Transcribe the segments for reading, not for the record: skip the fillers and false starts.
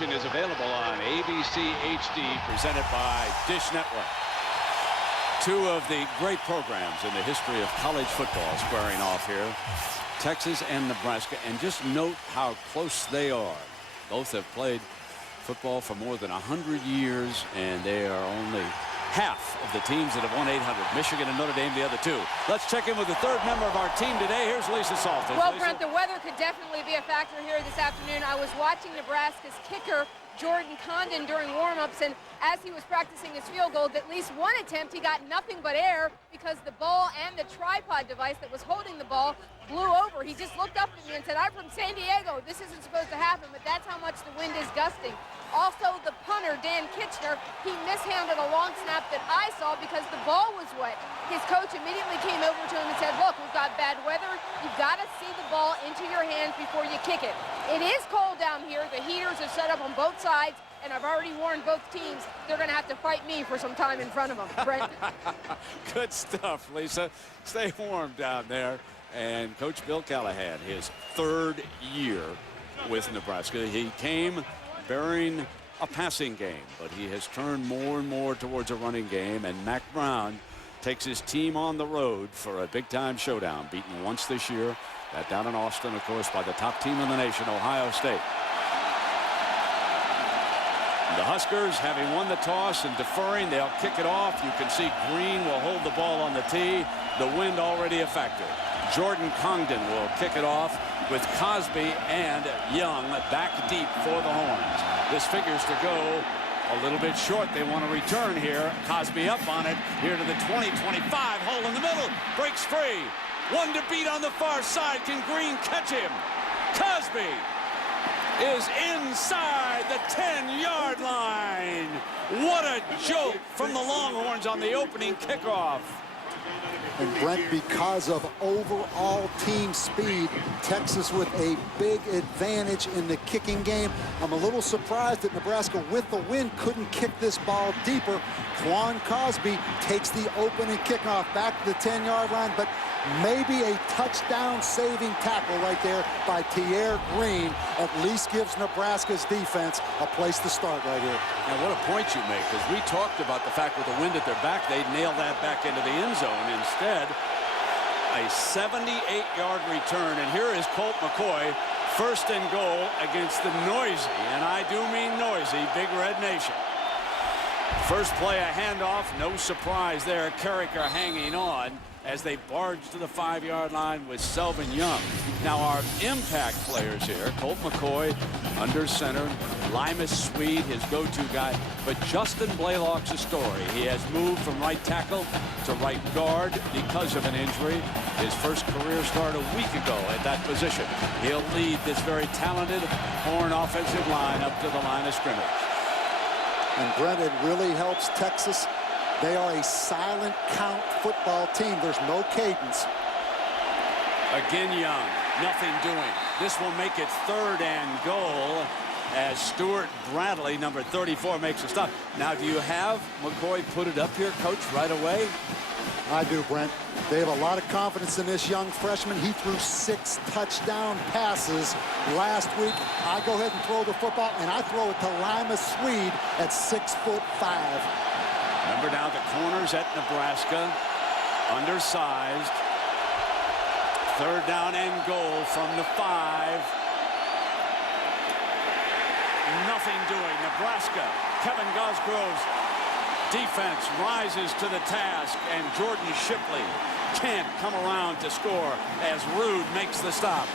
action is available on ABC HD, presented by Dish Network. Two of the great programs in the history of college football squaring off here, Texas and Nebraska, and just note how close they are. Both have played football for more than 100 years, and they are only half of the teams that have won 800. Michigan and Notre Dame, the other two. Let's check in with the third member of our team today. Here's Lisa Salters. Well, Lisa? Brent, the weather could definitely be a factor here this afternoon. I was watching Nebraska's kicker, Jordan Condon, during warm-ups, and as he was practicing his field goal, at least one attempt, he got nothing but air because the ball and the tripod device that was holding the ball blew over. He just looked up at me and said, "I'm from San Diego. This isn't supposed to happen," but that's how much the wind is gusting. Also, the punter, Dan Kitchener, he mishandled a long snap that I saw because the ball was wet. His coach immediately came over to him and said, "Look, we've got bad weather. You've got to see the ball into your hands before you kick it." It is cold down here. The heaters are set up on both sides, and I've already warned both teams they're going to have to fight me for some time in front of them. Brent. Good stuff, Lisa. Stay warm down there. And Coach Bill Callahan, his third year with Nebraska. He came bearing a passing game, but he has turned more and more towards a running game, and Mack Brown takes his team on the road for a big-time showdown, beaten once this year, that down in Austin, of course, by the top team in the nation, Ohio State. The Huskers, having won the toss and deferring, they'll kick it off. You can see Green will hold the ball on the tee. The wind already a factor. Jordan Condon will kick it off with Cosby and Young back deep for the Horns. This figures to go a little bit short. They want to return here. Cosby up on it here to the 20-25 hole in the middle. Breaks free. One to beat on the far side. Can Green catch him? Cosby is inside the 10-yard line. What a joke from the Longhorns on the opening kickoff. And Brent, because of overall team speed, Texas with a big advantage in the kicking game. I'm a little surprised that Nebraska, with the wind, couldn't kick this ball deeper. Quan Cosby takes the opening kickoff back to the 10-yard line, but maybe a touchdown-saving tackle right there by Tierre Green at least gives Nebraska's defense a place to start right here. Now, what a point you make, because we talked about the fact with the wind at their back, they'd nail that back into the end zone. Instead, a 78-yard return, and here is Colt McCoy, first and goal against the noisy, and I do mean noisy, Big Red Nation. First play, a handoff, no surprise there. Carricker hanging on as they barge to the 5-yard line with Selvin Young. Now our impact players here, Colt McCoy under center, Limas Sweed, his go-to guy, but Justin Blaylock's a story. He has moved from right tackle to right guard because of an injury. His first career start a week ago at that position. He'll lead this very talented Horn offensive line up to the line of scrimmage. And Brent, it really helps Texas. They are a silent count football team. There's no cadence. Again, Young, nothing doing. This will make it third and goal as Stuart Bradley, number 34, makes a stop. Now, do you have McCoy put it up here, Coach, right away? I do, Brent. They have a lot of confidence in this young freshman. He threw 6 touchdown passes last week. I go ahead and throw the football, and I throw it to Limas Sweed at 6'5". Remember now the corners at Nebraska, undersized. Third down and goal from the 5. Nothing doing. Nebraska, Kevin Cosgrove's defense rises to the task, and Jordan Shipley can't come around to score as Rude makes the stop.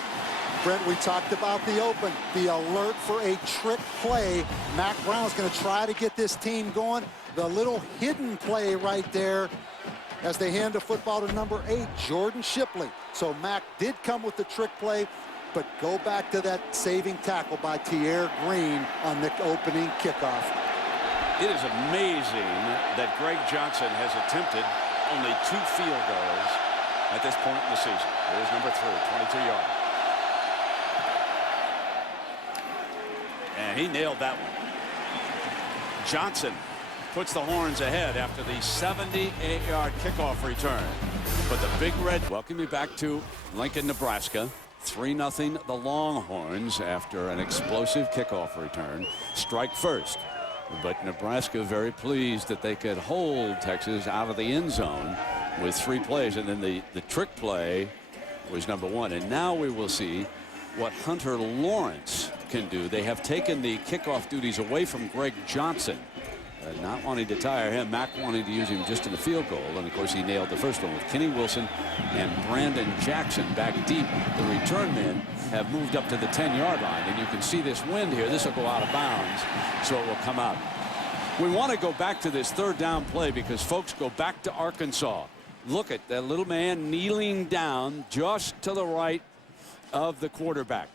Brent, we talked about the open, the alert for a trick play. Mack Brown's going to try to get this team going. The little hidden play right there as they hand the football to number 8, Jordan Shipley. So Mack did come with the trick play, but go back to that saving tackle by Tierre Green on the opening kickoff. It is amazing that Greg Johnson has attempted only 2 field goals at this point in the season. Here's number 3, 22 yards. And he nailed that one. Johnson puts the Horns ahead after the 78-yard kickoff return. But the Big Red welcome you back to Lincoln, Nebraska. 3-0 the Longhorns after an explosive kickoff return. Strike first. But Nebraska very pleased that they could hold Texas out of the end zone with 3 plays. And then the trick play was number 1. And now we will see what Hunter Lawrence can do. They have taken the kickoff duties away from Greg Johnson. Not wanting to tire him, Mack wanting to use him just in the field goal. And of course he nailed the first one with Kenny Wilson and Brandon Jackson back deep. The return men have moved up to the 10-yard line, and you can see this wind here. This will go out of bounds, so it will come out. We want to go back to this 3rd down play because folks go back to Arkansas. Look at that little man kneeling down just to the right of the quarterback,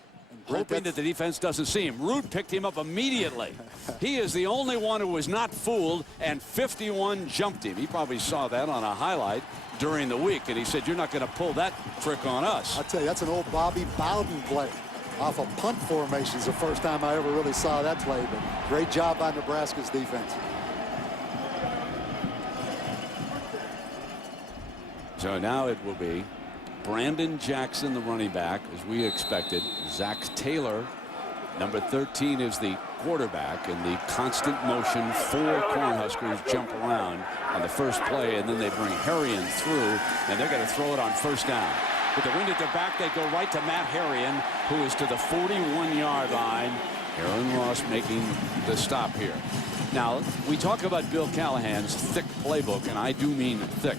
hoping that the defense doesn't see him. Root picked him up immediately. He is the only one who was not fooled, and 51 jumped him. He probably saw that on a highlight during the week, and he said, "You're not going to pull that trick on us." I'll tell you, that's an old Bobby Bowden play off of punt formations. The first time I ever really saw that play, but great job by Nebraska's defense. So now it will be Brandon Jackson, the running back, as we expected. Zach Taylor, number 13, is the quarterback, and the constant motion. 4 Cornhuskers jump around on the first play, and then they bring Harrion through, and they're going to throw it on 1st down. With the wind at their back, they go right to Matt Harrion, who is to the 41-yard line. Aaron Ross making the stop here. Now, we talk about Bill Callahan's thick playbook, and I do mean thick.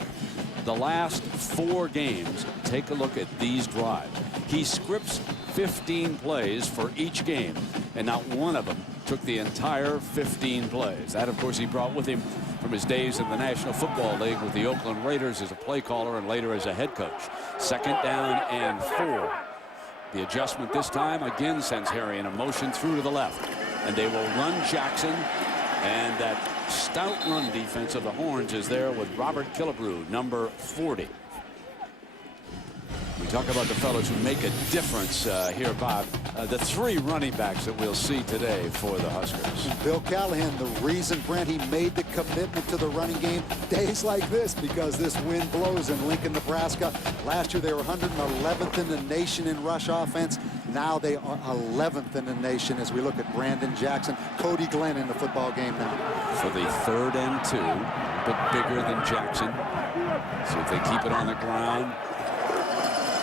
The last 4 games, take a look at these drives. He scripts 15 plays for each game, and not one of them took the entire 15 plays. That, of course, he brought with him from his days in the National Football League with the Oakland Raiders as a play caller and later as a head coach. 2nd down and 4. The adjustment this time again sends Harry in a motion through to the left, and they will run Jackson, and that stout run defense of the Horns is there with Robert Killebrew, number 40. We talk about the fellows who make a difference here, Bob. The 3 running backs that we'll see today for the Huskers. Bill Callahan, the reason, Brent, he made the commitment to the running game days like this, because this wind blows in Lincoln, Nebraska. Last year they were 111th in the nation in rush offense. Now they are 11th in the nation as we look at Brandon Jackson. Cody Glenn in the football game now. For the 3rd and 2, a bit bigger than Jackson. See if they keep it on the ground.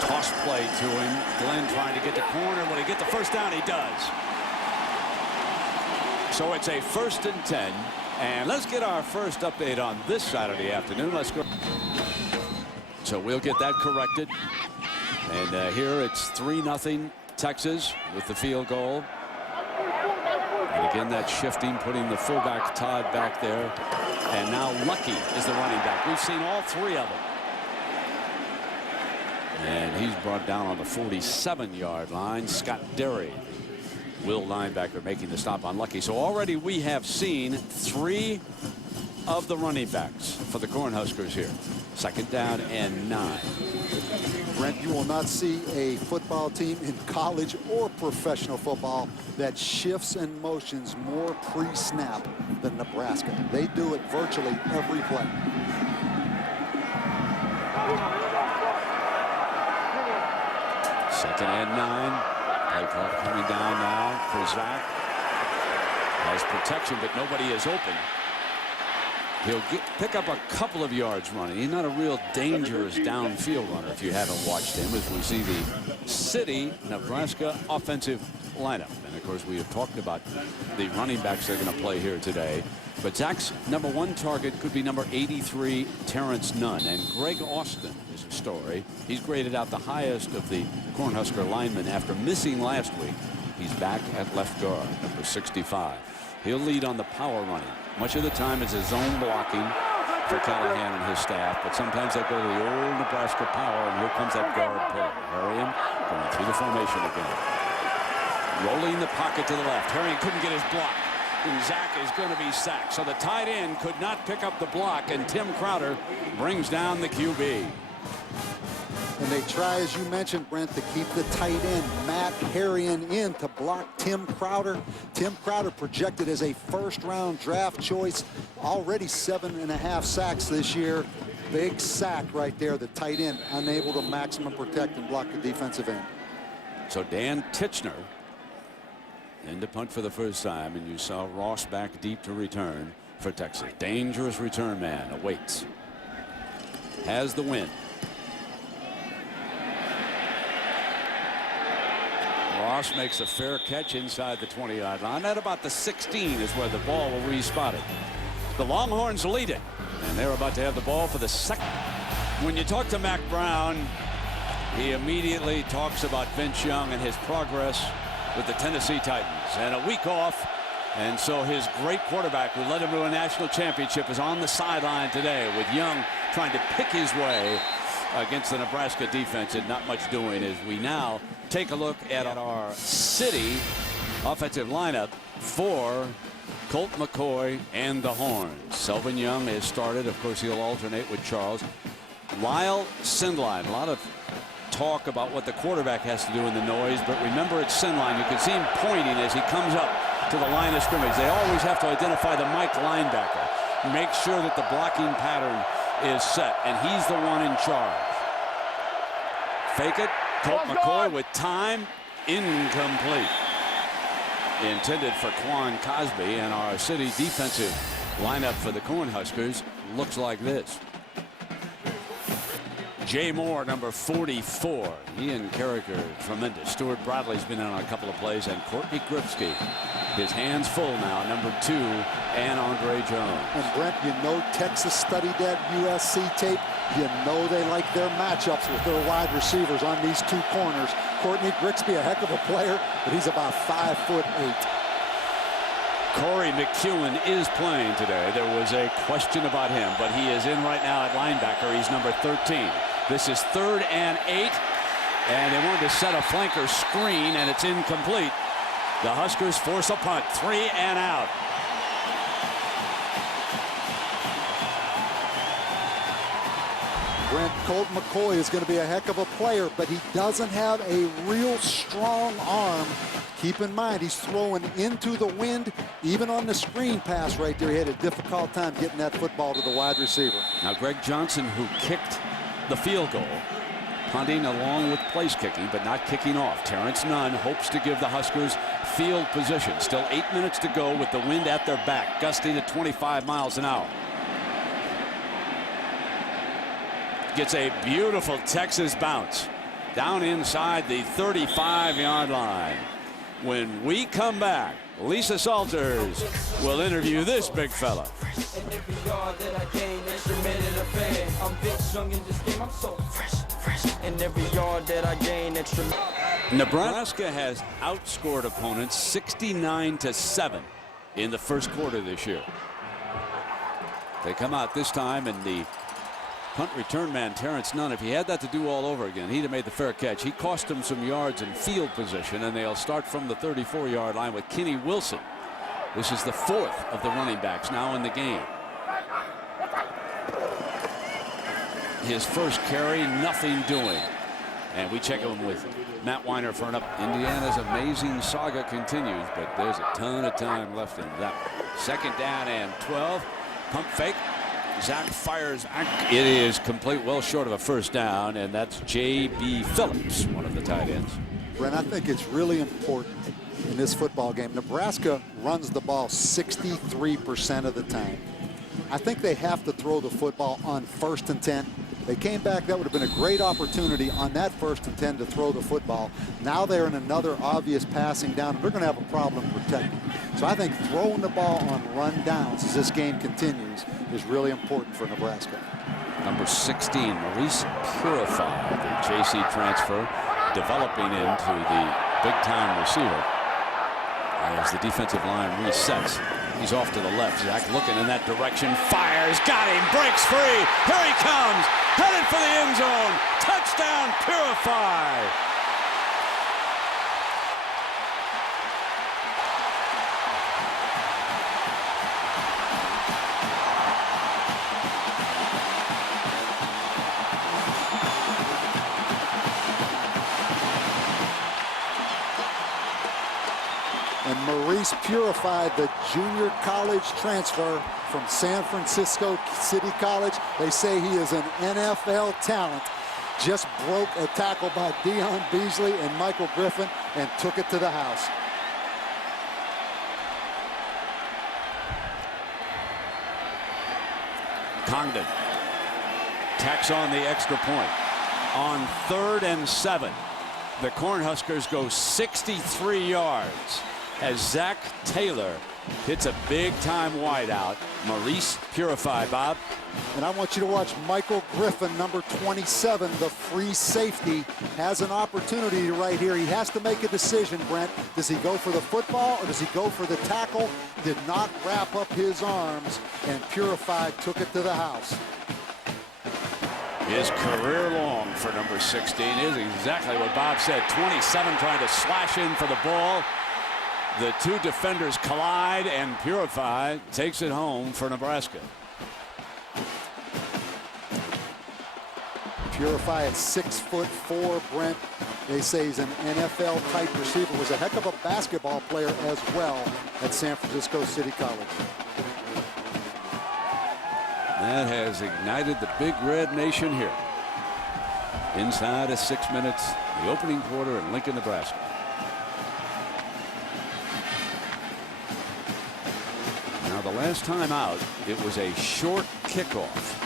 Toss play to him. Glenn trying to get the corner. Will he get the 1st down? He does. So it's a 1st and 10. And let's get our first update on this Saturday afternoon. Let's go. So we'll get that corrected. And here it's 3-0 Texas with the field goal. And again, that shifting, putting the fullback Todd back there. And now Lucky is the running back. We've seen all 3 of them. And he's brought down on the 47-yard line. Scott Derry, Will linebacker, making the stop on Lucky. So already we have seen 3 of the running backs for the Cornhuskers here. 2nd down and 9. Brent, you will not see a football team in college or professional football that shifts and motions more pre-snap than Nebraska. They do it virtually every play. Second and 9. Play clock coming down now for Zach. Has protection, but nobody is open. He'll pick up a couple of yards running. He's not a real dangerous downfield runner if you haven't watched him, as we see the city Nebraska offensive lineup. And of course, we have talked about the running backs they're going to play here today. But Zach's number 1 target could be number 83, Terrence Nunn. And Greg Austin is a story. He's graded out the highest of the Cornhusker linemen after missing last week. He's back at left guard, number 65. He'll lead on the power running. Much of the time it's a zone blocking for Callahan and his staff, but sometimes they go to the old Nebraska power, and here comes that guard pull. Harrion going through the formation again. Rolling the pocket to the left. Harrion couldn't get his block, and Zach is going to be sacked. So the tight end could not pick up the block, and Tim Crowder brings down the QB. And they try, as you mentioned, Brent, to keep the tight end, Matt Harrion, in to block Tim Crowder. Tim Crowder projected as a 1st-round draft choice. Already 7.5 sacks this year. Big sack right there. The tight end unable to maximum protect and block the defensive end. So Dan Titchener in to punt for the first time, and you saw Ross back deep to return for Texas. Dangerous return man awaits. Has the win. Ross makes a fair catch inside the 20-yard line. At about the 16 is where the ball will be spotted. The Longhorns lead it, and they're about to have the ball for the second. When you talk to Mac Brown, he immediately talks about Vince Young and his progress with the Tennessee Titans, and a week off. And so his great quarterback who led him to a national championship is on the sideline today, with Young trying to pick his way against the Nebraska defense, and not much doing. As we now take a look at our city offensive lineup for Colt McCoy and the Horns. Selvin Young has started. Of course, he'll alternate with Charles. Lyle Sindline. A lot of talk about what the quarterback has to do in the noise, but remember, it's Sindline. You can see him pointing as he comes up to the line of scrimmage. They always have to identify the Mike linebacker, make sure that the blocking pattern is set, and he's the one in charge. Fake it. Colt McCoy with time. Incomplete. Intended for Quan Cosby, and our city defensive lineup for the Cornhuskers looks like this. Jay Moore, number 44. Ian Carricker, tremendous. Stuart Bradley's been in on a couple of plays, and Courtney Gripsky. His hands full now, number 2, and Andre Jones. And Brent, you know Texas studied that USC tape. You know they like their matchups with their wide receivers on these two corners. Courtney Gripsky, a heck of a player, but he's about 5'8". Corey McEwen is playing today. There was a question about him, but he is in right now at linebacker. He's number 13. This is 3rd and 8, and they wanted to set a flanker screen, and it's incomplete. The Huskers force a punt, 3 and out. Brent, Colt McCoy is going to be a heck of a player, but he doesn't have a real strong arm. Keep in mind, he's throwing into the wind. Even on the screen pass right there, he had a difficult time getting that football to the wide receiver. Now, Greg Johnson, who kicked the field goal, punting along with place kicking, but not kicking off. Terrence Nunn hopes to give the Huskers field position. Still 8 minutes to go with the wind at their back, gusting at 25 miles an hour. Gets a beautiful Texas bounce down inside the 35-yard line. When we come back, Lisa Salters will interview this big fella. Nebraska has outscored opponents 69-7 in the first quarter this year. They come out this time, and the punt return man, Terrence Nunn, if he had that to do all over again, he'd have made the fair catch. He cost them some yards in field position, and they'll start from the 34-yard line with Kenny Wilson. This is the 4th of the running backs now in the game. His first carry, nothing doing. And we check him with Matt Weiner for an up. Indiana's amazing saga continues, but there's a ton of time left in that one. 2nd down and 12. Pump fake. Zach fires back. It is complete, well short of a first down, and that's J.B. Phillips, one of the tight ends. Brent, I think it's really important in this football game. Nebraska runs the ball 63% of the time. I think they have to throw the football on 1st and 10. They came back. That would have been a great opportunity on that 1st and 10 to throw the football. Now they're in another obvious passing down. They're going to have a problem protecting. So I think throwing the ball on run downs as this game continues is really important for Nebraska. Number 16, Maurice Purify, the JC transfer, developing into the big-time receiver. As the defensive line resets, he's off to the left. Zach looking in that direction, fires, got him, breaks free. Here he comes, headed for the end zone. Touchdown, Purify. And Maurice Purify, the junior college transfer from San Francisco City College. They say he is an NFL talent. just broke a tackle by Deion Beasley and Michael Griffin and took it to the house. Congdon tacks on the extra point. On 3rd and 7, the Cornhuskers go 63 yards as Zach Taylor hits a big-time wideout. Maurice Purify, Bob. And I want you to watch Michael Griffin, number 27, the free safety, has an opportunity right here. He has to make a decision, Brent. Does he go for the football or does he go for the tackle? Did not wrap up his arms, and Purify took it to the house. His career long for number 16 is exactly what Bob said. 27 trying to slash in for the ball. The two defenders collide, and Purify takes it home for Nebraska. Purify at 6'4", Brent. They say he's an NFL-type receiver. Was a heck of a basketball player as well at San Francisco City College. That has ignited the Big Red Nation here. Inside of 6 minutes, the opening quarter in Lincoln, Nebraska. Now, the last time out, it was a short kickoff.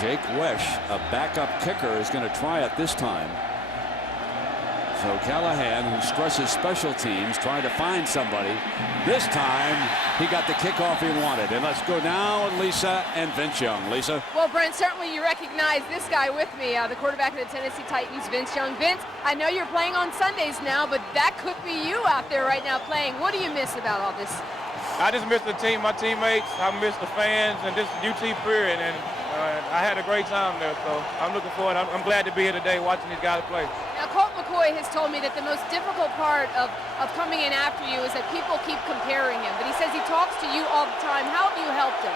Jake Wesh, a backup kicker, is going to try it this time. So Callahan, who stresses special teams, trying to find somebody. This time, he got the kickoff he wanted. And let's go now, Lisa and Vince Young. Lisa. Well, Brent, certainly you recognize this guy with me, the quarterback of the Tennessee Titans, Vince Young. Vince, I know you're playing on Sundays now, but that could be you out there right now playing. What do you miss about all this? I just miss the team, my teammates. I miss the fans and just UT period. And I had a great time there, so I'm looking forward. I'm glad to be here today watching these guys play. Now, Colt McCoy has told me that the most difficult part of coming in after you is that people keep comparing him. But he says he talks to you all the time. How have you helped him?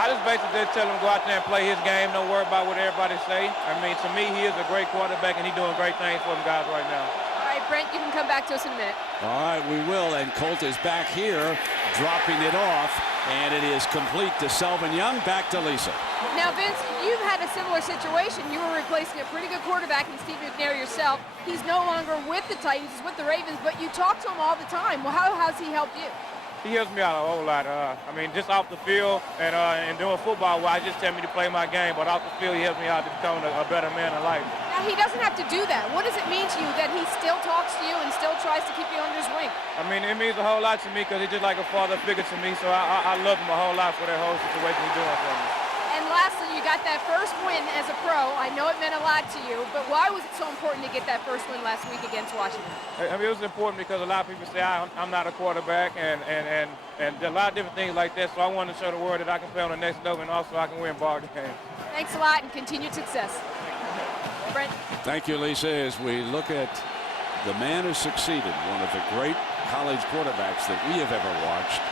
I just basically tell him to go out there and play his game. Don't worry about what everybody say. I mean, to me, he is a great quarterback, and he's doing great things for them guys right now. All right, Brent, you can come back to us in a minute. All right, we will. And Colt is back here, dropping it off. And it is complete to Selvin Young. Back to Lisa. Now, Vince, you've had a similar situation. You were replacing a pretty good quarterback in Steve McNair yourself. He's no longer with the Titans, he's with the Ravens, but you talk to him all the time. Well, how has he helped you? He helps me out a whole lot. I mean, just off the field and doing football, well, I just tell me to play my game, but off the field, he helps me out to become a better man in life. Now, he doesn't have to do that. What does it mean to you that he still talks to you and still tries to keep you under his wing? I mean, it means a whole lot to me because he's just like a father figure to me, so I love him a whole lot for that whole situation he's doing for me. And lastly, you got that first win as a pro. I know it meant a lot to you, but why was it so important to get that first win last week against Washington? I mean, it was important because a lot of people say I'm not a quarterback and a lot of different things like that, so I wanted to show the world that I can play on the next level and also I can win ball games. Thanks a lot and continued success. Brent. Thank you, Lisa. As we look at the man who succeeded, one of the great college quarterbacks that we have ever watched.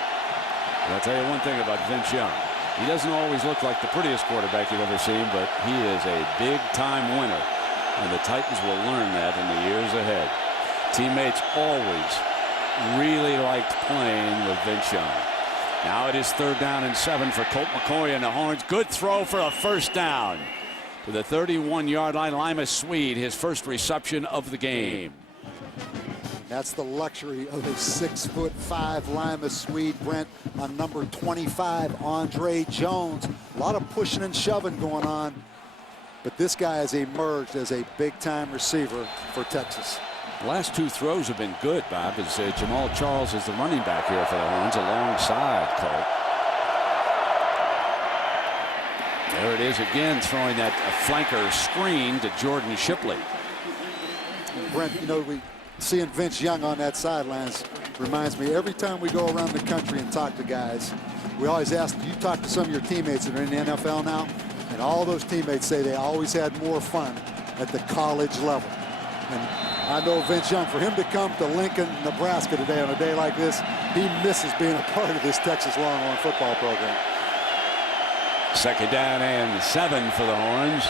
And I'll tell you one thing about Vince Young. He doesn't always look like the prettiest quarterback you've ever seen, but he is a big-time winner, and the Titans will learn that in the years ahead. Teammates always really liked playing with Vince Young. Now it is 3rd down and 7 for Colt McCoy and the Horns. Good throw for a first down. To the 31-yard line, Lima Swede, his first reception of the game. That's the luxury of a 6'5" Lima Swede, Brent, on number 25, Andre Jones. A lot of pushing and shoving going on, but this guy has emerged as a big-time receiver for Texas. The last 2 throws have been good, Bob, as Jamal Charles is the running back here for the Horns alongside Colt. There it is again, throwing that flanker screen to Jordan Shipley. Brent, you know, seeing Vince Young on that sidelines reminds me, every time we go around the country and talk to guys, we always ask, do you talk to some of your teammates that are in the NFL now? And all those teammates say they always had more fun at the college level. And I know Vince Young, for him to come to Lincoln, Nebraska today on a day like this, he misses being a part of this Texas Longhorn football program. 2nd down and 7 for the Horns.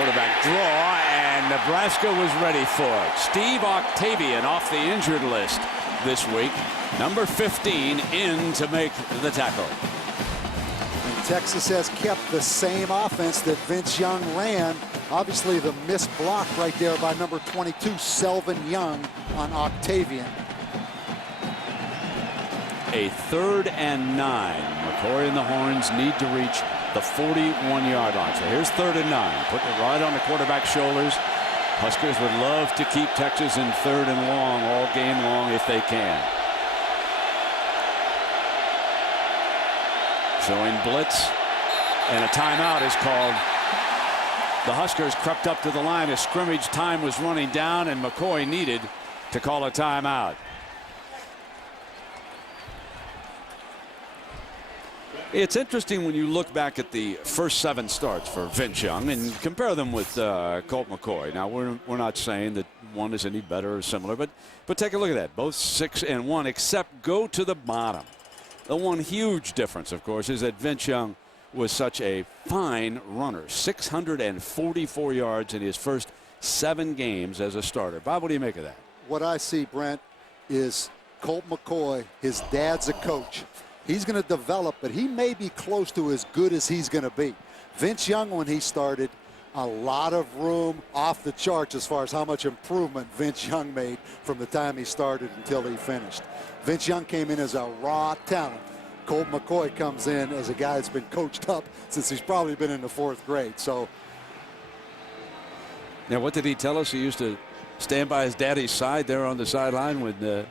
Quarterback draw, and Nebraska was ready for it. Steve Octavian off the injured list this week. Number 15 in to make the tackle. And Texas has kept the same offense that Vince Young ran. Obviously the missed block right there by number 22, Selvin Young, on Octavian. A 3rd and 9. McCoy and the Horns need to reach the 41-yard line. So here's 3rd and 9. Putting it right on the quarterback's shoulders. Huskers would love to keep Texas in 3rd and long all game long if they can. Showing blitz, and a timeout is called. The Huskers crept up to the line as scrimmage time was running down, and McCoy needed to call a timeout. It's interesting when you look back at the first 7 starts for Vince Young and compare them with Colt McCoy. Now, we're not saying that one is any better or similar, but take a look at that. Both 6-1, except go to the bottom. The one huge difference, of course, is that Vince Young was such a fine runner. 644 yards in his first 7 games as a starter. Bob, what do you make of that? What I see, Brent, is Colt McCoy, his dad's a coach. He's going to develop, but he may be close to as good as he's going to be. Vince Young, when he started, a lot of room off the charts as far as how much improvement Vince Young made from the time he started until he finished. Vince Young came in as a raw talent. Colt McCoy comes in as a guy that's been coached up since he's probably been in the 4th grade. So, now, what did he tell us? He used to stand by his daddy's side there on the sideline when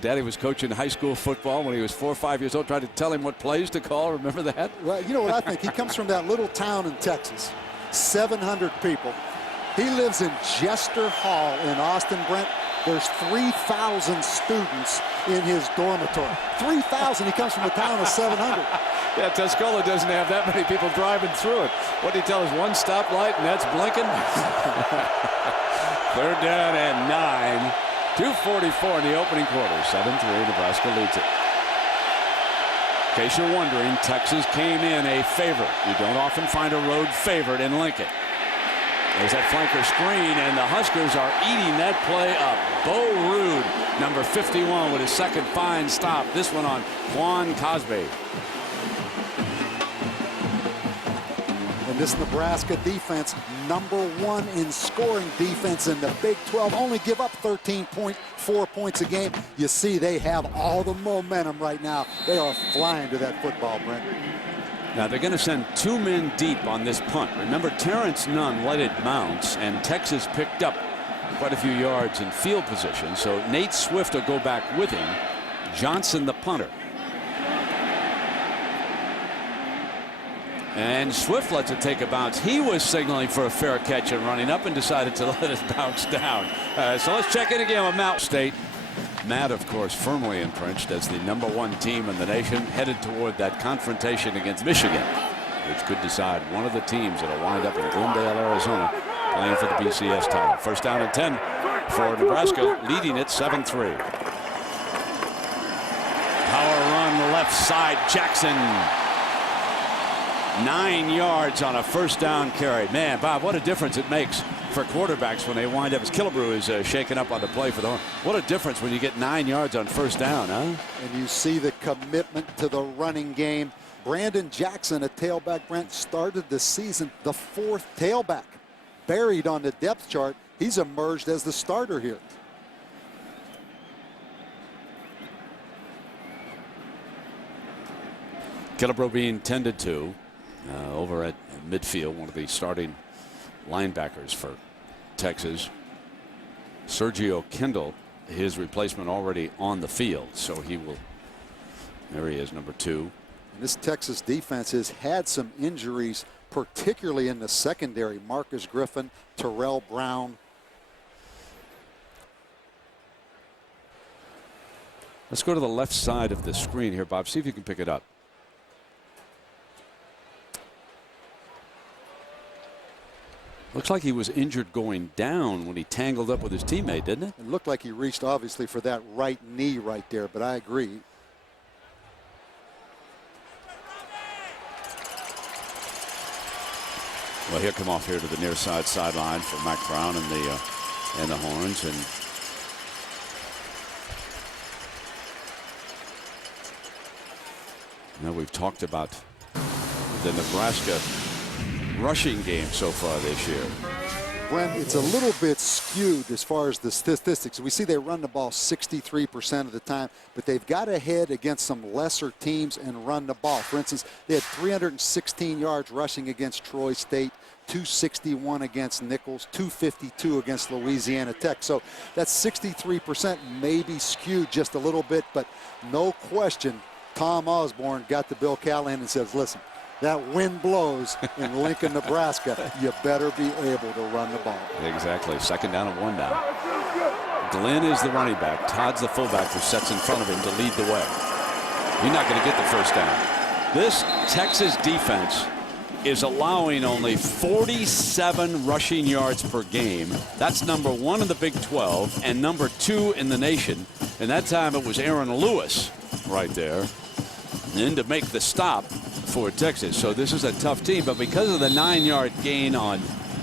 Daddy was coaching high school football when he was 4 or 5 years old, tried to tell him what plays to call. Remember that? Well, you know what I think? He comes from that little town in Texas, 700 people. He lives in Jester Hall in Austin, Brent. There's 3,000 students in his dormitory. 3,000. He comes from a town of 700. Yeah, Tuscola doesn't have that many people driving through it. What did he tell us? 1 stoplight, and that's blinking. 3rd down and 9. 2:44 in the opening quarter. 7-3. Nebraska leads it. In case you're wondering, Texas came in a favorite. You don't often find a road favorite in Lincoln. There's that flanker screen, and the Huskers are eating that play up. Bo Rude, number 51, with his 2nd fine stop. This one on Juan Cosby. And this Nebraska defense, number 1 in scoring defense in the Big 12, only give up 13.4 points a game. You see they have all the momentum right now. They are flying to that football, Brent. Now they're going to send 2 men deep on this punt. Remember, Terrence Nunn let it bounce, and Texas picked up quite a few yards in field position. So Nate Swift will go back with him. Johnson, the punter. And Swift lets it take a bounce. He was signaling for a fair catch and running up and decided to let it bounce down. So let's check in again with Mount State. Matt, of course, firmly entrenched as the number 1 team in the nation, headed toward that confrontation against Michigan, which could decide one of the teams that will wind up in Glendale, Arizona, playing for the BCS title. 1st down and 10 for Nebraska, leading it 7-3. Power run left side, Jackson. 9 yards on a 1st down carry. Man, Bob, what a difference it makes for quarterbacks when they wind up, as Killebrew is shaken up on the play for the Horn. What a difference when you get 9 yards on 1st down, huh? And you see the commitment to the running game. Brandon Jackson, a tailback, Brent, started the season the 4th tailback. Buried on the depth chart. He's emerged as the starter here. Killebrew being tended to over at midfield, one of the starting linebackers for Texas. Sergio Kendall, his replacement, already on the field, so he will. There he is, number 2. And this Texas defense has had some injuries, particularly in the secondary. Marcus Griffin, Terrell Brown. Let's go to the left side of the screen here, Bob. See if you can pick it up. Looks like he was injured going down when he tangled up with his teammate, didn't it? It looked like he reached, obviously, for that right knee right there, but I agree. Well, he'll come off here to the near side sideline for Mac Brown and the Horns. And now we've talked about the Nebraska rushing game so far this year. Brent, it's a little bit skewed as far as the statistics. We see they run the ball 63% of the time, but they've got ahead against some lesser teams and run the ball. For instance, they had 316 yards rushing against Troy State, 261 against Nichols, 252 against Louisiana Tech. So that 63% may be skewed just a little bit, but no question, Tom Osborne got to Bill Callahan and says, listen, that wind blows in Lincoln, Nebraska. You better be able to run the ball. Exactly. Second down and 1 down. Glenn is the running back. Todd's the fullback who sets in front of him to lead the way. You're not going to get the first down. This Texas defense is allowing only 47 rushing yards per game. That's number 1 in the Big 12 and number 2 in the nation. And that time it was Aaron Lewis right there. And then to make the stop for Texas. So this is a tough team, but because of the 9-yard gain on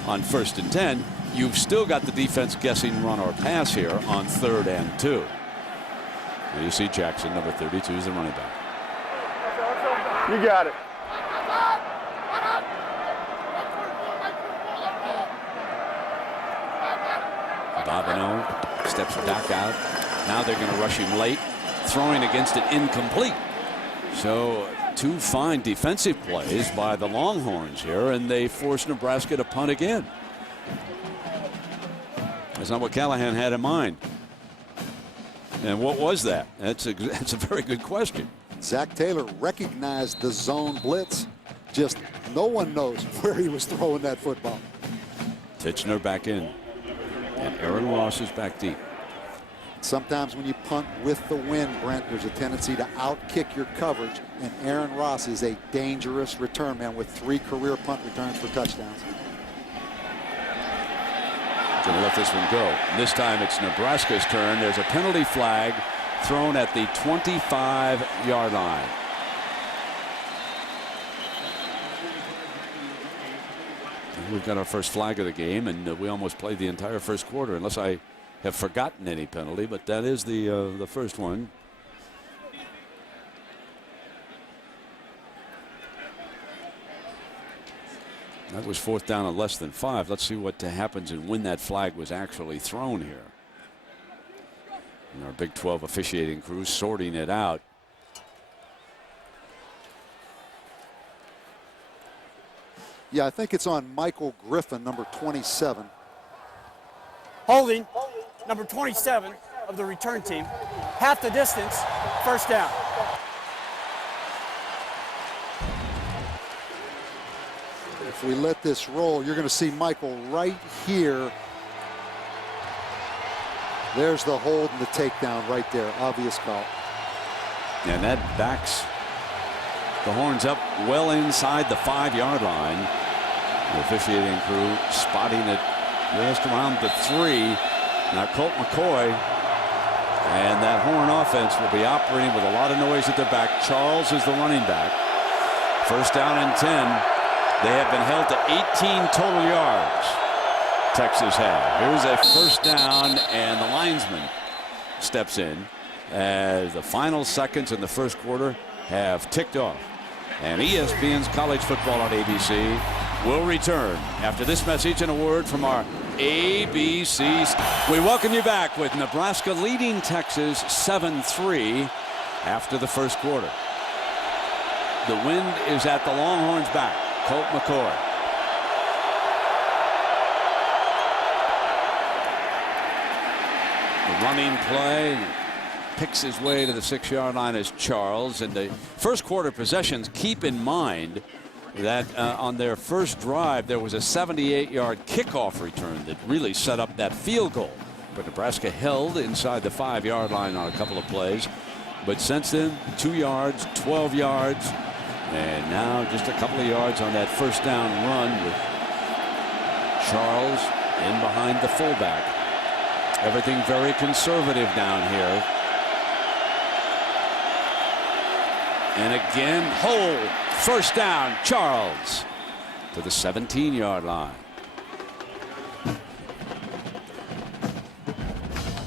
1st and 10, you've still got the defense guessing run or pass here on 3rd and 2. And you see Jackson, number 32, is the running back. You got it. Bobineau steps back out. Now they're going to rush him late, throwing against it incomplete. So 2 fine defensive plays by the Longhorns here, and they force Nebraska to punt again. That's not what Callahan had in mind. And what was that? That's a very good question. Zach Taylor recognized the zone blitz. Just no one knows where he was throwing that football. Titchener back in. And Aaron Ross is back deep. Sometimes when you punt with the wind, Brent, there's a tendency to outkick your coverage, and Aaron Ross is a dangerous return man with 3 career punt returns for touchdowns. Going to let this one go. This time it's Nebraska's turn. There's a penalty flag thrown at the 25-yard line. We've got our first flag of the game, and we almost played the entire first quarter, unless I have forgotten any penalty, but that is the first one. That was 4th down and less than 5. Let's see what happens and when that flag was actually thrown here. And our Big 12 officiating crew sorting it out. Yeah, I think it's on Michael Griffin, number 27. Holding, number 27 of the return team. Half the distance, first down. If we let this roll, you're going to see Michael right here. There's the hold and the takedown right there. Obvious call. And that backs the Horns up well inside the 5-yard line. The officiating crew spotting it just around the 3. Now Colt McCoy and that Horn offense will be operating with a lot of noise at their back. Charles is the running back. First down and 10. They have been held to 18 total yards. Texas had. Here's a first down, and the linesman steps in as the final seconds in the first quarter have ticked off. And ESPN's College Football on ABC will return after this message and a word from our ABC. We welcome you back with Nebraska leading Texas 7-3 after the first quarter. The wind is at the Longhorns' back. Colt McCoy. The running play picks his way to the 6-yard line as Charles. And the first quarter possessions, keep in mind that on their first drive there was a 78-yard kickoff return that really set up that field goal. But Nebraska held inside the 5-yard line on a couple of plays. But since then, 2 yards, 12 yards, and now just a couple of yards on that first down run with Charles in behind the fullback. Everything very conservative down here. And again, Hole, first down, Charles. to the 17-yard line.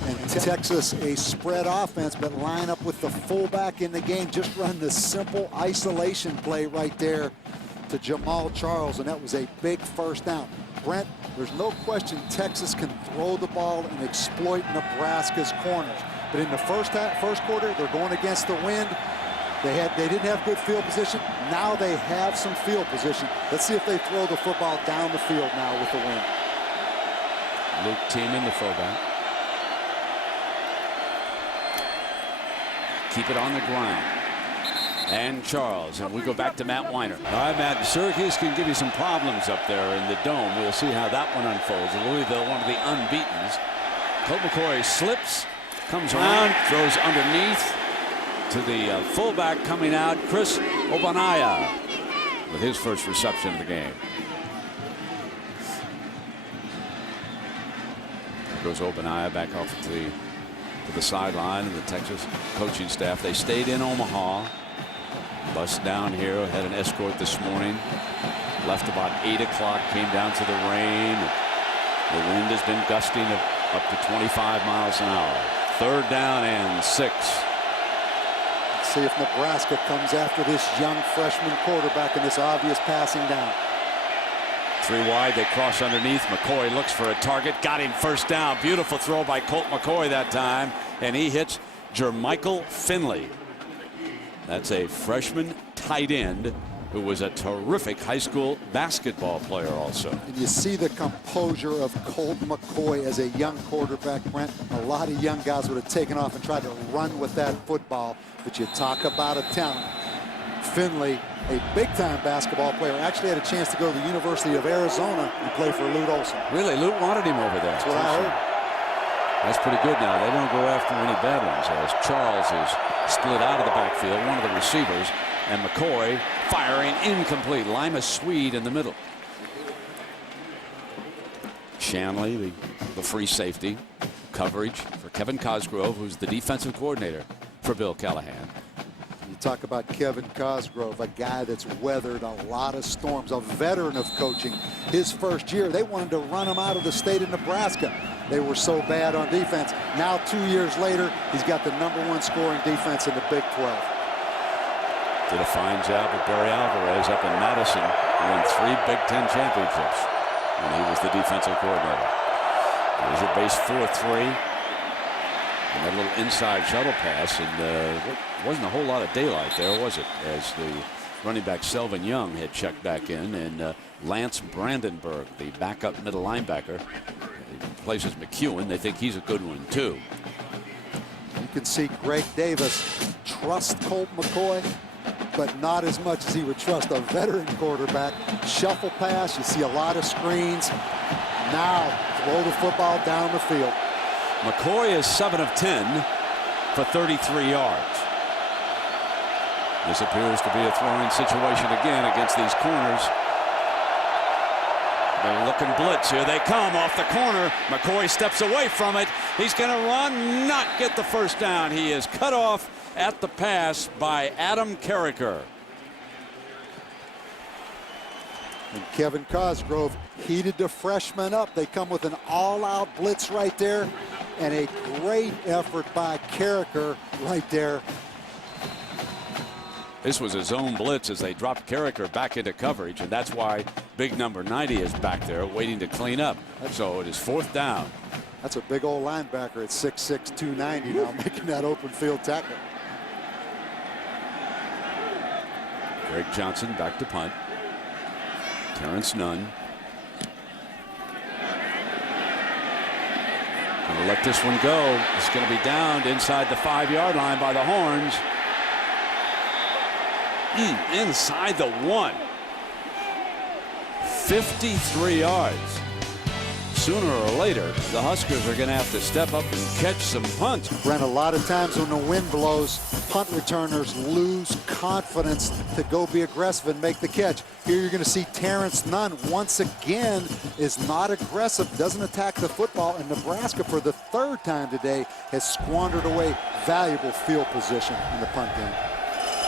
And Texas, a spread offense, but line up with the fullback in the game. Just run the simple isolation play right there to Jamal Charles, and that was a big first down. Brent, there's no question Texas can throw the ball and exploit Nebraska's corners. But in the first quarter, they're going against the wind. They didn't have good field position. Now they have some field position. Let's see if they throw the football down the field now with the wind. Luke Tiemann, the fullback. Keep it on the ground. And Charles, and we go back to Matt Weiner. All right, Matt, Syracuse can give you some problems up there in the dome. We'll see how that one unfolds. Louisville, one of the unbeatens. Colt McCoy slips, comes around, throws underneath to the fullback coming out, Chris Obanaya, with his first reception of the game. Goes Obanaya back off to the sideline, and the Texas coaching staff, they stayed in Omaha. Bus down here, had an escort this morning. Left about 8 o'clock, came down to the rain. The wind has been gusting up to 25 miles an hour. 3rd down and 6. Let's see if Nebraska comes after this young freshman quarterback in this obvious passing down. 3 wide, they cross underneath. McCoy looks for a target, got him first down. Beautiful throw by Colt McCoy that time, and he hits Jermichael Finley. That's a freshman tight end who was a terrific high school basketball player also. And you see the composure of Colt McCoy as a young quarterback, Brent. A lot of young guys would have taken off and tried to run with that football, but you talk about a talent. Finley, a big-time basketball player, actually had a chance to go to the University of Arizona and play for Lute Olson. Really, Lute wanted him over there. That's what I heard. That's pretty good now. They don't go after any bad ones, as Charles is split out of the backfield, one of the receivers, and McCoy firing incomplete. Lima Swede in the middle. Shanley, the free safety. Coverage for Kevin Cosgrove, who's the defensive coordinator for Bill Callahan. You talk about Kevin Cosgrove, a guy that's weathered a lot of storms, a veteran of coaching. His first year, they wanted to run him out of the state of Nebraska. They were so bad on defense. Now 2 years later, he's got the #1 scoring defense in the Big 12. Did a fine job with Barry Alvarez up in Madison. Won 3 Big Ten championships when he was the defensive coordinator. There's your base 4-3. And that little inside shuttle pass, and wasn't a whole lot of daylight there, was it? As the running back Selvin Young had checked back in, and Lance Brandenburg, the backup middle linebacker, replaces McEwen. They think he's a good one too. You can see Greg Davis trust Colt McCoy, but not as much as he would trust a veteran quarterback. Shuffle pass, you see a lot of screens. Now throw the football down the field. McCoy is 7 of 10 for 33 yards. This appears to be a throwing situation again against these corners. They're looking blitz. Here they come off the corner. McCoy steps away from it. He's going to run, not get the first down. He is cut off at the pass by Adam Carricker. And Kevin Cosgrove heated the freshman up. They come with an all-out blitz right there, and a great effort by Carricker right there. This was a zone blitz as they dropped Carricker back into coverage, and that's why big number 90 is back there waiting to clean up. So it is 4th down. That's a big old linebacker at 6'6", 290 now, making that open field tackle. Greg Johnson back to punt. Terrence Nunn. Gonna let this one go. It's going to be downed inside the 5-yard line by the horns. Inside the 1. 53 yards. Sooner or later, the Huskers are going to have to step up and catch some punts. Brent, a lot of times when the wind blows, punt returners lose confidence to go be aggressive and make the catch. Here you're going to see Terrence Nunn once again is not aggressive, doesn't attack the football, and Nebraska for the 3rd time today has squandered away valuable field position in the punt game.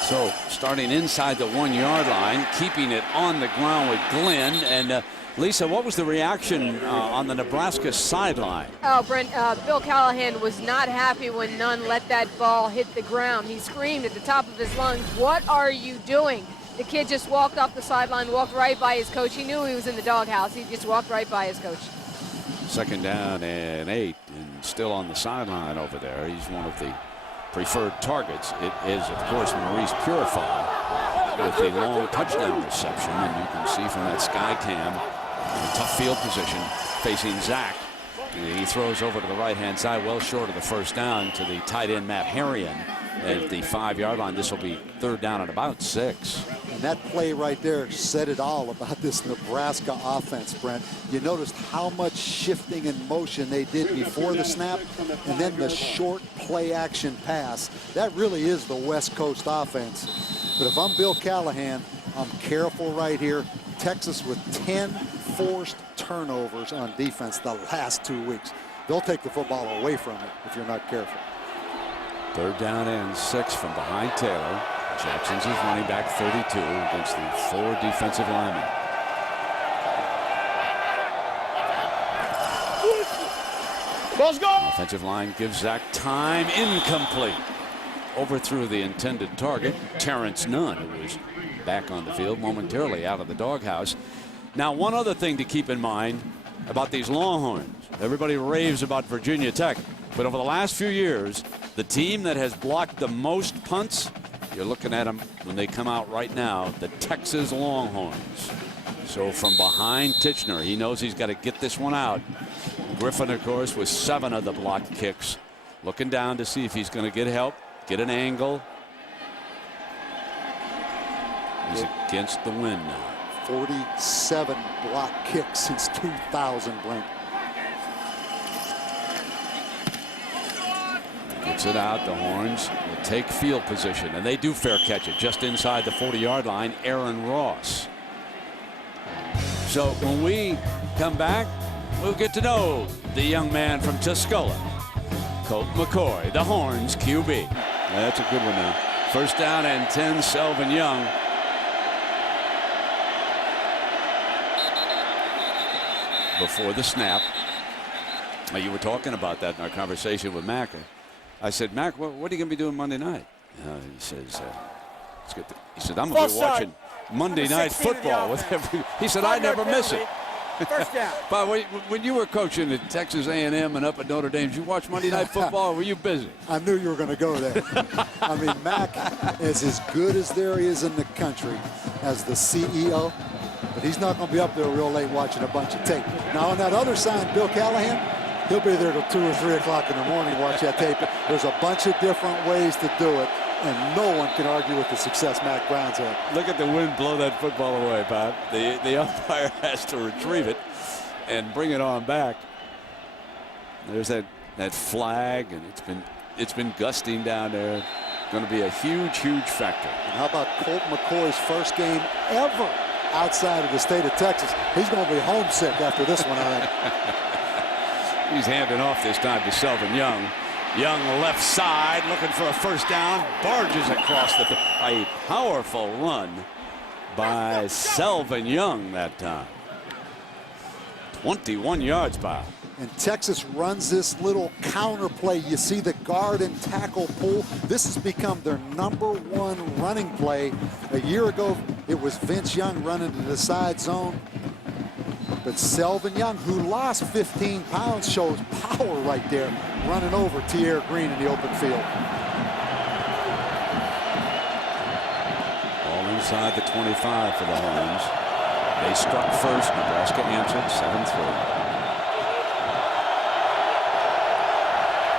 So starting inside the 1-yard line, keeping it on the ground with Glenn. And Lisa, what was the reaction on the Nebraska sideline? Oh, Brent, Bill Callahan was not happy when Nunn let that ball hit the ground. He screamed at the top of his lungs, "What are you doing?" The kid just walked off the sideline, walked right by his coach. He knew he was in the doghouse. He just walked right by his coach. 2nd down and 8, and still on the sideline over there. He's one of the preferred targets. It is, of course, Maurice Purify with the long touchdown reception. And you can see from that sky cam, a tough field position facing Zach. And he throws over to the right-hand side, well short of the first down, to the tight end Matt Harrion at the 5-yard line. This will be 3rd down and about 6. And that play right there said it all about this Nebraska offense, Brent. You noticed how much shifting and motion they did before the snap, and then the short play action pass. That really is the West Coast offense. But if I'm Bill Callahan, I'm careful right here. Texas with 10 forced turnovers on defense the last 2 weeks. They'll take the football away from it if you're not careful. 3rd down and 6 from behind Taylor. Jackson's his running back, 32, against the 4 defensive linemen. Let's go. Offensive line gives Zach time. Incomplete. Overthrew the intended target, Terrence Nunn, who was back on the field momentarily out of the doghouse. Now, one other thing to keep in mind about these Longhorns. Everybody raves about Virginia Tech, but over the last few years, the team that has blocked the most punts, you're looking at them when they come out right now, the Texas Longhorns. So from behind Titchener, he knows he's got to get this one out. Griffin, of course, with 7 of the blocked kicks, looking down to see if he's going to get help, get an angle. He's against the wind now. 47 block kicks since 2000, Brent. Gets it out. The Horns will take field position, and they do fair catch it just inside the 40-yard line. Aaron Ross. So when we come back, we'll get to know the young man from Tuscola, Colt McCoy, the Horns QB. That's a good one now. 1st down and 10, Selvin Young. Before the snap. Now, you were talking about that in our conversation with Mac. I said, Mac, what are you going to be doing Monday night? He says, let's get he said, I'm going to be watching Monday Night Football with every. He said, I never miss it. 1st down. By the way, when you were coaching at Texas A&M and up at Notre Dame, did you watch Monday Night Football, or were you busy? I knew you were going to go there. I mean, Mac is as good as there is in the country as the CEO, but he's not going to be up there real late watching a bunch of tape. Now, on that other side, Bill Callahan, he'll be there till 2 or 3 o'clock in the morning watch that tape. There's a bunch of different ways to do it, and no one can argue with the success Mac Brown's had. Look at the wind blow that football away, Bob. The umpire has to retrieve it and bring it on back. There's that flag, and it's been gusting down there. Going to be a huge factor. And how about Colt McCoy's first game ever outside of the state of Texas? He's going to be homesick after this one, I think. He's handing off this time to Selvin Young. Young left side looking for a 1st down. Barges across a powerful run by Selvin Young that time. 21 yards, Bob. And Texas runs this little counter play. You see the guard and tackle pull. This has become their #1 running play. A year ago, it was Vince Young running to the side zone. But Selvin Young, who lost 15 pounds, shows power right there, running over Tierre Green in the open field. All inside the 25 for the Horns. They struck first. Nebraska answered 7-3.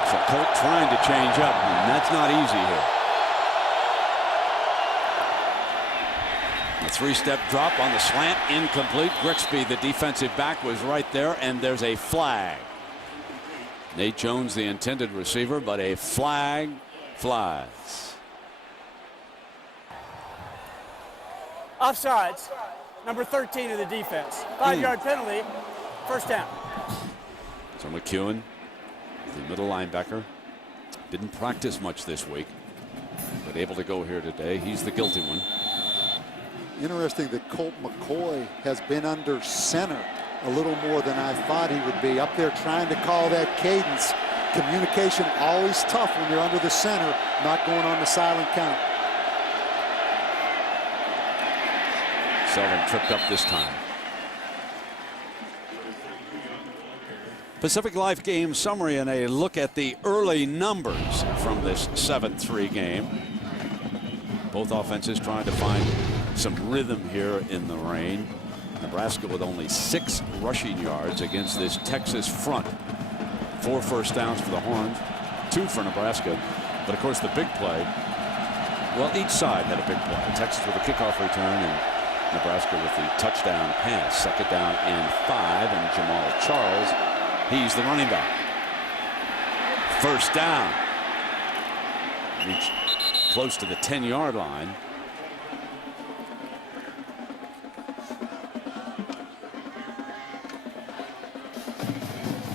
So Colt trying to change up, and that's not easy here. A 3-step drop on the slant, incomplete. Grigsby, the defensive back, was right there, and there's a flag. Nate Jones, the intended receiver, but a flag flies. Offsides. Number 13 of the defense. 5-yard penalty. 1st down. So McEwen, the middle linebacker, didn't practice much this week. but able to go here today. He's the guilty one. Interesting that Colt McCoy has been under center a little more than I thought he would be. Up there trying to call that cadence. Communication always tough when you're under the center, not going on the silent count. Selvin tripped up this time. Pacific Life game summary and a look at the early numbers from this 7-3 game. Both offenses trying to find some rhythm here in the rain. Nebraska with only 6 rushing yards against this Texas front. 4 first downs for the Horns, 2 for Nebraska. But of course the big play, well, each side had a big play. Texas with a kickoff return and Nebraska with the touchdown pass. 2nd down and 5, and Jamal Charles, he's the running back. First down. Reached close to the 10-yard line.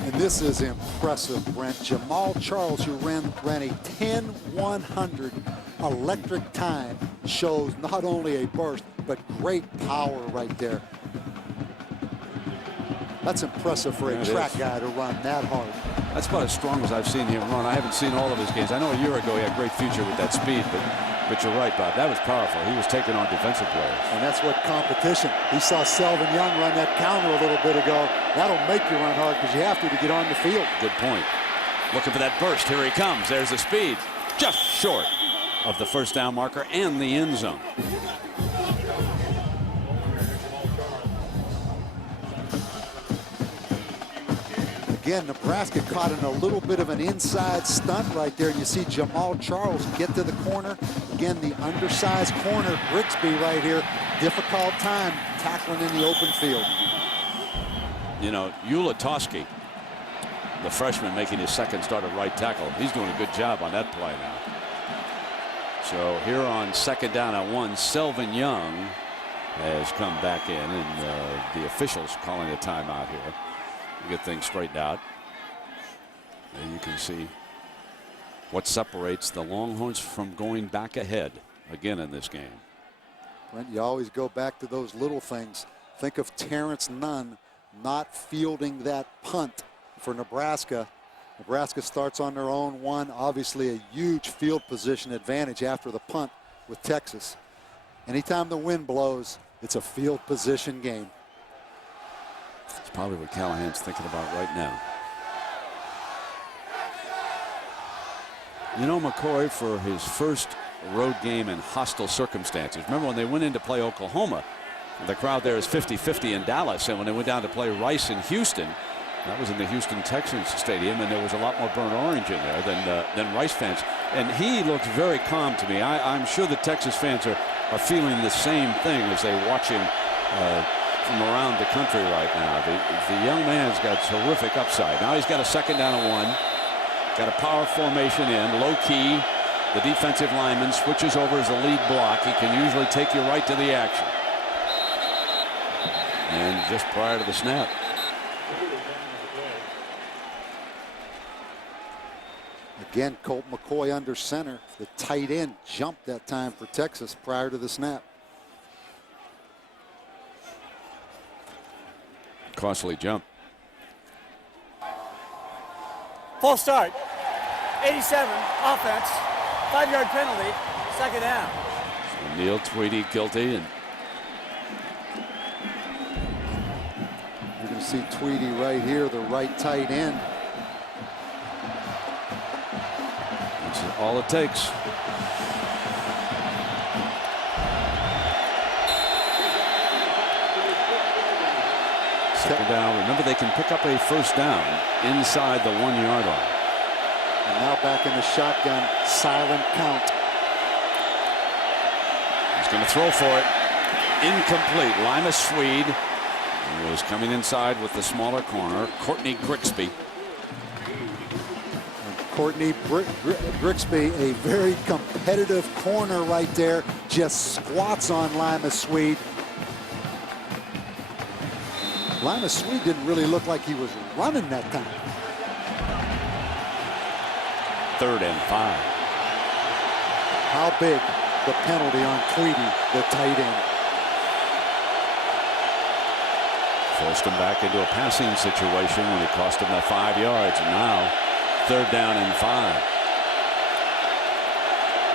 And this is impressive, Brent. Jamal Charles, who ran a 10-100 electric time, shows not only a burst, but great power right there. That's impressive for a track guy to run that hard. That's about as strong as I've seen him run. I haven't seen all of his games. I know a year ago he had great future with that speed, but you're right, Bob. That was powerful. He was taking on defensive players. And that's what competition. He saw Selvin Young run that counter a little bit ago. That'll make you run hard because you have to get on the field. Good point. Looking for that burst. Here he comes. There's the speed. Just short of the first down marker and the end zone. Again, Nebraska caught in a little bit of an inside stunt right there. And you see Jamal Charles get to the corner. Again, the undersized corner, Grigsby right here. Difficult time tackling in the open field. You know, Ulatowski, the freshman making his 2nd start at right tackle. He's doing a good job on that play now. So here on 2nd down at 1, Selvin Young has come back in, and the officials calling a timeout here to get things straightened out. And you can see what separates the Longhorns from going back ahead again in this game. Brent, you always go back to those little things. Think of Terrence Nunn not fielding that punt for Nebraska. Nebraska starts on their own 1. Obviously a huge field position advantage after the punt with Texas. Anytime the wind blows, it's a field position game. It's probably what Callahan's thinking about right now. You know, McCoy, for his first road game in hostile circumstances. Remember when they went in to play Oklahoma, the crowd there is 50-50 in Dallas, and when they went down to play Rice in Houston, that was in the Houston Texans stadium, and there was a lot more burnt orange in there than Rice fans. And he looks very calm to me. I'm sure the Texas fans are feeling the same thing as they watch him from around the country right now. The young man's got terrific upside. Now he's got a 2nd down and 1. Got a power formation in, low key. The defensive lineman switches over as the lead block. He can usually take you right to the action. And just prior to the snap. Again, Colt McCoy under center. The tight end jumped that time for Texas prior to the snap. Costly jump. False start. 87, offense. 5-yard penalty, 2nd down. So Neil Tweedy guilty. And you're going to see Tweedy right here, the right tight end. that's all it takes. Second down. Remember, they can pick up a first down inside the 1-yard line. And now back in the shotgun, silent count. He's going to throw for it. Incomplete. Lima Swede was coming inside with the smaller corner. Courtney Grigsby. Courtney Grigsby, a very competitive corner right there, just squats on Lima Swede. Lima Swede didn't really look like he was running that time. 3rd and 5. How big the penalty on Tweedy, the tight end. Forced him back into a passing situation when it cost him that 5 yards. And now 3rd down and 5.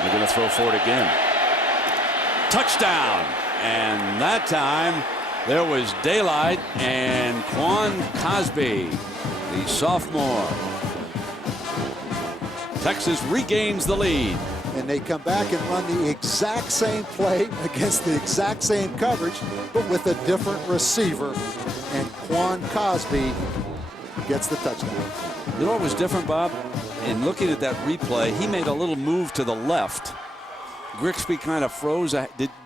They're going to throw for it again. Touchdown. And that time there was daylight, and Quan Cosby, the sophomore. Texas regains the lead. And they come back and run the exact same play against the exact same coverage, but with a different receiver. And Quan Cosby gets the touchdown. You know what was different, Bob? In looking at that replay, he made a little move to the left. Grigsby kind of froze.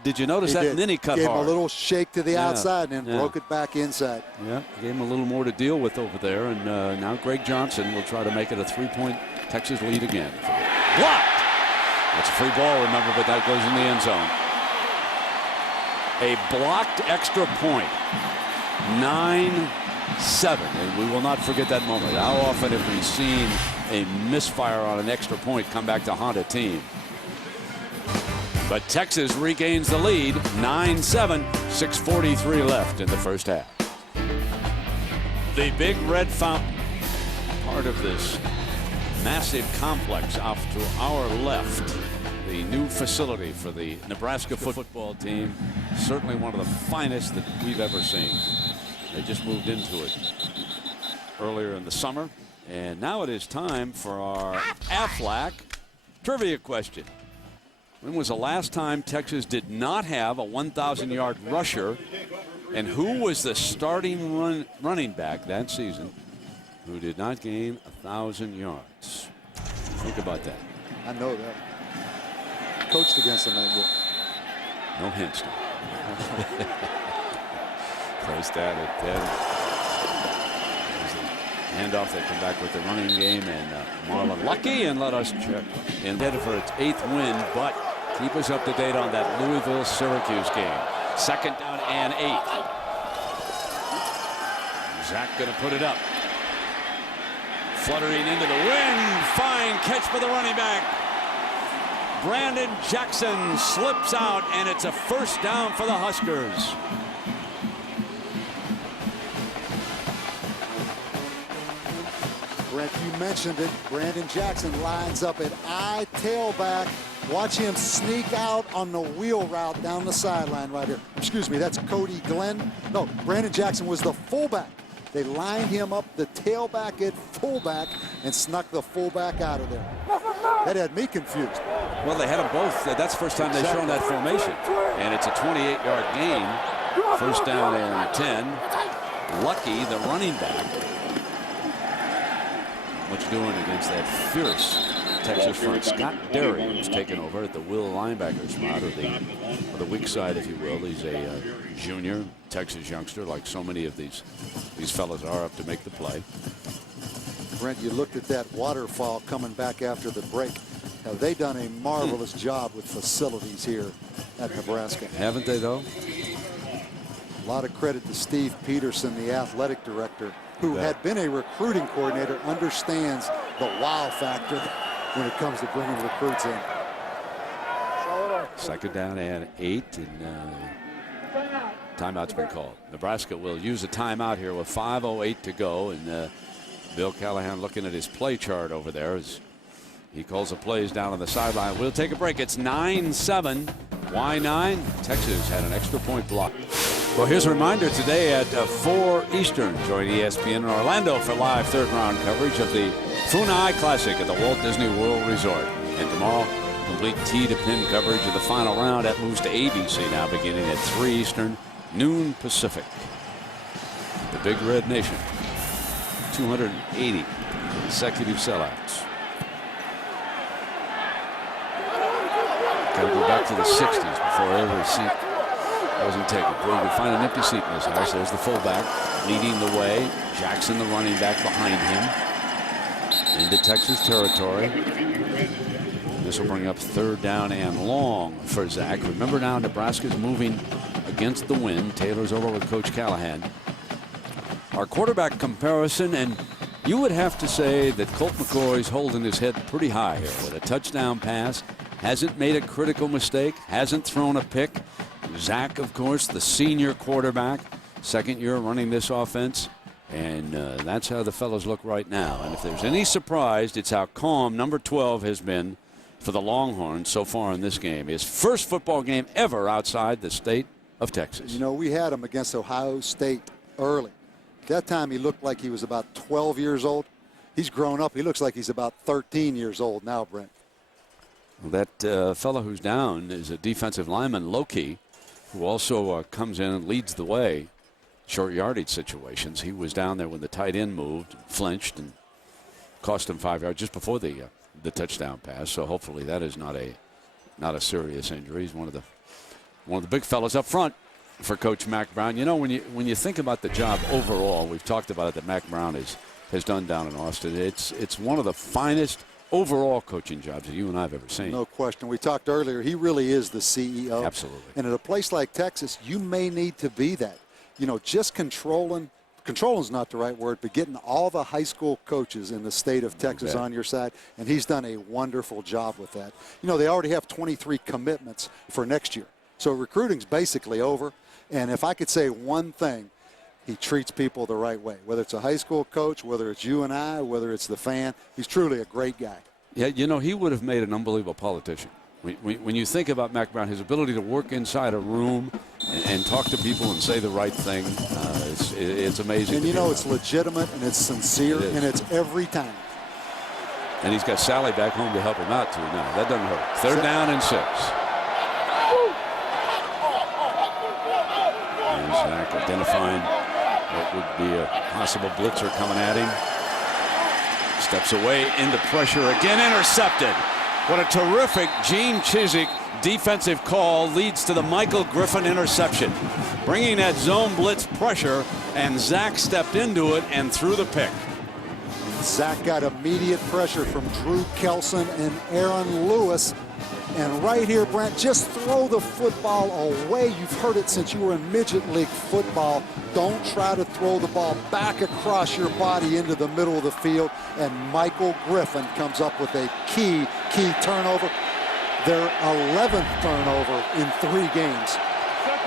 Did you notice that? Did. And then he cut gave hard. Him a little shake to the outside and then broke it back inside. Yeah, gave him a little more to deal with over there. And now Greg Johnson will try to make it a 3-point Texas lead again. Blocked. That's a free ball, remember, but that goes in the end zone. A blocked extra point. 9-7. And we will not forget that moment. How often have we seen a misfire on an extra point come back to haunt a team? But Texas regains the lead, 9-7, 6:43 left in the first half. The Big Red Fountain, part of this massive complex off to our left. The new facility for the Nebraska football team, certainly one of the finest that we've ever seen. They just moved into it earlier in the summer. And now it is time for our Aflac trivia question. When was the last time Texas did not have a 1,000-yard rusher? And who was the starting running back that season who did not gain 1,000 yards? Think about that. I know that. Coached against them that year. No hints. First down at 10. There's the handoff. They come back with the running game, and Marlon lucky and let us check. And headed for its 8th win, but keep us up to date on that Louisville-Syracuse game. 2nd down and 8. Zach going to put it up. Fluttering into the wind. Fine catch by the running back. Brandon Jackson slips out, and it's a 1st down for the Huskers. Brent, you mentioned it. Brandon Jackson lines up at I tailback. Watch him sneak out on the wheel route down the sideline right here. Excuse me, that's Cody Glenn. No, Brandon Jackson was the fullback. They lined him up the tailback at fullback and snuck the fullback out of there. That had me confused. Well, they had them both. That's the first time they've shown that formation. And it's a 28-yard gain. 1st down and 10. Lucky, the running back. What you doing against that fierce Texas front? Scott Derry was taken over at the will linebacker spot, or the weak side, if you will. He's a junior Texas youngster, like so many of these fellas are, up to make the play. Brent, you looked at that waterfall coming back after the break. Have they done a marvelous job with facilities here at Nebraska? Haven't they, though? A lot of credit to Steve Peterson, the athletic director, who had been a recruiting coordinator, understands the wow factor when it comes to bringing recruits in. 2nd down and 8, and timeout's been called. Nebraska will use a timeout here with 5:08 to go, and Bill Callahan looking at his play chart over there as he calls the plays down on the sideline. We'll take a break. It's 9-7. Why 9? Texas had an extra point block. Well, here's a reminder today at 4 Eastern. Join ESPN in Orlando for live 3rd round coverage of the Funai Classic at the Walt Disney World Resort. And tomorrow, complete tee to pin coverage of the final round. That moves to ABC now, beginning at 3 Eastern, noon Pacific. The Big Red Nation. 280 consecutive sellouts. Got to go back to the 60s before every seat wasn't taken. Boy, you can find an empty seat in this house. There's the fullback leading the way. Jackson, the running back, behind him into Texas territory. This will bring up 3rd down and long for Zach. Remember now, Nebraska's moving against the wind. Taylor's over with Coach Callahan. Our quarterback comparison, and you would have to say that Colt McCoy's holding his head pretty high here with a touchdown pass hasn't made a critical mistake, hasn't thrown a pick. Zach, of course, the senior quarterback, second year running this offense. And that's how the fellows look right now. And if there's any surprise, it's how calm number 12 has been for the Longhorns so far in this game. His first football game ever outside the state of Texas. You know, we had him against Ohio State early. At that time, he looked like he was about 12 years old. He's grown up. He looks like he's about 13 years old now, Brent. Well, that fellow who's down is a defensive lineman, Loki, who also comes in and leads the way. Short yardage situations. He was down there when the tight end moved, flinched, and cost him 5 yards just before the touchdown pass. So hopefully that is not a serious injury. He's one of the big fellas up front for Coach Mack Brown. You know, when you think about the job overall, we've talked about it that Mack Brown has done down in Austin. It's one of the finest overall coaching jobs that you and I have ever seen. No question. We talked earlier. He really is the CEO. Absolutely. And at a place like Texas, you may need to be that. You know, just controlling is not the right word, but getting all the high school coaches in the state of Texas on your side, and he's done a wonderful job with that. You know, they already have 23 commitments for next year. So recruiting's basically over. And if I could say one thing, he treats people the right way. Whether it's a high school coach, whether it's you and I, whether it's the fan, he's truly a great guy. Yeah, you know, he would have made an unbelievable politician. When you think about Mack Brown, his ability to work inside a room and talk to people and say the right thing, it's amazing. And you know, it's legitimate and it's sincere and it's every time. And he's got Sally back home to help him out too now. That doesn't hurt. Third down and 6. And Zach identifying what would be a possible blitzer coming at him. Steps away into pressure again, intercepted. What a terrific Gene Chizik defensive call leads to the Michael Griffin interception. Bringing that zone blitz pressure, and Zach stepped into it and threw the pick. Zach got immediate pressure from Drew Kelson and Aaron Lewis. And right here, Brent, just throw the football away. You've heard it since you were in midget league football. Don't try to throw the ball back across your body into the middle of the field. And Michael Griffin comes up with a key turnover. Their 11th turnover in 3 games.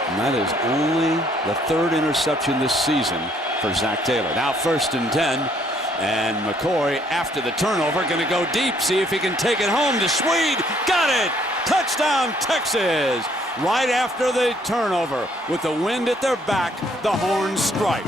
And that is only the 3rd interception this season for Zach Taylor. Now 1st and 10. And McCoy, after the turnover, going to go deep, see if he can take it home to Swede. Got it! Touchdown, Texas! Right after the turnover, with the wind at their back, the horns strike.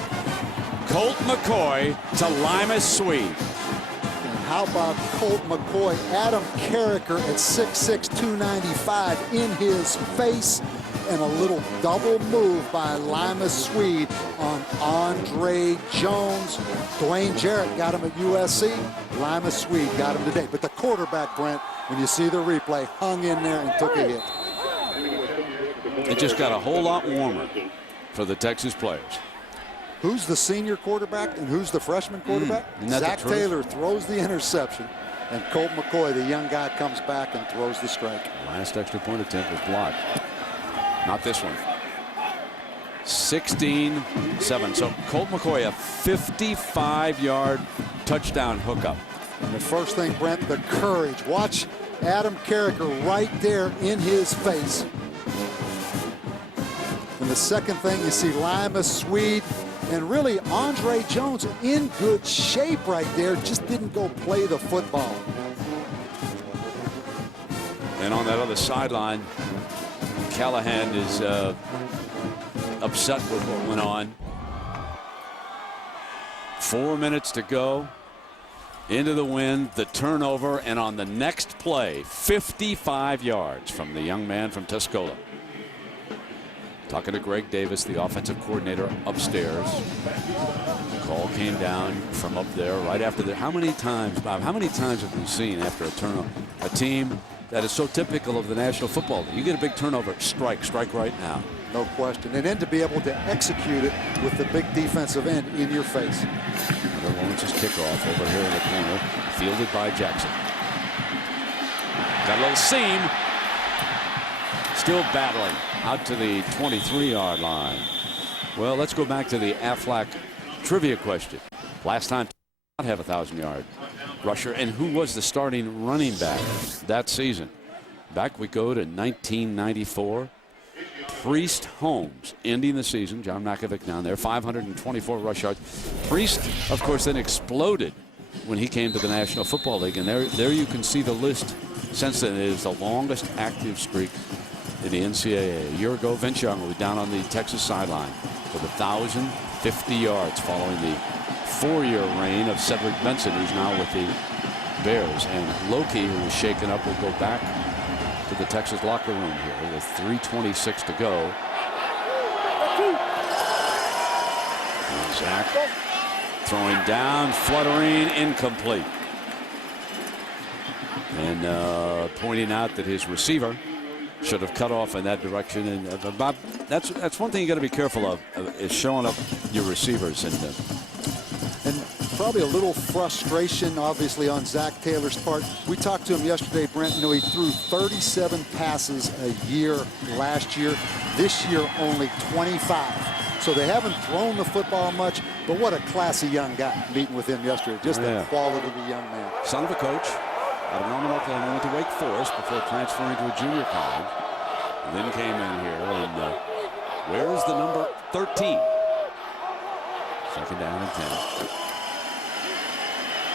Colt McCoy to Lima Swede. And how about Colt McCoy? Adam Carricker at 6'6", 295 in his face. And a little double move by Lima Swede on Andre Jones. Dwayne Jarrett got him at USC. Lima Swede got him today. But the quarterback, Brent, when you see the replay, hung in there and took a hit. It just got a whole lot warmer for the Texas players. Who's the senior quarterback and who's the freshman quarterback? Zach Taylor throws the interception. And Colt McCoy, the young guy, comes back and throws the strike. Last extra point attempt was blocked. Not this one. 16-7. So Colt McCoy, a 55-yard touchdown hookup. And the first thing, Brent, the courage. Watch Adam Carricker right there in his face. And the second thing, you see Lima Swede and really Andre Jones in good shape right there. Just didn't go play the football. And on that other sideline, Callahan is upset with what went on. 4 minutes to go. Into the wind, the turnover, and on the next play, 55 yards from the young man from Tuscola. Talking to Greg Davis, the offensive coordinator, upstairs. Call came down from up there right after the. How many times, Bob, how many times have we seen after a turnover, a team that is so typical of the National Football League? You get a big turnover, strike right now. No question. And then to be able to execute it with the big defensive end in your face. Another Lawrence's kickoff over here in the corner, fielded by Jackson. Got a little seam. Still battling out to the 23-yard line. Well, let's go back to the Aflac trivia question. Last time did not have a 1,000-yard rusher, and who was the starting running back that season? Back we go to 1994. Priest Holmes ending the season. John Malkovich down there, 524 rush yards. Priest, of course, then exploded when he came to the National Football League. And there you can see the list since then. It is the longest active streak in the NCAA. A year ago, Vince Young was down on the Texas sideline with 1,050 yards following the 4-year reign of Cedric Benson, who's now with the Bears. And Loki, who was shaken up, will go back to the Texas locker room here with 3:26 to go. And Zach throwing down, fluttering, incomplete. And pointing out that his receiver should have cut off in that direction. And Bob, that's one thing you got to be careful of, is showing up your receivers. And probably a little frustration, obviously, on Zach Taylor's part. We talked to him yesterday, Brent. You know, he threw 37 passes a year last year. This year, only 25. So they haven't thrown the football much, but what a classy young guy meeting with him yesterday. Just the quality of the young man. Son of a coach out of Norman, Oklahoma, went to Wake Forest before transferring to a junior college. And then came in here, and where is the number 13? Second down and 10.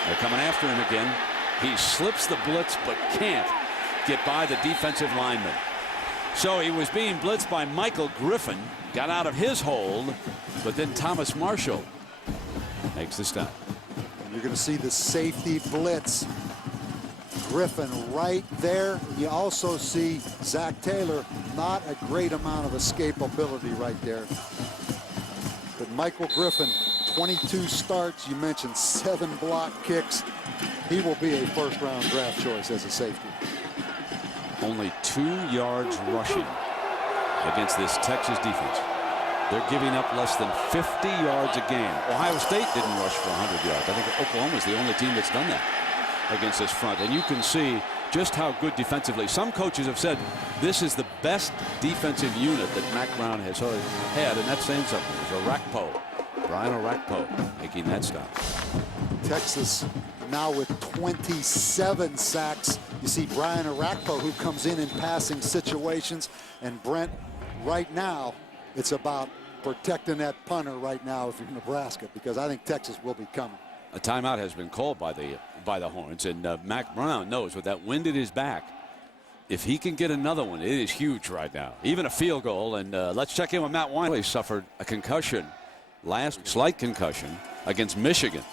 They're coming after him again. He slips the blitz but can't get by the defensive lineman. So he was being blitzed by Michael Griffin, got out of his hold, but then Thomas Marshall makes the stop. And you're going to see the safety blitz. Griffin right there. You also see Zach Taylor, not a great amount of escapability right there. But Michael Griffin, 22 starts. You mentioned 7 block kicks. He will be a first-round draft choice as a safety. Only 2 yards rushing against this Texas defense. They're giving up less than 50 yards a game. Ohio State didn't rush for 100 yards. I think Oklahoma is the only team that's done that against this front. And you can see just how good defensively. Some coaches have said this is the best defensive unit that Mack Brown has had, and that's saying something. It's Orakpo, Brian Orakpo, making that stop. Texas now with 27 sacks. You see Brian Orakpo, who comes in passing situations. And Brent, right now, it's about protecting that punter right now if you're Nebraska, because I think Texas will be coming. A timeout has been called by the Horns, and Mack Brown knows with that wind at his back, if he can get another one, it is huge right now. Even a field goal. And let's check in with Matt Wine. He suffered a concussion, slight concussion against Michigan.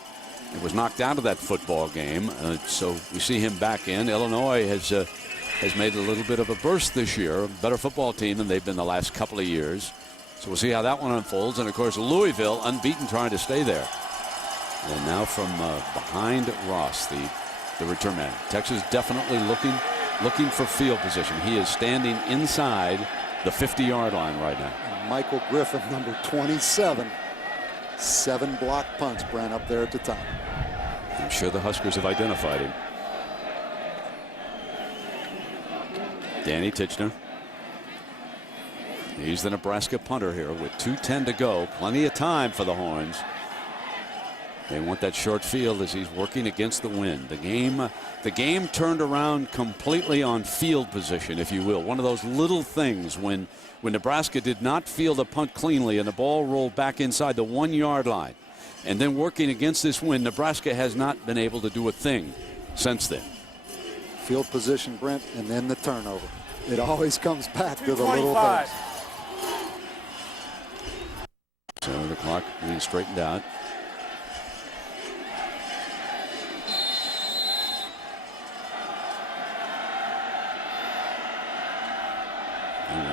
He was knocked out of that football game, so we see him back in. Illinois has made a little bit of a burst this year, a better football team than they've been the last couple of years. So we'll see how that one unfolds. And of course, Louisville unbeaten, trying to stay there. And now from behind Ross, the return man. Texas definitely looking for field position. He is standing inside the 50-yard line right now. And Michael Griffin, number 27. 7 block punts, Brent, up there at the top. I'm sure the Huskers have identified him. Danny Titchener. He's the Nebraska punter here with 2:10 to go. Plenty of time for the Horns. They want that short field as he's working against the wind. The game turned around completely on field position, if you will. One of those little things when Nebraska did not field a punt cleanly and the ball rolled back inside the 1-yard line. And then working against this wind, Nebraska has not been able to do a thing since then. Field position, Brent, and then the turnover. It always comes back to the little things. So the clock being straightened out.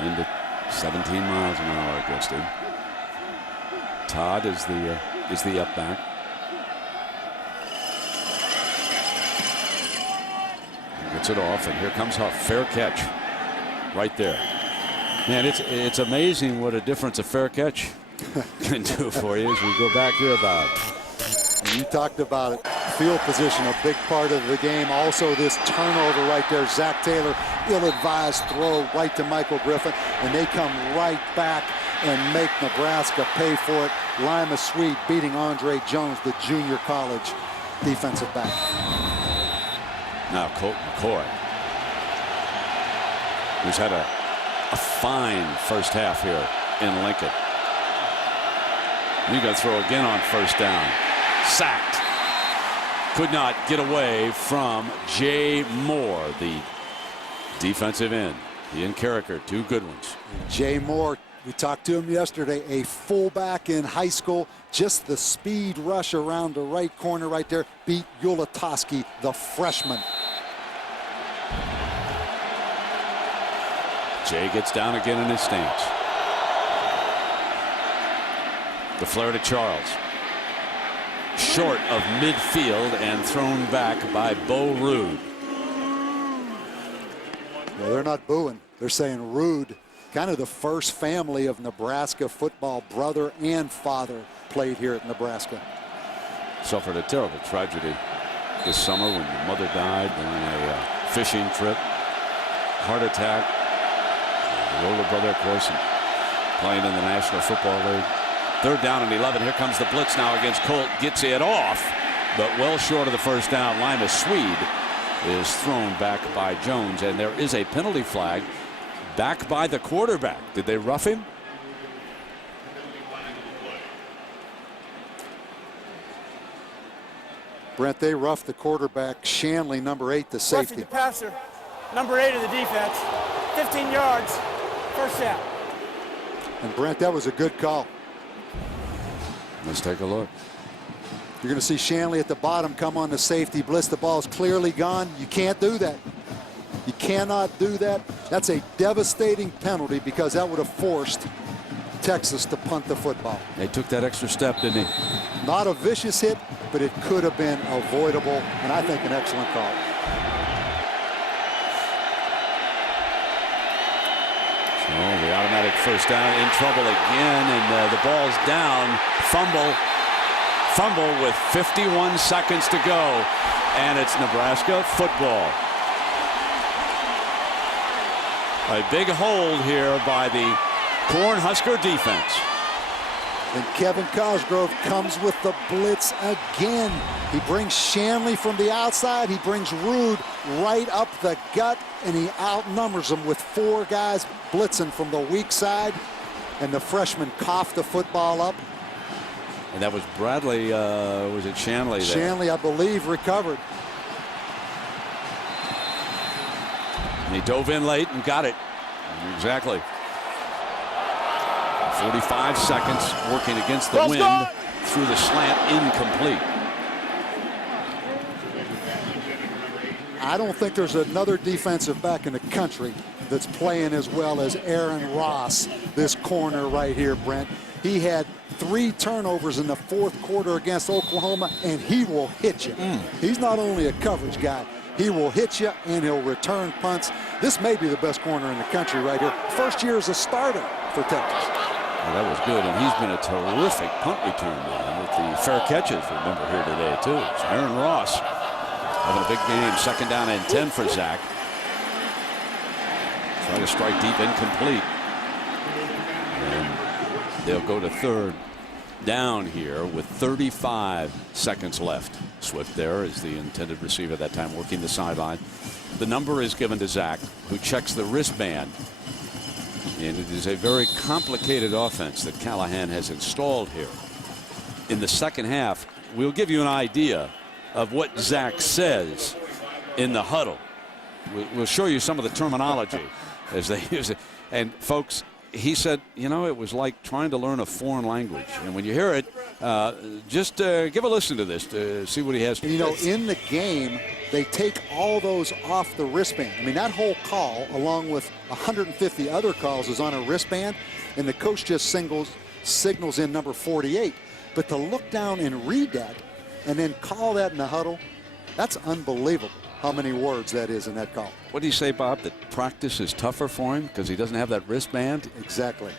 Wind at 17 miles an hour against him. Todd is the up back. He gets it off, and here comes Huff. Fair catch right there. Man, it's amazing what a difference a fair catch can do for you as we go back here about. And you talked about it. Field position, a big part of the game. Also this turnover right there. Zach Taylor, ill-advised throw right to Michael Griffin, and they come right back and make Nebraska pay for it. Lima Sweet beating Andre Jones, the junior college defensive back. Now Colt McCoy. who's had a fine first half here in Lincoln. You got to throw again on first down. Sacked. Could not get away from Jay Moore, the defensive end. He and Carricker, two good ones. Jay Moore, we talked to him yesterday, a fullback in high school. Just the speed rush around the right corner right there beat Yulatoski, the freshman. Jay gets down again in his stance. The flare to Charles. Short of midfield and thrown back by Bo Rude. Well, they're not booing. They're saying Rude, kind of the first family of Nebraska football, brother and father played here at Nebraska. Suffered a terrible tragedy this summer when your mother died during a fishing trip. Heart attack. The older brother, of course, playing in the National Football League. Third down and 11. Here comes the blitz now against Colt. Gets it off, but well short of the first down. Lima Swede is thrown back by Jones, and there is a penalty flag back by the quarterback. Did they rough him? Brent, they roughed the quarterback. Shanley, number 8, the safety. Roughing the passer, number 8 of the defense, 15 yards, first down. And Brent, that was a good call. Let's take a look. You're going to see Shanley at the bottom come on the safety blitz. The ball's clearly gone. You can't do that. You cannot do that. That's a devastating penalty because that would have forced Texas to punt the football. They took that extra step, didn't he? Not a vicious hit, but it could have been avoidable, and I think an excellent call. So the automatic first down, in trouble again, and the ball's down. Fumble with 51 seconds to go, and it's Nebraska football. A big hold here by the Cornhusker defense. And Kevin Cosgrove comes with the blitz again. He brings Shanley from the outside. He brings Rude right up the gut, and he outnumbers them with 4 guys blitzing from the weak side. And the freshman coughed the football up. And that was Bradley, was it Shanley there? Shanley, I believe, recovered. And he dove in late and got it. Exactly. 45 seconds working against the wind through the slant, incomplete. I don't think there's another defensive back in the country that's playing as well as Aaron Ross, this corner right here, Brent. He had 3 turnovers in the 4th quarter against Oklahoma, and he will hit you. He's not only a coverage guy, he will hit you and he'll return punts. This may be the best corner in the country right here. First year as a starter for Texas. Well, that was good, and he's been a terrific punt return man with the fair catches, remember, here today, too. So Aaron Ross having a big game, 2nd down and 10 for Zach. Trying to strike deep, incomplete. And they'll go to 3rd down here with 35 seconds left. Swift there is the intended receiver at that time, working the sideline. The number is given to Zach, who checks the wristband. And it is a very complicated offense that Callahan has installed here. In the second half, we'll give you an idea of what Zach says in the huddle. We'll show you some of the terminology as they use it. And folks, he said, you know, it was like trying to learn a foreign language. And when you hear it, just give a listen to this to see what he has to say. You know, in the game, they take all those off the wristband. I mean, that whole call, along with 150 other calls, is on a wristband, and the coach just signals in number 48. But to look down and read that and then call that in the huddle, that's unbelievable how many words that is in that call. What do you say, Bob, that practice is tougher for him because he doesn't have that wristband? Exactly.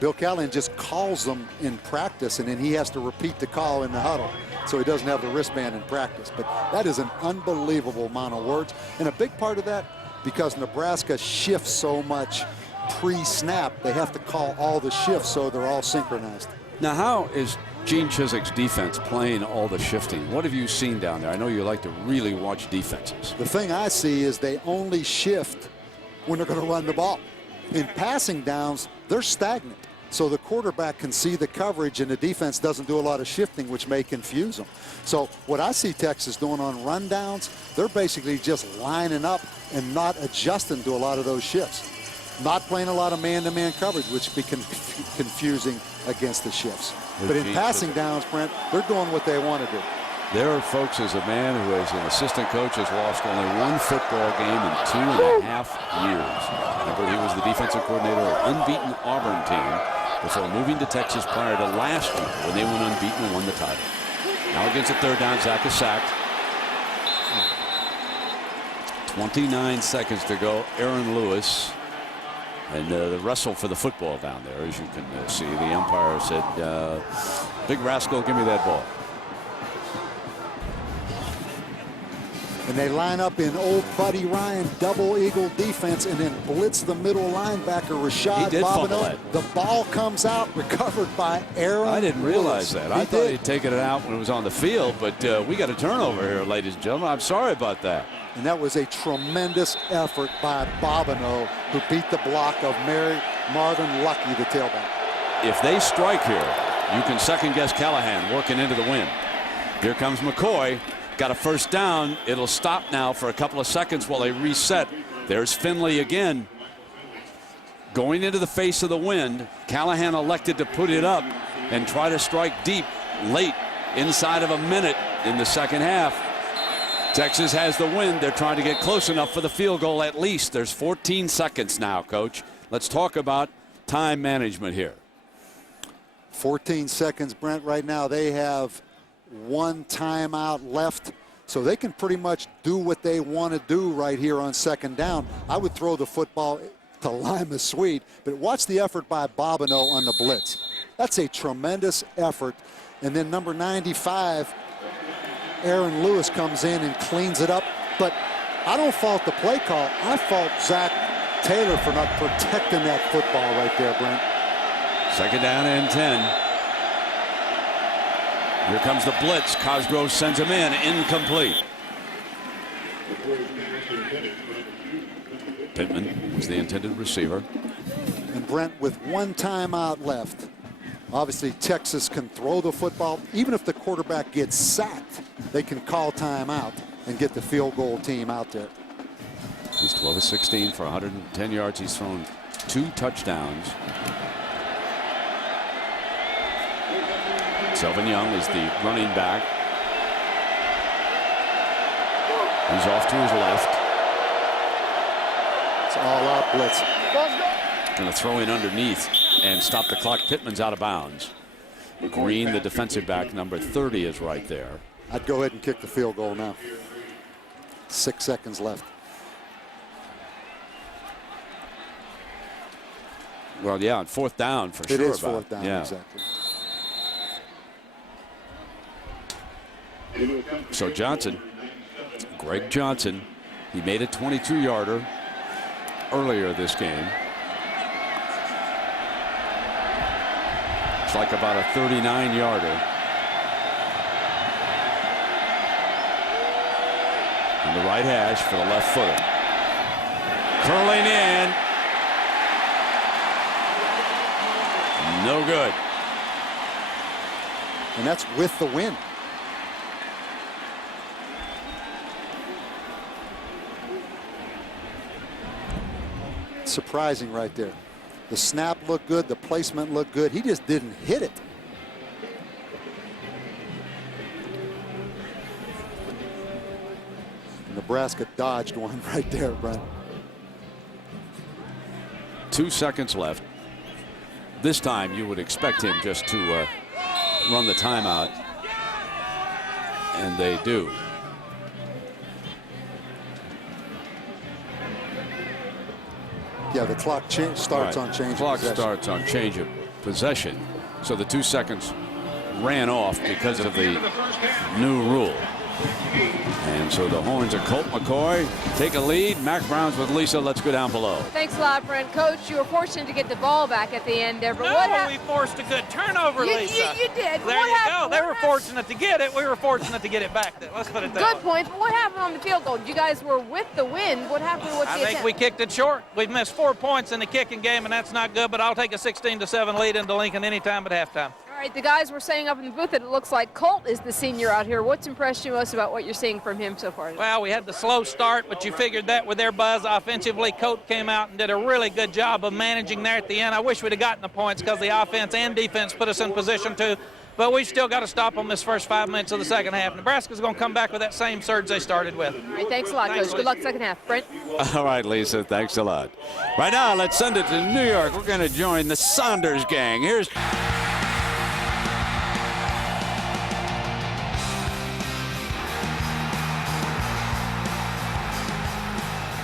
Bill Callahan just calls them in practice, and then he has to repeat the call in the huddle, so he doesn't have the wristband in practice. But that is an unbelievable amount of words. And a big part of that, because Nebraska shifts so much pre-snap, they have to call all the shifts so they're all synchronized. Now, how is Gene Chiswick's defense playing all the shifting? What have you seen down there? I know you like to really watch defenses. The thing I see is they only shift when they're going to run the ball. In passing downs, they're stagnant. So the quarterback can see the coverage, and the defense doesn't do a lot of shifting, which may confuse them. So what I see Texas doing on run downs, they're basically just lining up and not adjusting to a lot of those shifts. Not playing a lot of man-to-man coverage, which would be confusing against the shifts. But in passing downs, Brent, they're doing what they want to do. There are folks, as a man who is an assistant coach, has lost only one football game in 2.5 years. Remember, he was the defensive coordinator of an unbeaten Auburn team before moving to Texas prior to last year when they went unbeaten and won the title. Now against the third down, Zach is sacked. 29 seconds to go. Aaron Lewis. And the wrestle for the football down there, as you can see. The umpire said, "Big rascal, give me that ball." And they line up in old Buddy Ryan double eagle defense and then blitz the middle linebacker, Rashad He did fumble Bobineau. it. The ball comes out, recovered by Aaron I didn't realize Lewis. that. I thought he'd taken it out when it was on the field, but we got a turnover here, ladies and gentlemen. I'm sorry about that. And that was a tremendous effort by Bobineau, who beat the block of Marvin Lucky, the tailback. If they strike here, you can second-guess Callahan working into the wind. Here comes McCoy. Got a first down. It'll stop now for a couple of seconds while they reset. There's Finley again. Going into the face of the wind. Callahan elected to put it up and try to strike deep late, inside of a minute in the second half. Texas has the wind. They're trying to get close enough for the field goal at least. There's 14 seconds now, Coach. Let's talk about time management here. 14 seconds, Brent. Right now they have one timeout left, so they can pretty much do what they want to do right here on second down. I would throw the football to Lima Sweet, but watch the effort by Bobineau on the blitz. That's a tremendous effort. And then number 95, Aaron Lewis, comes in and cleans it up. But I don't fault the play call. I fault Zach Taylor for not protecting that football right there, Brent. Second down and 10. Here comes the blitz. Cosgrove sends him in. Incomplete. Pittman was the intended receiver. And Brent, with one timeout left, obviously Texas can throw the football. Even if the quarterback gets sacked, they can call timeout and get the field goal team out there. He's 12 of 16 for 110 yards. He's thrown 2 touchdowns. Selvin Young is the running back. He's off to his left. It's all out blitz. Going to throw in underneath and stop the clock. Pittman's out of bounds. Green, the defensive back, number 30, is right there. I'd go ahead and kick the field goal now. 6 seconds left. Well, yeah, on fourth down for sure. It is fourth down, yeah. exactly. So Johnson, Greg Johnson, he made a 22-yarder earlier this game. It's like about a 39-yarder. On the right hash for the left footer. Curling in. No good. And that's with the win. Surprising right there. The snap looked good. The placement looked good. He just didn't hit it. Nebraska dodged one right there, Brent. 2 seconds left. This time you would expect him just to run the timeout. And they do. Yeah, the clock starts on change of Clock possession. starts on change of possession. So the 2 seconds ran off because of the new rule. And so the horns are Colt McCoy. Take a lead. Mac Brown's with Lisa. Let's go down below. Thanks a lot, Brent. Coach, you were fortunate to get the ball back at the end there. But no, we forced a good turnover, Lisa. You did. There you go. They were fortunate to get it. We were fortunate to get it back. Let's put it that way. Good point. But what happened on the field goal? You guys were with the wind. What happened with the I think we kicked it short. We've missed 4 points in the kicking game, and that's not good. But I'll take a 16-7 lead into Lincoln anytime at halftime. All right, the guys were saying up in the booth that it looks like Colt is the senior out here. What's impressed you most about what you're seeing from him so far? Well, we had the slow start, but you figured that with their buzz offensively. Colt came out and did a really good job of managing there at the end. I wish we'd have gotten the points because the offense and defense put us in position to. But we've still got to stop them this first 5 minutes of the second half. Nebraska's going to come back with that same surge they started with. All right, thanks a lot, Coach. Good luck second half. Brent? All right, Lisa, thanks a lot. Right now, let's send it to New York. We're going to join the Saunders gang. Here's...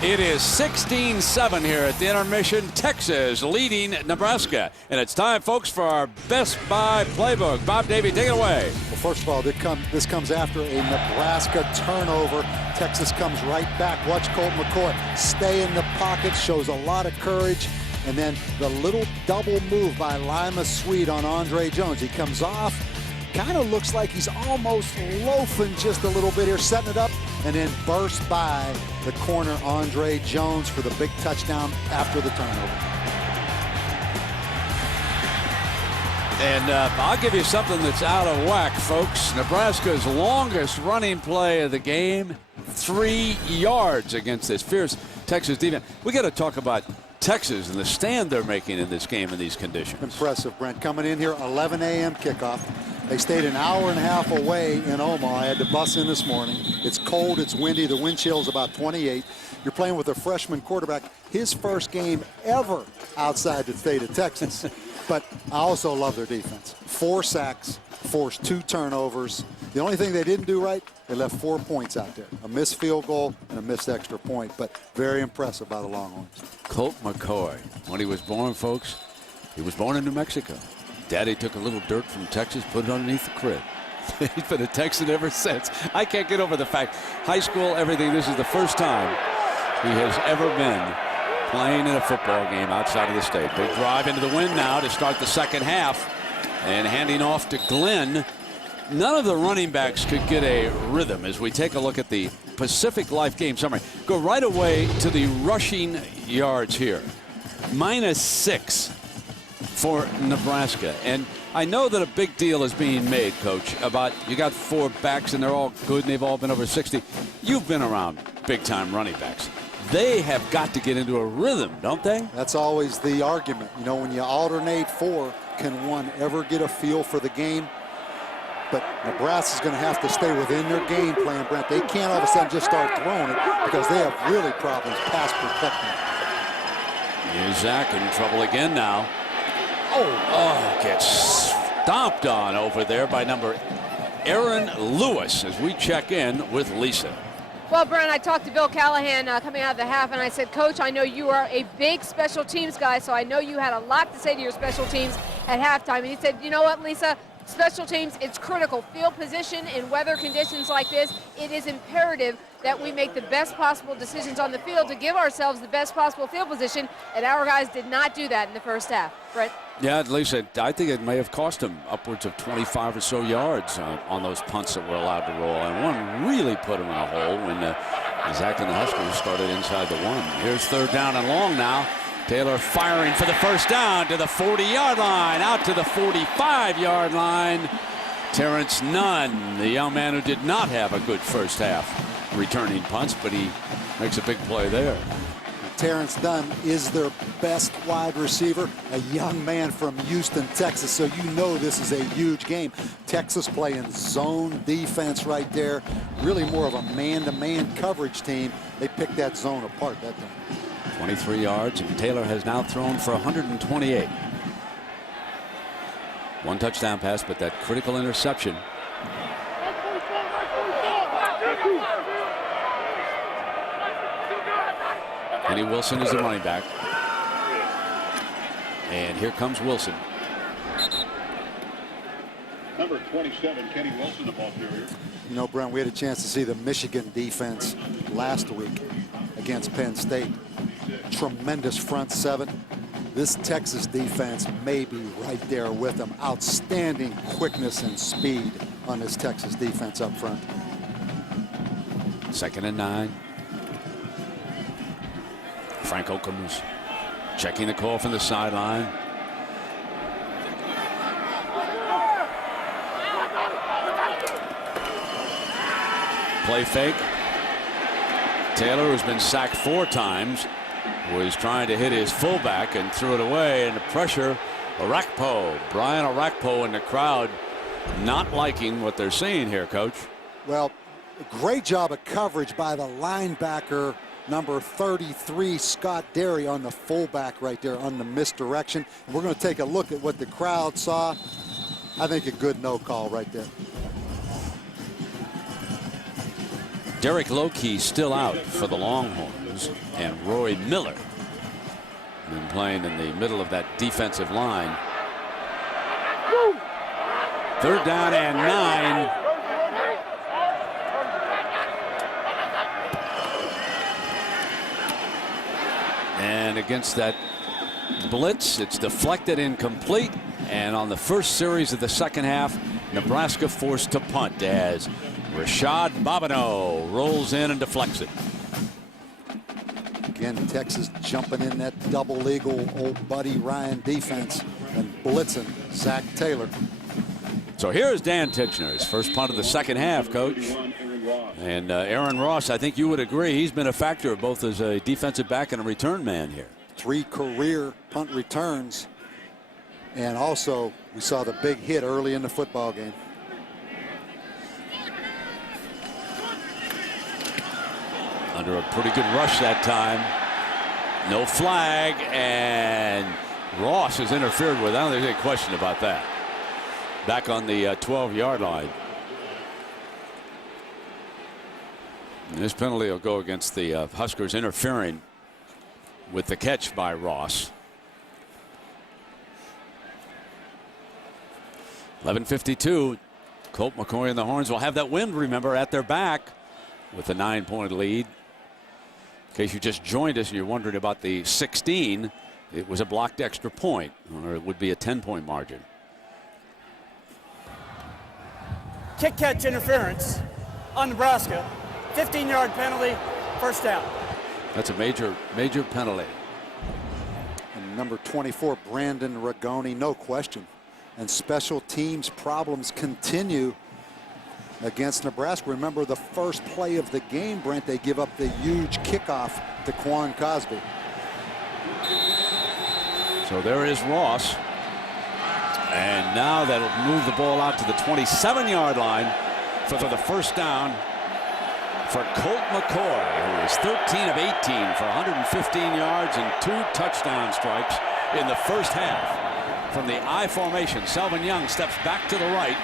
It is 16-7 here at the intermission. Texas leading Nebraska. And it's time, folks, for our Best Buy playbook. Bob Davie, take it away. Well, first of all, this comes after a Nebraska turnover. Texas comes right back. Watch Colt McCoy stay in the pocket, shows a lot of courage. And then the little double move by Lima Sweet on Andre Jones. He comes off, kind of looks like he's almost loafing just a little bit here, setting it up, and then bursts by the corner Andre Jones for the big touchdown after the turnover. And I'll give you something that's out of whack, folks. Nebraska's longest running play of the game, 3 yards against this fierce Texas defense. We got to talk about Texas and the stand they're making in this game in these conditions. Impressive, Brent. Coming in here, 11 a.m. kickoff. They stayed an hour and a half away in Omaha. I had to bus in this morning. It's cold, it's windy, the wind chill is about 28. You're playing with a freshman quarterback, his first game ever outside the state of Texas. But I also love their defense. 4 sacks, forced 2 turnovers. The only thing they didn't do right, they left 4 points out there. A missed field goal and a missed extra point, but very impressive by the Longhorns. Colt McCoy, when he was born, folks, he was born in New Mexico. Daddy took a little dirt from Texas, put it underneath the crib. He's been a Texan ever since. I can't get over the fact, high school, everything, this is the first time he has ever been playing in a football game outside of the state. Big drive into the wind now to start the second half. And handing off to Glenn. None of the running backs could get a rhythm as we take a look at the Pacific Life game summary. Go right away to the rushing yards here. -6 for Nebraska. And I know that a big deal is being made, Coach, about you got 4 backs and they're all good and they've all been over 60. You've been around big-time running backs. They have got to get into a rhythm, don't they? That's always the argument. You know, when you alternate 4, can one ever get a feel for the game? But Nebraska's going to have to stay within their game plan, Brent. They can't all of a sudden just start throwing it because they have really problems pass protecting. Here's Zach in trouble again now. Oh, gets stomped on over there by number Aaron Lewis as we check in with Lisa. Well, Brent, I talked to Bill Callahan coming out of the half, and I said, Coach, I know you are a big special teams guy, so I know you had a lot to say to your special teams at halftime. And he said, you know what, Lisa? Special teams, it's critical. Field position in weather conditions like this, it is imperative that we make the best possible decisions on the field to give ourselves the best possible field position, and our guys did not do that in the first half. Brent? Yeah, at least I think it may have cost him upwards of 25 or so yards on those punts that were allowed to roll. And one really put him in a hole when Zach and the Huskers started inside the 1. Here's 3rd down and long now. Taylor firing for the first down to the 40-yard line, out to the 45-yard line. Terrence Nunn, the young man who did not have a good first half returning punts, but he makes a big play there. Terrence Nunn is their best wide receiver, a young man from Houston, Texas, so you know this is a huge game. Texas playing zone defense right there, really more of a man-to-man coverage team. They picked that zone apart that time. 23 yards, and Taylor has now thrown for 128. 1 touchdown pass, but that critical interception. Kenny Wilson is the running back. And here comes Wilson. Number 27, Kenny Wilson, the ball carrier. You know, Brent, we had a chance to see the Michigan defense last week against Penn State. Tremendous front seven. This Texas defense may be right there with them. Outstanding quickness and speed on this Texas defense up front. 2nd and 9. Frank Okums checking the call from the sideline. Play fake. Taylor, who's been sacked 4 times, was trying to hit his fullback and threw it away. And the pressure, Arakpo, Brian Arakpo in the crowd not liking what they're seeing here, Coach. Well, great job of coverage by the linebacker, number 33, Scott Derry, on the fullback right there on the misdirection. And we're going to take a look at what the crowd saw. I think a good no call right there. Derek Lokey still out for the Longhorns, and Roy Miller been playing in the middle of that defensive line. 3rd down and 9. And against that blitz, it's deflected, incomplete. And on the first series of the second half, Nebraska forced to punt as Rashad Bobineau rolls in and deflects it. Again, Texas jumping in that double eagle, old buddy Ryan defense, and blitzing Zach Taylor. So here's Dan Tichenor, his first punt of the second half, Coach. And Aaron Ross, I think you would agree, he's been a factor both as a defensive back and a return man here. 3 career punt returns. And also, we saw the big hit early in the football game. Under a pretty good rush that time. No flag, and Ross is interfered with. I don't think there's any question about that. Back on the 12-yard line. And this penalty will go against the Huskers interfering with the catch by Ross. 11:52. Colt McCoy and the Horns will have that wind, remember, at their back with a 9-point lead. In case you just joined us and you're wondering about the 16, it was a blocked extra point, or it would be a 10-point margin. Kick catch interference on Nebraska. 15-yard penalty, 1st down. That's a major penalty. And number 24, Brandon Rigoni, no question. And special teams problems continue against Nebraska. Remember the first play of the game, Brent, they give up the huge kickoff to Quan Cosby. So there is Ross. And now that'll move the ball out to the 27-yard line for the first down for Colt McCoy, who is 13 of 18 for 115 yards and 2 touchdown strikes in the first half. From the I formation, Selvin Young steps back to the right,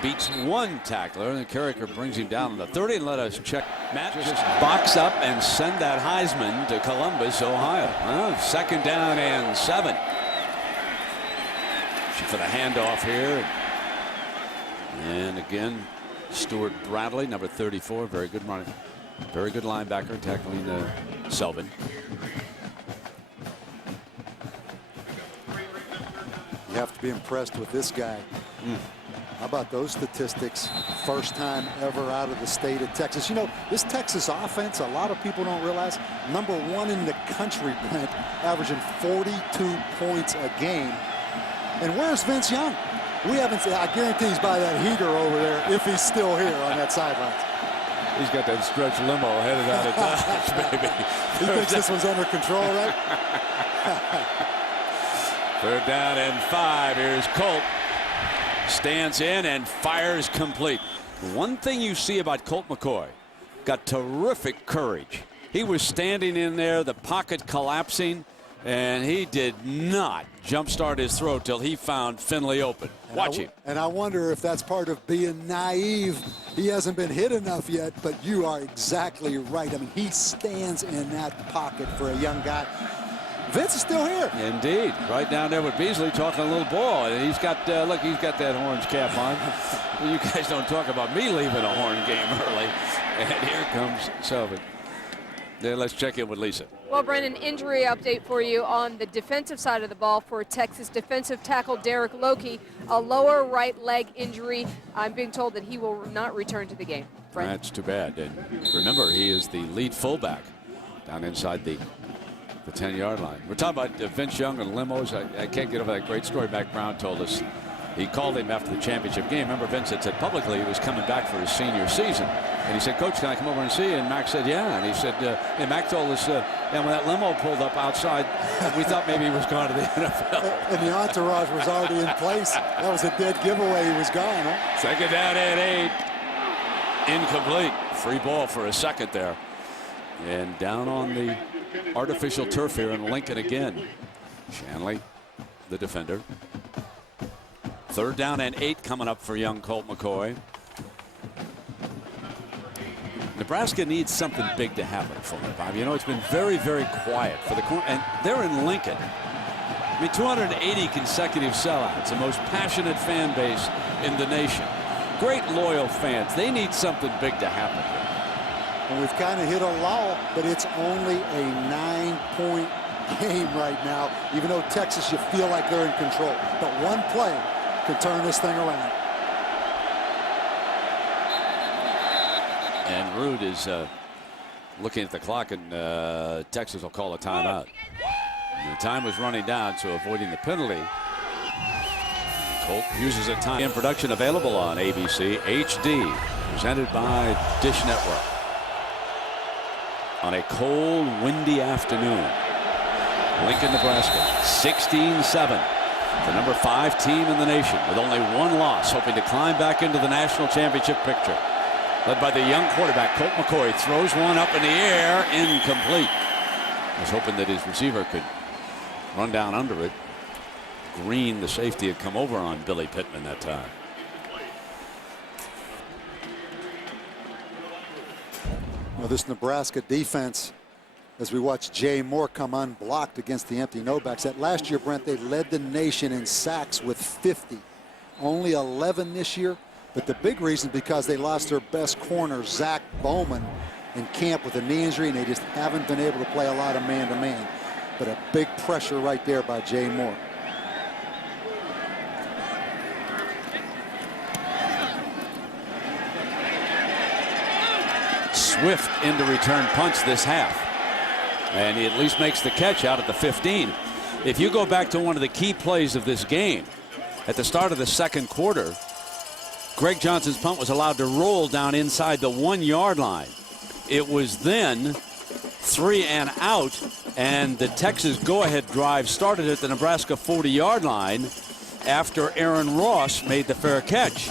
beats 1 tackler, and the Carricker brings him down on the 30. And let us check. Matt, just box up and send that Heisman to Columbus, Ohio. 2nd down and 7. For the handoff here. And again, Stuart Bradley, number 34, very good running, very good linebacker, tackling Selvin. You have to be impressed with this guy. How about those statistics? First time ever out of the state of Texas. You know, this Texas offense, a lot of people don't realize, number 1 in the country, Brent, averaging 42 points a game. And where's Vince Young? We haven't. I guarantee he's by that heater over there, if he's still here on that sideline. He's got that stretch limo headed out of Dodge, baby. He thinks this one's under control, right? 3rd down and 5. Here's Colt. Stands in and fires complete. One thing you see about Colt McCoy, got terrific courage. He was standing in there, the pocket collapsing, and he did not jumpstart his throw till he found Finley open. Watch him. And I wonder if that's part of being naive. He hasn't been hit enough yet, but you are exactly right. I mean, he stands in that pocket for a young guy. Vince is still here. Indeed. Right down there with Beasley talking a little ball. And he's got, look, he's got that orange cap on. You guys don't talk about me leaving a horn game early. And here comes Selvig. Then let's check in with Lisa. Well, Brennan, injury update for you on the defensive side of the ball for Texas. Defensive tackle Derek Loki, a lower right leg injury. I'm being told that he will not return to the game. Brennan. That's too bad. And remember, he is the lead fullback down inside the 10-yard line. We're talking about Vince Young and limos. I can't get over that great story Mac Brown told us. He called him after the championship game. Remember, Vince had said publicly he was coming back for his senior season. And he said, Coach, can I come over and see you? And Mac said, yeah. And he said, and Mac told us, and when that limo pulled up outside, we thought maybe he was going to the NFL. And the entourage was already in place. That was a dead giveaway. He was gone, huh? Second down and 8. Incomplete. Free ball for a second there. And down on the artificial turf here in Lincoln again. Shanley, the defender. Third down and 8 coming up for young Colt McCoy. Nebraska needs something big to happen for them, Bob. You know, it's been very, very quiet for the corner, and they're in Lincoln. I mean, 280 consecutive sellouts, the most passionate fan base in the nation. Great loyal fans. They need something big to happen here. And we've kind of hit a lull, but it's only a 9-point game right now. Even though Texas, you feel like they're in control. But one play can turn this thing around. And Rude is looking at the clock, and Texas will call a timeout. And the time was running down, so avoiding the penalty. Colt uses a time. In production available on ABC HD, presented by Dish Network. On a cold, windy afternoon, Lincoln, Nebraska, 16-7. The number 5 team in the nation with only one loss, hoping to climb back into the national championship picture. Led by the young quarterback, Colt McCoy, throws one up in the air, incomplete. Was hoping that his receiver could run down under it. Green, the safety, had come over on Billy Pittman that time. Well, this Nebraska defense, as we watch Jay Moore come unblocked against the empty no-backs. That last year, Brent, they led the nation in sacks with 50. Only 11 this year. But the big reason because they lost their best corner, Zach Bowman, in camp with a knee injury, and they just haven't been able to play a lot of man-to-man. But a big pressure right there by Jay Moore. Swift into return punch this half. And he at least makes the catch out at the 15. If you go back to one of the key plays of this game, at the start of the second quarter, Greg Johnson's punt was allowed to roll down inside the 1-yard line. It was then 3 and out, and the Texas go-ahead drive started at the Nebraska 40-yard line after Aaron Ross made the fair catch.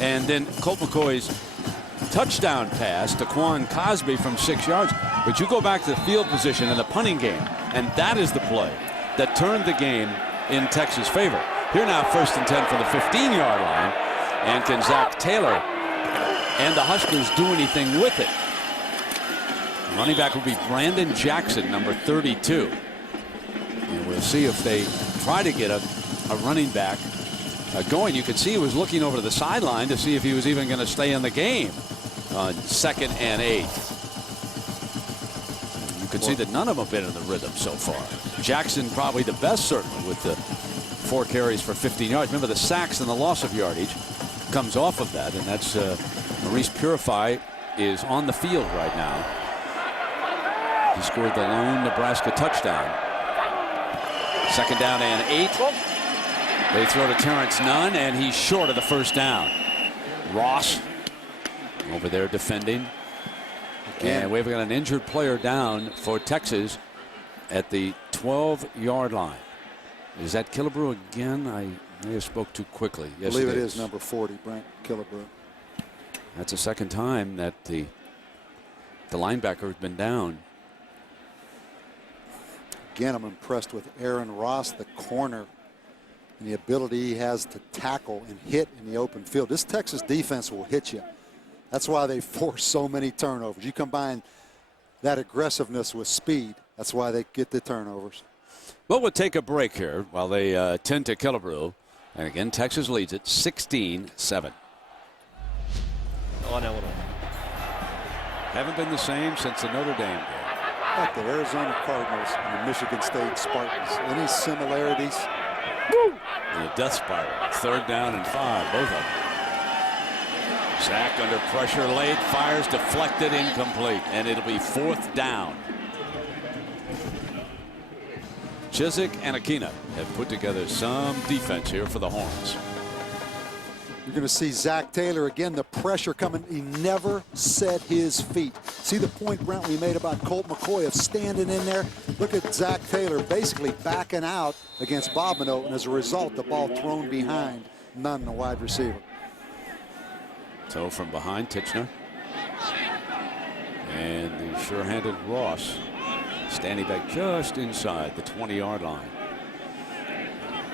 And then Colt McCoy's touchdown pass to Quan Cosby from 6 yards. But you go back to the field position in the punting game, and that is the play that turned the game in Texas' favor. Here now, 1st and 10 from the 15-yard line. And can Zach Taylor and the Huskers do anything with it? Running back will be Brandon Jackson, number 32. And we'll see if they try to get a running back going. You could see he was looking over to the sideline to see if he was even going to stay in the game on 2nd and 8. You could see that none of them have been in the rhythm so far. Jackson probably the best, certainly, with the 4 carries for 15 yards. Remember, the sacks and the loss of yardage comes off of that, and that's Maurice Purify is on the field right now. He scored the lone Nebraska touchdown. 2nd down and 8. They throw to Terrence Nunn, and he's short of the 1st down. Ross over there defending. And we've got an injured player down for Texas at the 12-yard line. Is that Killebrew again? I may have spoke too quickly. Yes, I believe it is number 40, Brent Killebrew. That's the second time that the linebacker has been down. Again, I'm impressed with Aaron Ross, the corner, and the ability he has to tackle and hit in the open field. This Texas defense will hit you. That's why they force so many turnovers. You combine that aggressiveness with speed. That's why they get the turnovers. Well, we'll take a break here while they tend to Killebrew. And again, Texas leads it 16-7. Haven't been the same since the Notre Dame game. Like the Arizona Cardinals and the Michigan State Spartans. Any similarities? The death spiral. 3rd down and 5, both of them. Zach under pressure late, fires deflected, incomplete, and it'll be 4th down. Chiswick and Aquina have put together some defense here for the Horns. You're going to see Zach Taylor again, the pressure coming. He never set his feet. See the point Brantley made about Colt McCoy of standing in there? Look at Zach Taylor basically backing out against Bobineau, and as a result, the ball thrown behind, none the wide receiver. So from behind, Titchener. And the sure-handed Ross standing back just inside the 20-yard line.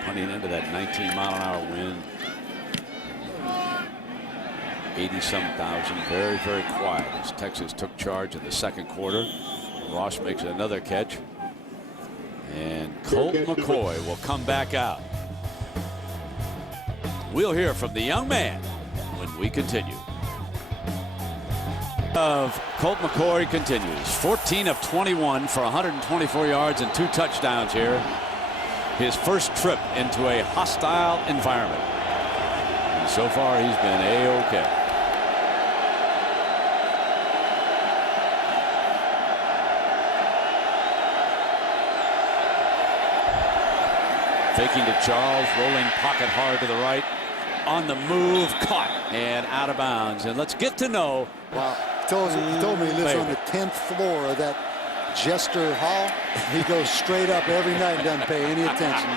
Punting into that 19-mile-an-hour wind. 80-some thousand, very, very quiet as Texas took charge in the 2nd quarter. Ross makes another catch. And Colt McCoy will come back out. We'll hear from the young man when we continue. Colt McCoy continues. 14 of 21 for 124 yards and 2 touchdowns here. His first trip into a hostile environment. And so far he's been A-OK. Faking to Charles, rolling pocket hard to the right. On the move, caught and out of bounds. And let's get to know. Wow. He told me he lives on the 10th floor of that Jester Hall. He goes straight up every night and doesn't pay any attention.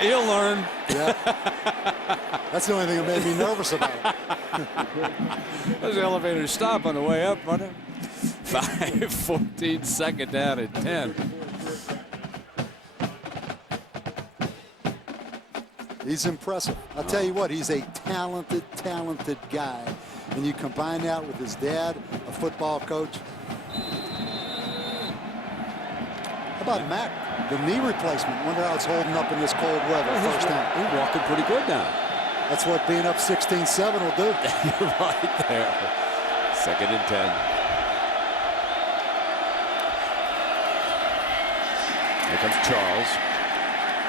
He'll learn. Yeah. That's the only thing that made me nervous about it. Those elevators stop on the way up, running. 5:14, 2nd down and 10. He's impressive. I'll tell you what, he's a talented guy. And you combine that with his dad, a football coach. How about Mac, the knee replacement? Wonder how it's holding up in this cold weather. First time. He's walking pretty good now. That's what being up 16-7 will do. You're right there. 2nd and 10. Here comes Charles.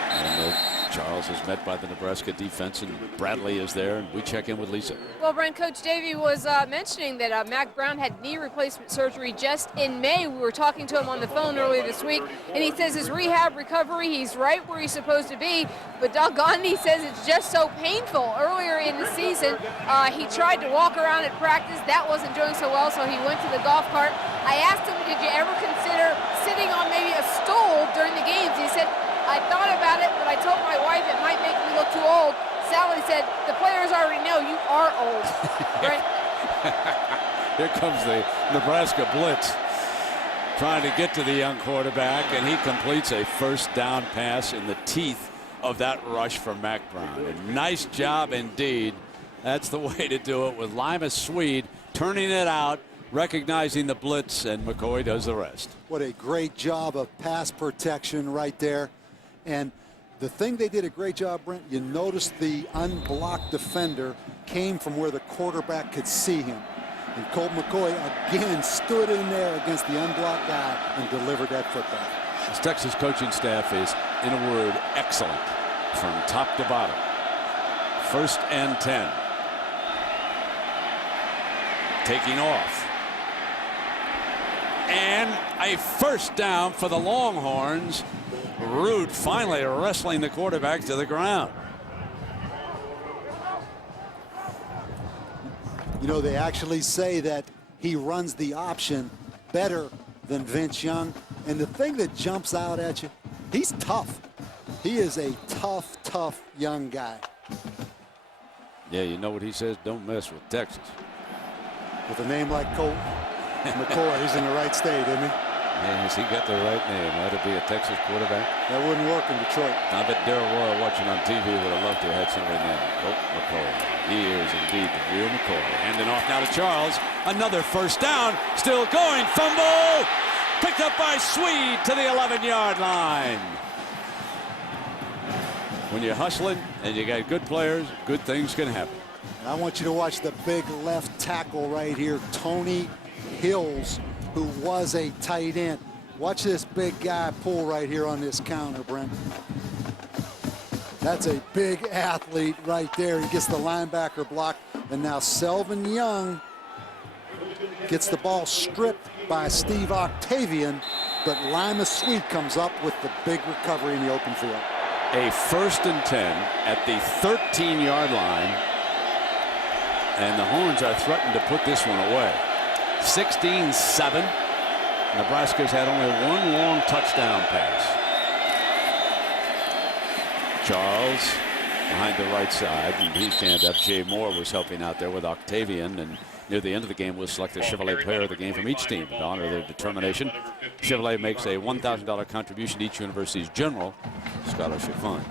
And Charles is met by the Nebraska defense, and Bradley is there, and we check in with Lisa. Well, Brent, Coach Davey was mentioning that Mac Brown had knee replacement surgery just in May. We were talking to him on the phone earlier this week, and he says his rehab recovery, he's right where he's supposed to be, but doggone, he says it's just so painful. Earlier in the season, he tried to walk around at practice. That wasn't doing so well, so he went to the golf cart. I asked him, did you ever consider sitting on maybe a stool during the games? He said, I thought about it, but I told my wife it might make me look too old. Sally said, the players already know you are old. Right? Here comes the Nebraska blitz, trying to get to the young quarterback, and he completes a 1st down pass in the teeth of that rush from Mac Brown. And nice job indeed. That's the way to do it, with Lima Swede turning it out, recognizing the blitz, and McCoy does the rest. What a great job of pass protection right there. And the thing they did a great job, Brent, you notice the unblocked defender came from where the quarterback could see him. And Colt McCoy again stood in there against the unblocked guy and delivered that football. This Texas coaching staff is, in a word, excellent from top to bottom. 1st and 10. Taking off. And a 1st down for the Longhorns. Rude finally wrestling the quarterback to the ground. You know, they actually say that he runs the option better than Vince Young. And the thing that jumps out at you, he's tough. He is a tough young guy. Yeah, you know what he says? Don't mess with Texas. With a name like Colt McCoy, he's in the right state, isn't he? Yes, he got the right name. That'd be a Texas quarterback. That wouldn't work in Detroit. I bet Darrell Royal watching on TV would have loved to have had somebody named Colt McCoy. He is indeed the real McCoy. Handing off now to Charles. Another 1st down. Still going. Fumble. Picked up by Swede to the 11-yard line. When you're hustling and you got good players, good things can happen. And I want you to watch the big left tackle right here, Tony Hills, who was a tight end. Watch this big guy pull right here on this counter, Brent. That's a big athlete right there. He gets the linebacker block. And now Selvin Young gets the ball stripped by Steve Octavian, but Lima Swede comes up with the big recovery in the open field. A 1st and 10 at the 13-yard line. And the Horns are threatened to put this one away. 16-7. Nebraska's had only one long touchdown pass. Charles behind the right side, and he stand up. Jay Moore was helping out there with Octavian, and near the end of the game was selected the Chevrolet player of the game from each team to honor their determination. Chevrolet makes a $1,000 contribution to each university's general scholarship fund.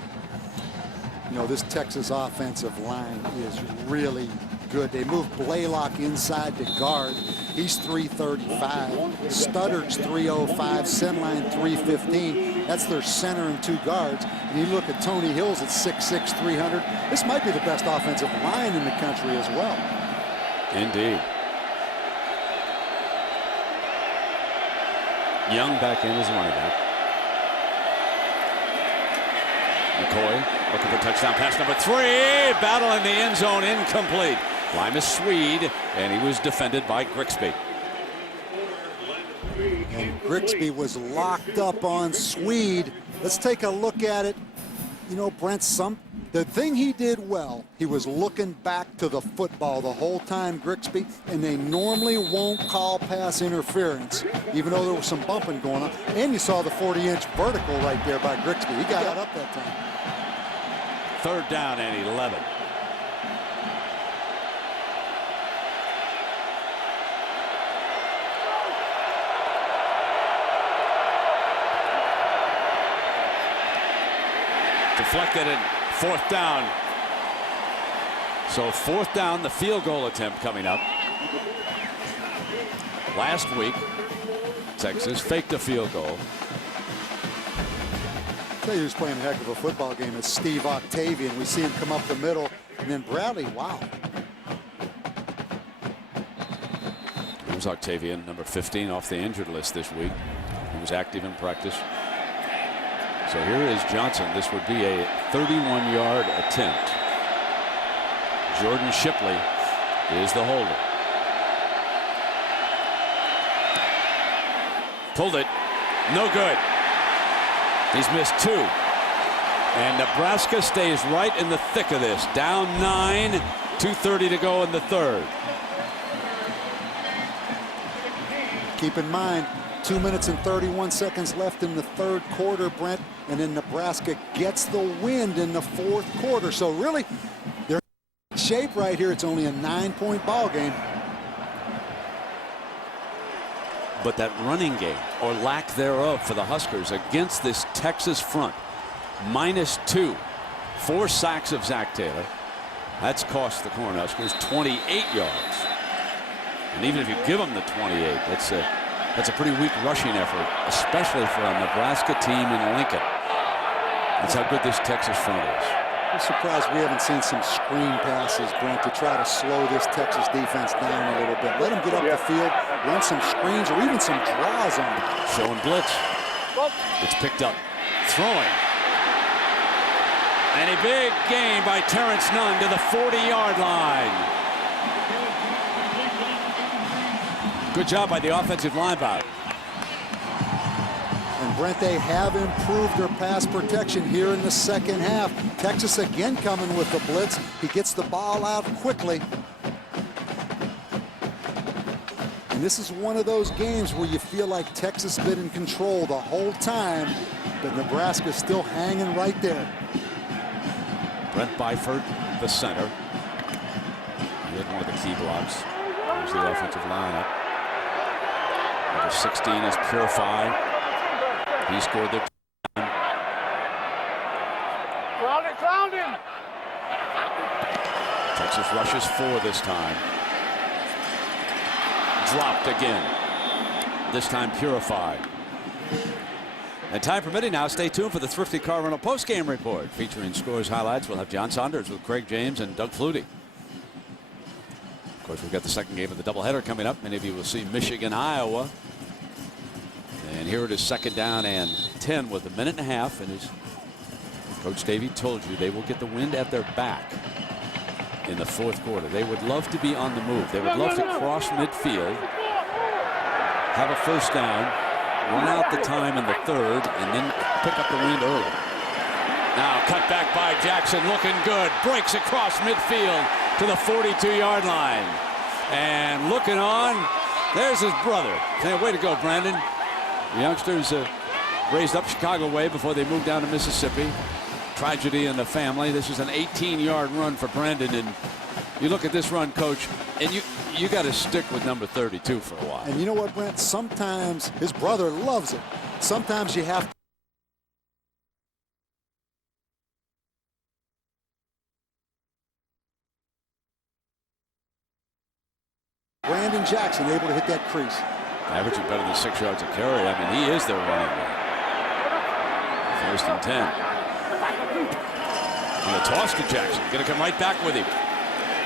You know, this Texas offensive line is really good. They move Blaylock inside to guard. He's 335. Studdard's 305. Semline 315. That's their center and 2 guards. And you look at Tony Hills at 6'6", 300. This might be the best offensive line in the country as well. Indeed. Young back in as a running back. McCoy looking for touchdown pass number 3. Battle in the end zone, incomplete. Lima Swede, and he was defended by Grigsby. And Grigsby was locked up on Swede. Let's take a look at it. You know, Brent, the thing he did well, he was looking back to the football the whole time, Grigsby, and they normally won't call pass interference, even though there was some bumping going on. And you saw the 40-inch vertical right there by Grigsby. He got it up that time. 3rd down and 11. Deflected and 4th down. So 4th down, the field goal attempt coming up. Last week, Texas faked a field goal. I'll tell you who's playing a heck of a football game is Steve Octavian. We see him come up the middle, and then Bradley, wow. Here's Octavian, number 15, off the injured list this week. He was active in practice. So here is Johnson. This would be a 31-yard attempt. Jordan Shipley is the holder. Pulled it. No good. He's missed 2. And Nebraska stays right in the thick of this. Down 9, 2:30 to go in the 3rd. Keep in mind, 2 minutes and 31 seconds left in the 3rd quarter, Brent, and then Nebraska gets the wind in the 4th quarter. So really, they're in shape right here. It's only a 9-point ball game. But that running game, or lack thereof, for the Huskers against this Texas front, -2. 4 sacks of Zach Taylor. That's cost the Cornhuskers 28 yards. And even if you give them the 28, that's a pretty weak rushing effort, especially for a Nebraska team in Lincoln. That's how good this Texas front is. I'm surprised we haven't seen some screen passes, Brent, to try to slow this Texas defense down a little bit. Let them get up the field, run some screens, or even some draws on them. Showing blitz. It's picked up. Throwing. And a big gain by Terrence Nunn to the 40-yard line. Good job by the offensive linebacker. And Brent, they have improved their pass protection here in the 2nd half. Texas again coming with the blitz. He gets the ball out quickly. And this is one of those games where you feel like Texas has been in control the whole time, but Nebraska's still hanging right there. Brent Byford, the center. He had one of the key blocks. Here's the offensive lineup. Number 16 is Purify. He scored the Ground him. Texas rushes 4 this time. Dropped again. this time purified. And time permitting now, stay tuned for the Thrifty Car Rental post-game report featuring scores, highlights. We'll have John Saunders with Craig James and Doug Flutie. Of course, we've got the second game of the doubleheader coming up. Many of you will see Michigan, Iowa. And here it is, second down and 10 with a minute and a half. And as Coach Davey told you, they will get the wind at their back in the fourth quarter. They would love to be on the move. They would love to cross midfield, have a first down, run out the time in the third, and then pick up the wind early. Now cut back by Jackson, looking good. Breaks across midfield to the 42-yard line. And looking on, there's his brother. Way to go, Brandon. The youngsters raised up Chicago way before they moved down to Mississippi. Tragedy in the family. This is an 18-yard run for Brandon. And you look at this run, Coach, and you got to stick with number 32 for a while. And you know what, Brent? Sometimes his brother loves it. Sometimes you have to. Brandon Jackson able to hit that crease. Averaging better than 6 yards a carry. I mean, he is their running back. First and 10. And the toss to Jackson. Going to come right back with him.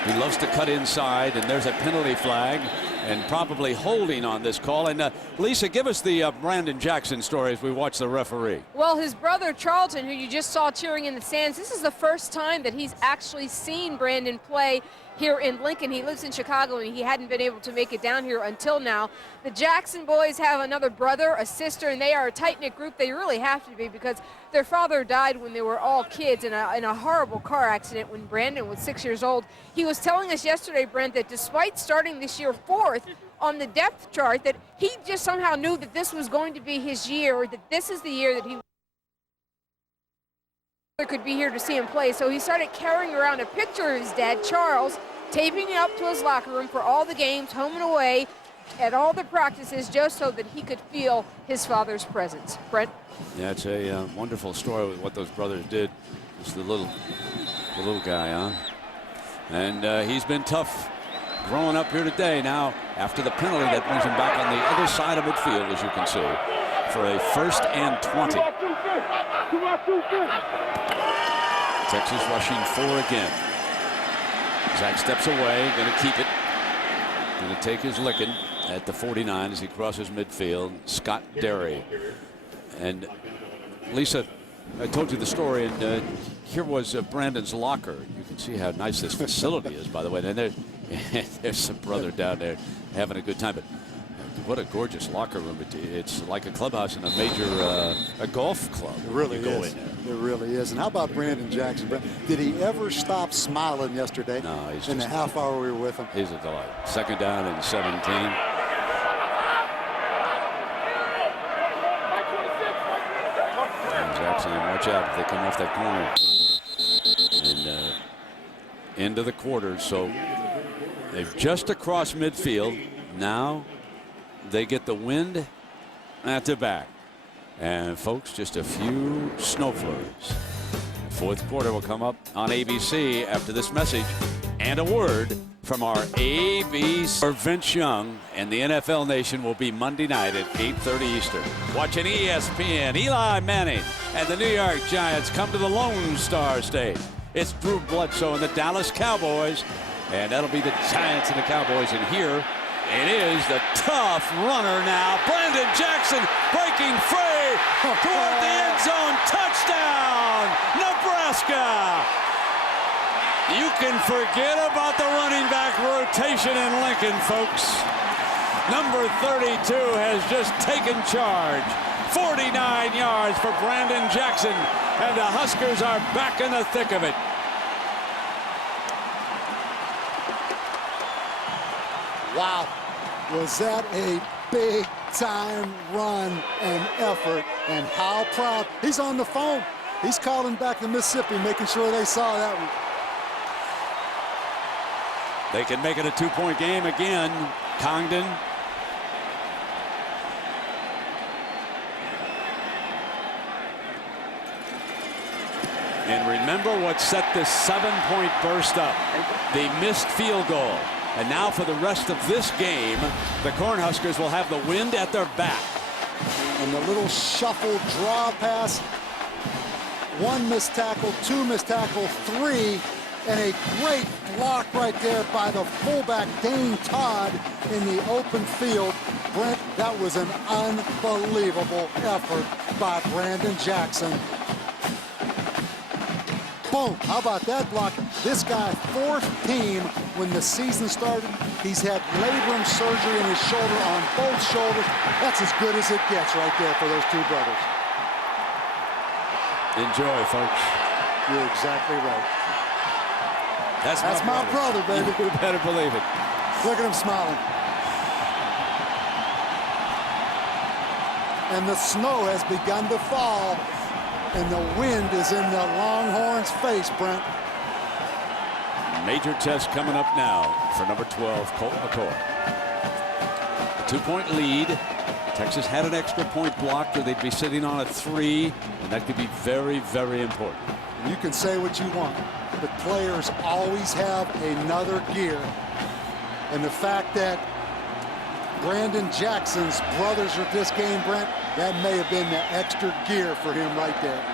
He loves to cut inside, and there's a penalty flag and probably holding on this call. And Lisa, give us the Brandon Jackson story as we watch the referee. Well, his brother Charlton, who you just saw cheering in the stands, this is the first time that he's actually seen Brandon play here in Lincoln. He lives in Chicago, and he hadn't been able to make it down here until now. The Jackson boys have another brother, a sister, and they are a tight-knit group. They really have to be because their father died when they were all kids in a horrible car accident when Brandon was 6 years old. He was telling us yesterday, Brent, that despite starting this year fourth on the depth chart, that he just somehow knew that this was going to be his year, that this is the year that he could be here to see him play. So he started carrying around a picture of his dad, Charles, taping it up to his locker room for all the games, home and away, at all the practices, just so that he could feel his father's presence. Brent? Yeah, it's a wonderful story with what those brothers did. Just the little guy, huh? And he's been tough growing up here today. Now, after the penalty, that brings him back on the other side of midfield, as you can see, for a 1st and 20. Texas rushing 4 again. Zach steps away, going to keep it. Going to take his licking at the 49 as he crosses midfield. Scott Derry. And Lisa, I told you the story, and here was Brandon's locker. You can see how nice this facility is, by the way. And there's a brother down there having a good time. But what a gorgeous locker room. It's like a clubhouse in a major a golf club. It really is. It really is. And how about Brandon Jackson? Did he ever stop smiling yesterday? No, he's in the half hour we were with him. He's a delight. Second down and 17. Jackson, watch out if they come off that corner. And into the quarter. So they've just across midfield. Now they get the wind at their back. And folks, just a few snow flurries. Fourth quarter will come up on ABC after this message and a word from our ABC. Vince Young and the NFL Nation will be Monday night at 8:30 Eastern. Watching ESPN, Eli Manning and the New York Giants come to the Lone Star State. It's Drew Bledsoe and the Dallas Cowboys, and that'll be the Giants and the Cowboys. And here it is, the tough runner now, Brandon Jackson breaking free toward the end zone. Touchdown, Nebraska. You can forget about the running back rotation in Lincoln, folks. Number 32 has just taken charge. 49 yards for Brandon Jackson, and the Huskers are back in the thick of it. Wow. Was that a big-time run and effort, and how proud. He's on the phone. He's calling back to Mississippi, making sure they saw that one. They can make it a 2-point game again. Congdon. And remember what set this 7-point burst up. The missed field goal. And now for the rest of this game, the Cornhuskers will have the wind at their back. And the little shuffle draw pass. 1 missed tackle, 2 missed tackle, 3. And a great block right there by the fullback, Dane Todd, in the open field. Brent, that was an unbelievable effort by Brandon Jackson. Boom, how about that block? This guy, 4th team when the season started. He's had labrum surgery in his shoulder, on both shoulders. That's as good as it gets right there for those 2 brothers. Enjoy, folks. You're exactly right. That's my brother, baby. You better believe it. Look at him smiling. And the snow has begun to fall, and the wind is in the Longhorns' face, Brent. Major test coming up now for number 12, Colt McCoy. A 2-point lead. Texas had an extra point blocked, or they'd be sitting on a 3, and that could be very, very important. You can say what you want, but players always have another gear. And the fact that Brandon Jackson's brothers are at this game, Brent, that may have been the extra gear for him right there.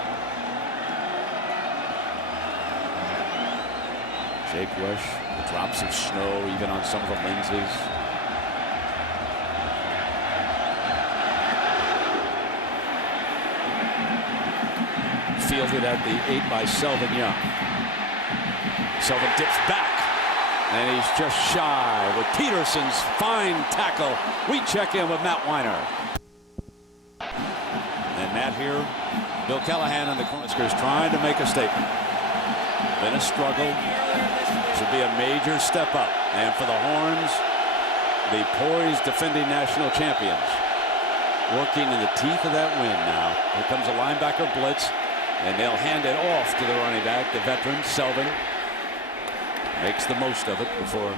Jake Rush, the drops of snow even on some of the lenses. Fielded at the 8 by Selvin Young. Selvin dips back, and he's just shy with Peterson's fine tackle. We check in with Matt Weiner. And Matt here, Bill Callahan and the Cornhuskers trying to make a statement. Been a struggle. Should be a major step up. And for the Horns, the poised defending national champions, working in the teeth of that wind now. Here comes a linebacker blitz, and they'll hand it off to the running back, the veteran, Selvin. Makes the most of it before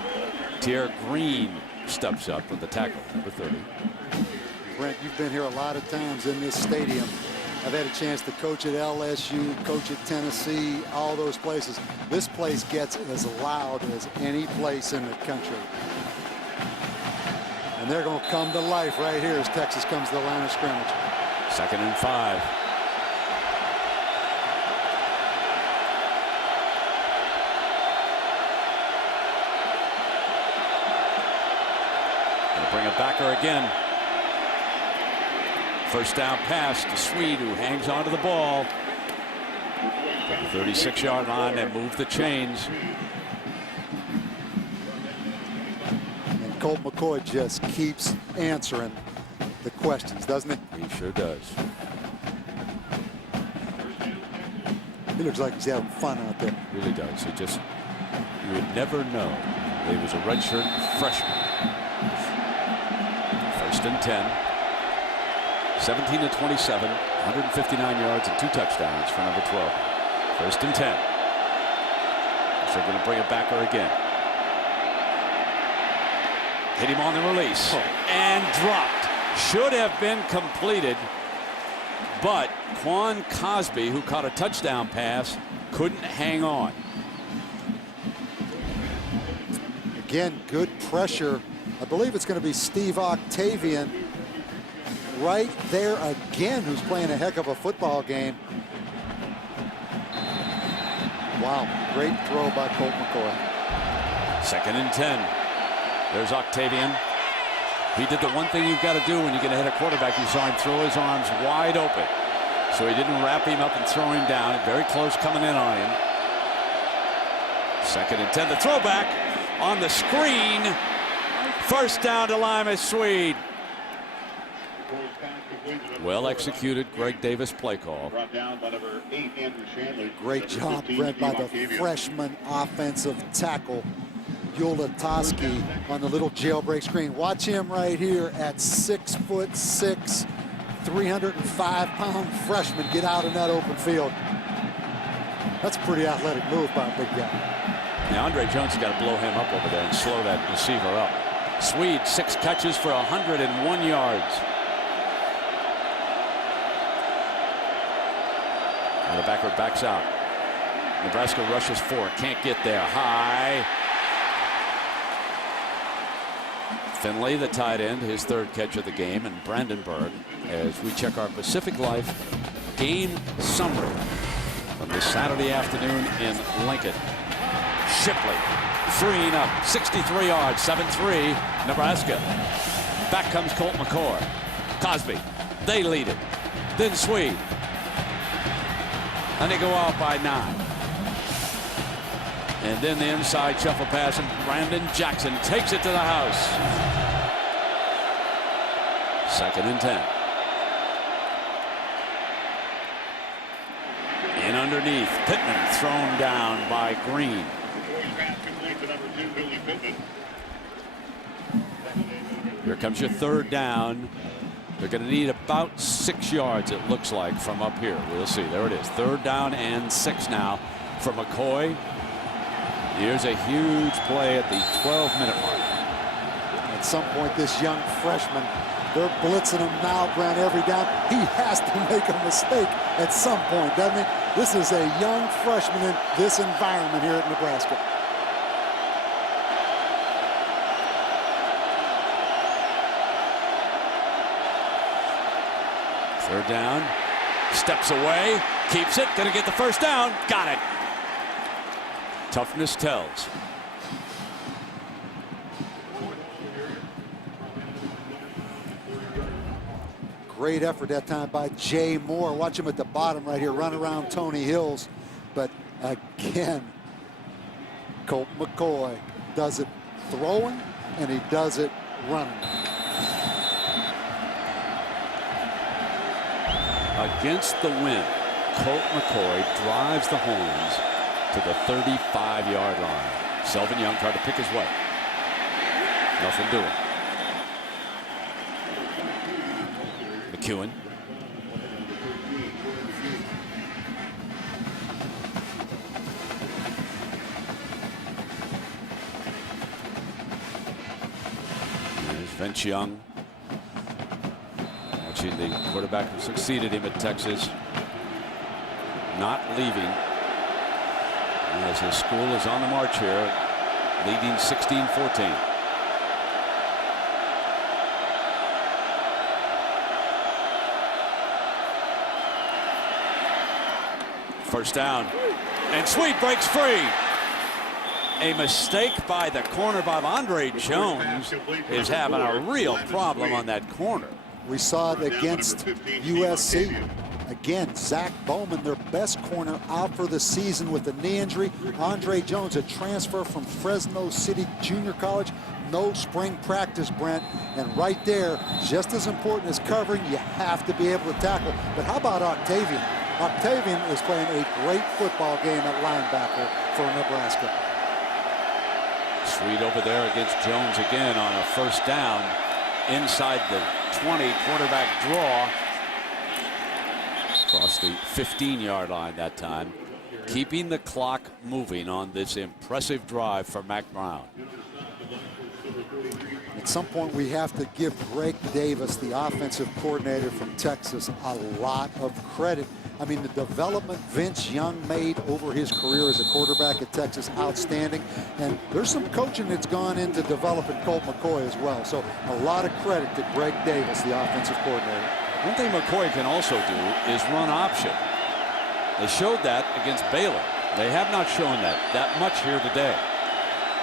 Tier Green steps up with the tackle, number 30. Brent, you've been here a lot of times in this stadium. I've had a chance to coach at LSU, coach at Tennessee, all those places. This place gets as loud as any place in the country. And they're going to come to life right here as Texas comes to the line of scrimmage. 2nd and 5. They'll bring it backer again. First down pass to Swede, who hangs onto the ball. 36-yard line and move the chains. And Colt McCoy just keeps answering the questions, doesn't he? He sure does. He looks like he's having fun out there. Really does. He just, you would never know he was a redshirt freshman. 1st and 10. 17 to 27, 159 yards and 2 touchdowns for number 12. 1st and 10. So they're going to bring it backer again. Hit him on the release and dropped. Should have been completed, but Quan Cosby, who caught a touchdown pass, couldn't hang on. Again, good pressure. I believe it's going to be Steve Octavian right there again, who's playing a heck of a football game. Wow, great throw by Colt McCoy. 2nd and 10. There's Octavian. He did the one thing you've got to do when you're going to hit a quarterback. You saw him throw his arms wide open, so he didn't wrap him up and throw him down. Very close coming in on him. 2nd and 10. The throwback on the screen. First down to Lima Swede. Well executed Greg Davis play call. Great job, Brent, by the freshman offensive tackle, Yulatoski, on the little jailbreak screen. Watch him right here at 6'6", 305-pound freshman get out in that open field. That's a pretty athletic move by a big guy. Now Andre Jones has got to blow him up over there and slow that receiver up. Swede, 6 catches for 101 yards. And the backer backs out. Nebraska rushes 4. Can't get there. High. Finley, the tight end, his third catch of the game, and Brandenburg, as we check our Pacific Life game summary from this Saturday afternoon in Lincoln. Shipley freeing up 63 yards, 7-3 Nebraska. Back comes Colt McCoy. Cosby, they lead it. Then Swede. And they go out by 9. And then the inside shuffle pass, and Brandon Jackson takes it to the house. 2nd and 10. In underneath, Pittman thrown down by Green. Here comes your 3rd down. They're going to need about 6 yards, it looks like, from up here. We'll see. There it is. 3rd down and 6 now for McCoy. Here's a huge play at the 12-minute mark. At some point, this young freshman, they're blitzing him now, Brent, every down. He has to make a mistake at some point, doesn't he? This is a young freshman in this environment here at Nebraska. Third down, steps away, keeps it, gonna get the 1st down, got it. Toughness tells. Great effort that time by Jay Moore. Watch him at the bottom right here, run around Tony Hills. But again, Colt McCoy does it throwing, and he does it running. Against the wind, Colt McCoy drives the horns to the 35-yard line. Selvin Young tried to pick his way. Nothing doing. McEwen. There's Vince Young. Watching the quarterback who succeeded him at Texas. Not leaving. As his school is on the march here, leading 16-14. First down, and Sweet breaks free. A mistake by the corner by Andre Jones is having a real problem on that corner. We saw it against USC. Again, Zach Bowman, their best corner, out for the season with a knee injury. Andre Jones, a transfer from Fresno City Junior College. No spring practice, Brent. And right there, just as important as covering, you have to be able to tackle. But how about Octavian? Octavian is playing a great football game at linebacker for Nebraska. Sweet over there against Jones again on a 1st down. Inside the 20, quarterback draw. Across the 15-yard line that time. Keeping the clock moving on this impressive drive for Mac Brown. At some point, we have to give Greg Davis, the offensive coordinator from Texas, a lot of credit. I mean, the development Vince Young made over his career as a quarterback at Texas, outstanding. And there's some coaching that's gone into developing Colt McCoy as well. So a lot of credit to Greg Davis, the offensive coordinator. One thing McCoy can also do is run option. They showed that against Baylor. They have not shown that much here today.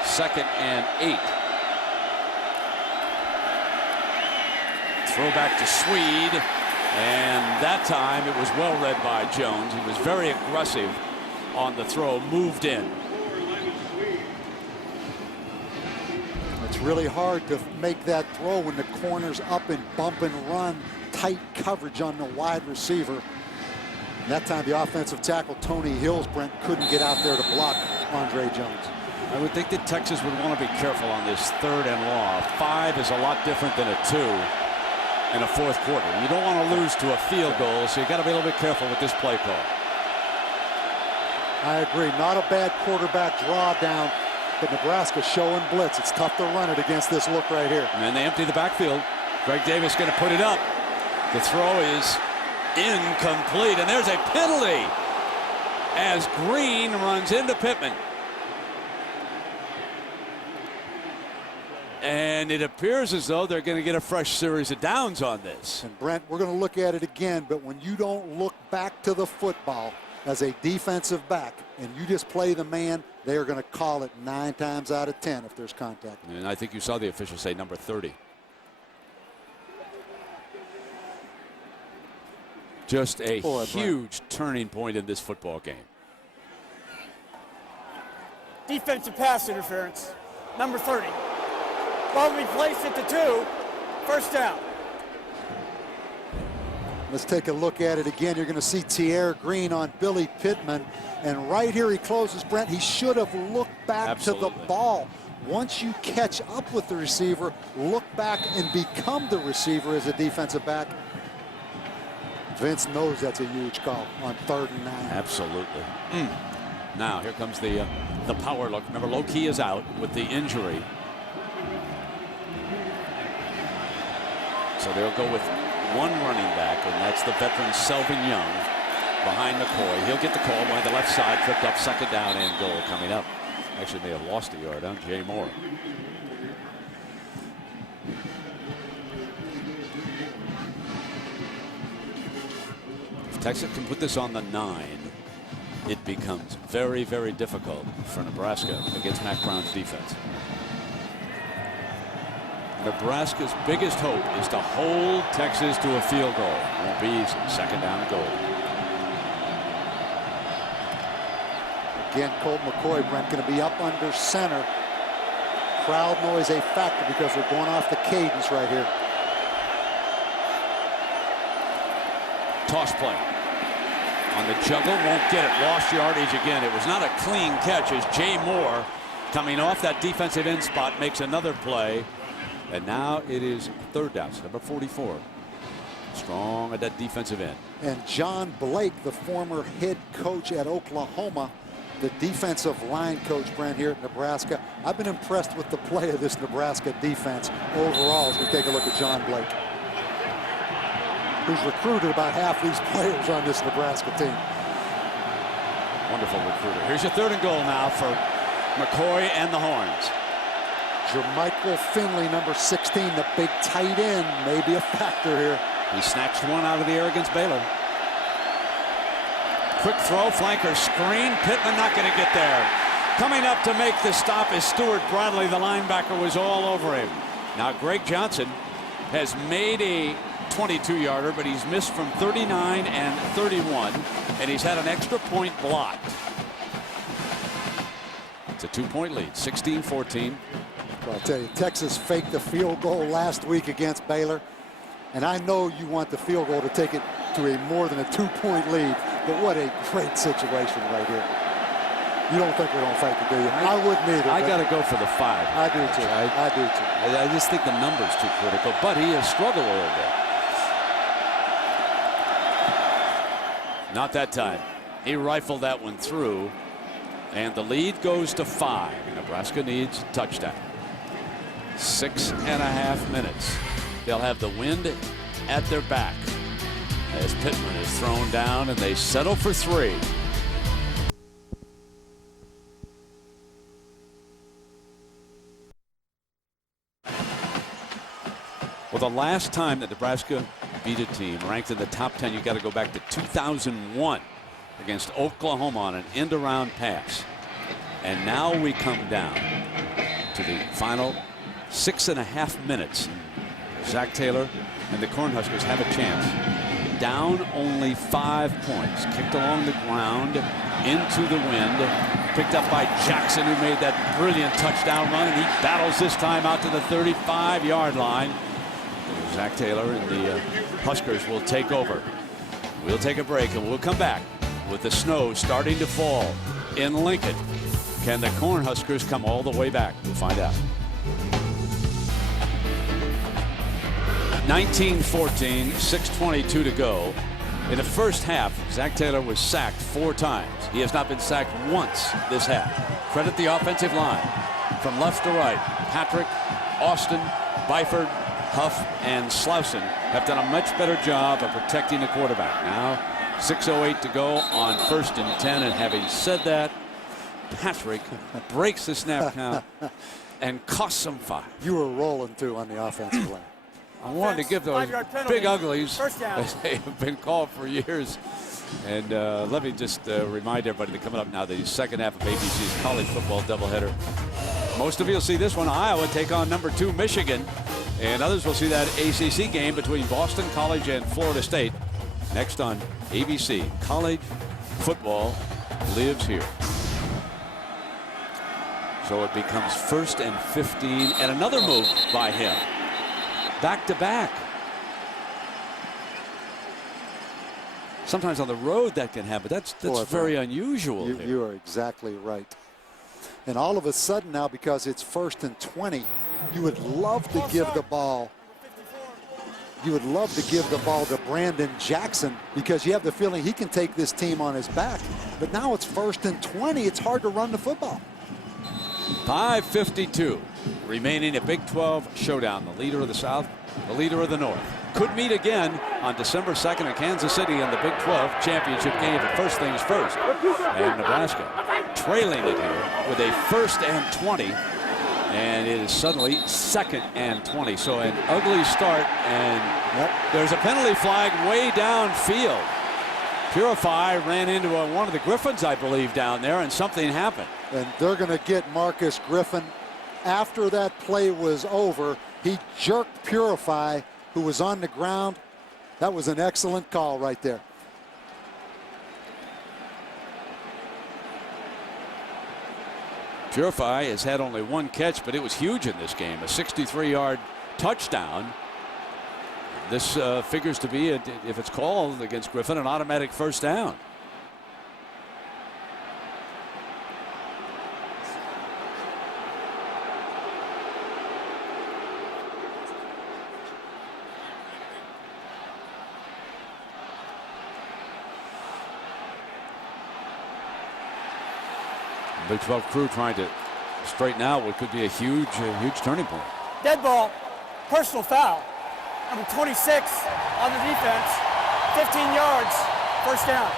2nd and 8. Throw back to Swede. And that time it was well read by Jones. He was very aggressive on the throw, moved in. It's really hard to make that throw when the corner's up and bump and run. Tight coverage on the wide receiver. And that time the offensive tackle, Tony Hills, Brent, couldn't get out there to block Andre Jones. I would think that Texas would want to be careful on this 3rd and long. 5 is a lot different than a 2. In a 4th quarter. You don't want to lose to a field goal, so you got to be a little bit careful with this play call. I agree. Not a bad quarterback drawdown, but Nebraska showing blitz. It's tough to run it against this look right here. And then they empty the backfield. Greg Davis going to put it up. The throw is incomplete, and there's a penalty as Green runs into Pittman. And it appears as though they're going to get a fresh series of downs on this. And Brent, we're going to look at it again, but when you don't look back to the football as a defensive back and you just play the man, they are going to call it 9 times out of 10 if there's contact. And I think you saw the official say number 30. Just a huge turning point in this football game. Defensive pass interference, number 30. Ball be placed at the 2, first down. Let's take a look at it again. You're going to see Tierre Green on Billy Pittman. And right here he closes, Brent. He should have looked back to the ball. Once you catch up with the receiver, look back and become the receiver as a defensive back. Vince knows that's a huge call on 3rd and 9. Absolutely. Now here comes the power look. Remember, Low-Key is out with the injury. So they'll go with one running back, and that's the veteran Selvin Young behind McCoy. He'll get the call by the left side, tripped up, 2nd down and goal coming up. Actually may have lost a yard on Jay Moore. If Texas can put this on the 9, it becomes very, very difficult for Nebraska against Mack Brown's defense. Nebraska's biggest hope is to hold Texas to a field goal. Won't be easy. 2nd down goal. Again, Colt McCoy, Brent, going to be up under center. Crowd noise a factor because they're going off the cadence right here. Toss play. On the juggle, won't get it. Lost yardage again. It was not a clean catch as Jay Moore, coming off that defensive end spot, makes another play. And now it is 3rd down, number 44. Strong at that defensive end. And John Blake, the former head coach at Oklahoma, the defensive line coach, Brent, here at Nebraska. I've been impressed with the play of this Nebraska defense overall as we take a look at John Blake, who's recruited about half these players on this Nebraska team. Wonderful recruiter. Here's your 3rd and goal now for McCoy and the Horns. Jermichael Finley, number 16, the big tight end, may be a factor here. He snatched one out of the air against Baylor. Quick throw, flanker screen. Pittman not going to get there. Coming up to make the stop is Stuart Bradley. The linebacker was all over him. Now Greg Johnson has made a 22-yarder, but he's missed from 39 and 31, and he's had an extra point blocked. It's a 2-point lead, 16-14. Well, I'll tell you, Texas faked the field goal last week against Baylor, and I know you want the field goal to take it to a more than a 2-point lead, but what a great situation right here. You don't think we're going to fake it, do you? I wouldn't either. I got to go for the 5. I do too. I do too. I just think the number's too critical, but he has struggled a little bit. Not that time. He rifled that one through, and the lead goes to 5. Nebraska needs a touchdown. 6.5 minutes. They'll have the wind at their back as Pittman is thrown down, and they settle for 3. Well, the last time that Nebraska beat a team ranked in the top 10, you got to go back to 2001 against Oklahoma on an end-around pass. And now we come down to the final 6.5 minutes. Zach Taylor and the Cornhuskers have a chance. Down only 5 points. Kicked along the ground into the wind. Picked up by Jackson, who made that brilliant touchdown run, and he battles this time out to the 35-yard line. Zach Taylor and the Huskers will take over. We'll take a break and we'll come back with the snow starting to fall in Lincoln. Can the Cornhuskers come all the way back? We'll find out. 19-14, 6:22 to go. In the first half, Zach Taylor was sacked 4 times. He has not been sacked once this half. Credit the offensive line. From left to right, Patrick, Austin, Byford, Huff, and Slauson have done a much better job of protecting the quarterback. Now 6:08 to go on 1st and 10, and having said that, Patrick breaks the snap count. and costs them 5. You were rolling, too, on the offensive line. I wanted to give those 5-yard penalty. big uglies, First down. as they have been called for years. And let me just remind everybody that coming up now, the second half of ABC's college football doubleheader. Most of you will see this one. Iowa take on number 2 Michigan. And others will see that ACC game between Boston College and Florida State. Next on ABC, college football lives here. So it becomes 1st and 15, and another move by him. Back to back. Sometimes on the road that can happen. That's very unusual. You are exactly right. And all of a sudden now, because it's 1st and 20, you would love to give the ball. You would love to give the ball to Brandon Jackson, because you have the feeling he can take this team on his back. But now it's 1st and 20. It's hard to run the football. 5:52 remaining, a Big 12 showdown. The leader of the South, the leader of the North, could meet again on December 2nd in Kansas City in the Big 12 championship game. But first things first, and Nebraska trailing it here with a 1st and 20, and it is suddenly 2nd and 20. So an ugly start, and there's a penalty flag way downfield. Purify ran into one of the Griffins, I believe, down there, and something happened. And they're going to get Marcus Griffin. After that play was over, he jerked Purify, who was on the ground. That was an excellent call right there. Purify has had only 1 catch, but it was huge in this game, a 63-yard touchdown. This figures to be, if it's called against Griffin, an automatic 1st down. Big 12 crew trying to straighten out what could be a huge turning point. Dead ball, personal foul. Number 26 on the defense, 15 yards, 1st down.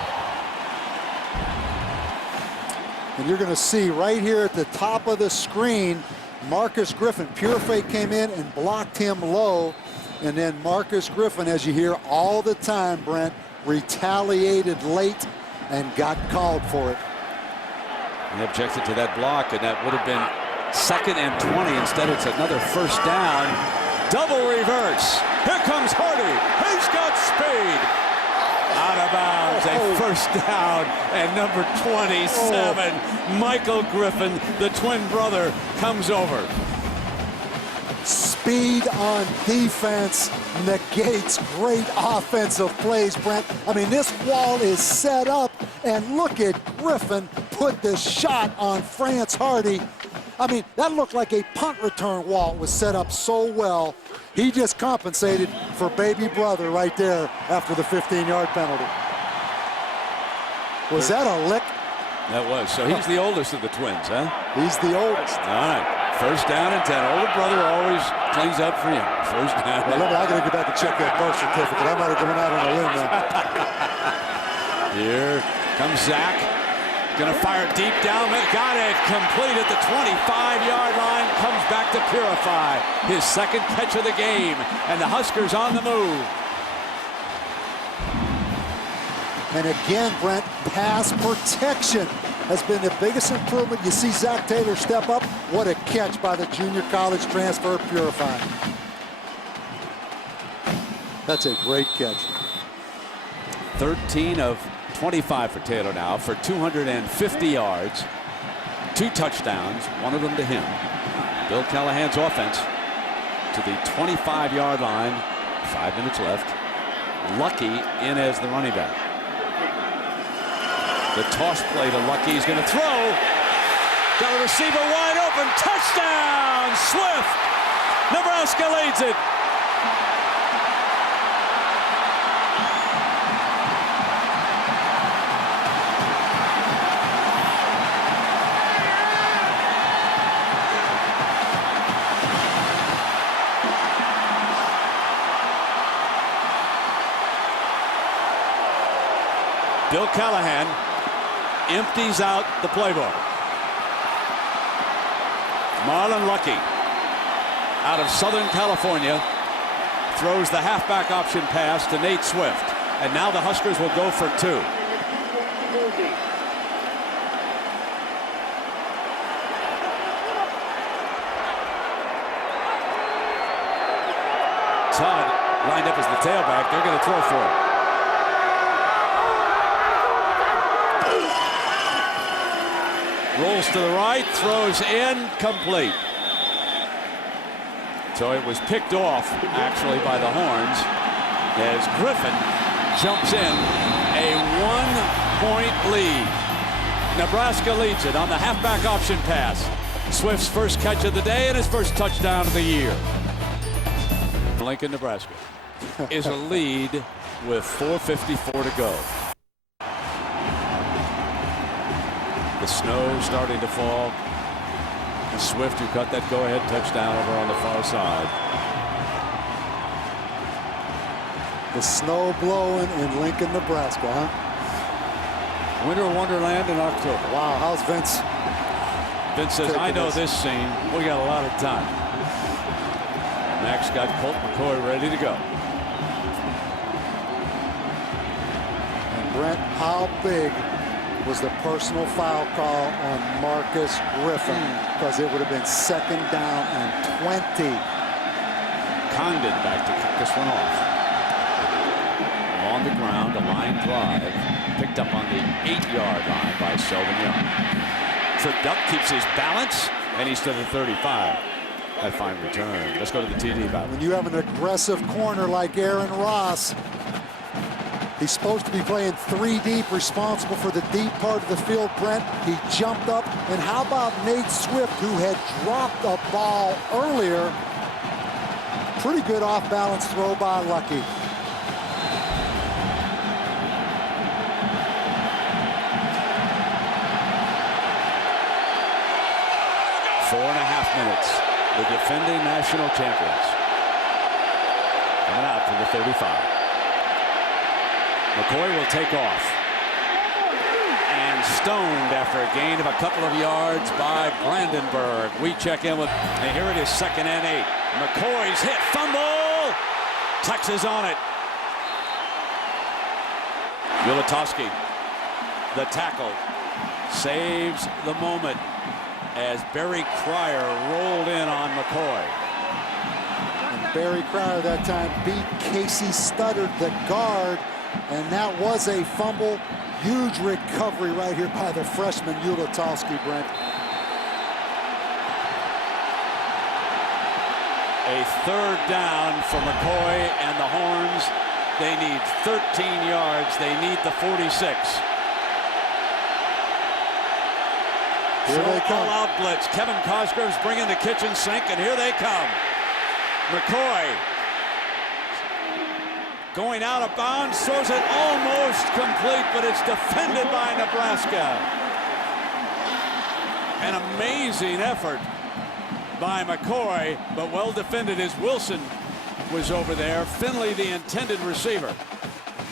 And you're going to see right here at the top of the screen, Marcus Griffin. Purify came in and blocked him low. And then Marcus Griffin, as you hear all the time, Brent, retaliated late and got called for it. He objected to that block, and that would have been 2nd and 20. Instead, it's another 1st down. Double reverse. Here comes Hardy. He's got speed. Out of bounds. A 1st down. And number 27, Michael Griffin, the twin brother, comes over. Speed on defense negates great offensive plays, Brent. I mean, this wall is set up, and look at Griffin put the shot on France Hardy. I mean, that looked like a punt return wall. It was set up so well. He just compensated for baby brother right there after the 15-yard penalty. Was that a lick? That was. So he's the oldest of the twins, huh? He's the oldest. All right. 1st down and 10. Older brother always cleans up for you. 1st down. Well, I got to go back and check that birth certificate. I might have gone out on a limb now. Here comes Zach. Going to fire deep down. Got it. Complete at the 25-yard line. Comes back to Purify. His 2nd catch of the game. And the Huskers on the move. And again, Brent, pass protection has been the biggest improvement. You see Zach Taylor step up. What a catch by the junior college transfer, Purify. That's a great catch. 13 of 25 for Taylor now for 250 yards. 2 touchdowns, one of them to him. Bill Callahan's offense to the 25-yard line. 5 minutes left. Lucky in as the running back. The toss play to Lucky. He's going to throw. Got a receiver wide open. Touchdown! Swift. Nebraska leads it. Bill Callahan empties out the playbook. Marlon Lucky out of Southern California throws the halfback option pass to Nate Swift. And now the Huskers will go for 2. Todd lined up as the tailback. They're going to throw for it. Rolls to the right, throws in, complete. So it was picked off, actually, by the Horns as Griffin jumps in. A 1-point lead. Nebraska leads it on the halfback option pass. Swift's first catch of the day and his first touchdown of the year. Lincoln, Nebraska is a lead with 4:54 to go. The snow starting to fall. And Swift, who cut that go-ahead touchdown over on the far side. The snow blowing in Lincoln, Nebraska, huh? Winter Wonderland in October. Wow, how's Vince? Vince says, I know this scene. We got a lot of time. Max got Colt McCoy ready to go. And Brent, how big was the personal foul call on Marcus Griffin? Because it would have been 2nd down and 20. Condon back to kick this one off. On the ground, a line drive. Picked up on the 8-yard line by Selvin Young. Tripped up, keeps his balance, and he's to the 35. A fine return. Let's go to the TD battle. When you have an aggressive corner like Aaron Ross, he's supposed to be playing 3 deep, responsible for the deep part of the field, Brent. He jumped up, and how about Nate Swift, who had dropped a ball earlier? Pretty good off-balance throw by Lucky. Four and a half minutes. The defending national champions. Coming out to the 35. McCoy will take off. And stoned after a gain of a couple of yards by Brandenburg. We check in with, and here it is, 2nd and 8. McCoy's hit, fumble! Texas on it. Ulatowski, the tackle, saves the moment as Barry Cryer rolled in on McCoy. And Barry Cryer that time beat Casey Studdard, the guard, and that was a fumble. Huge recovery right here by the freshman Ulatowski, Brent. A 3rd down for McCoy and the Horns. They need 13 yards. They need the 46. Here they come. All-out blitz. Kevin Cosgrove's bringing the kitchen sink, and here they come. McCoy going out of bounds, throws it almost complete, but it's defended by Nebraska. An amazing effort by McCoy, but well defended as Wilson was over there. Finley, the intended receiver.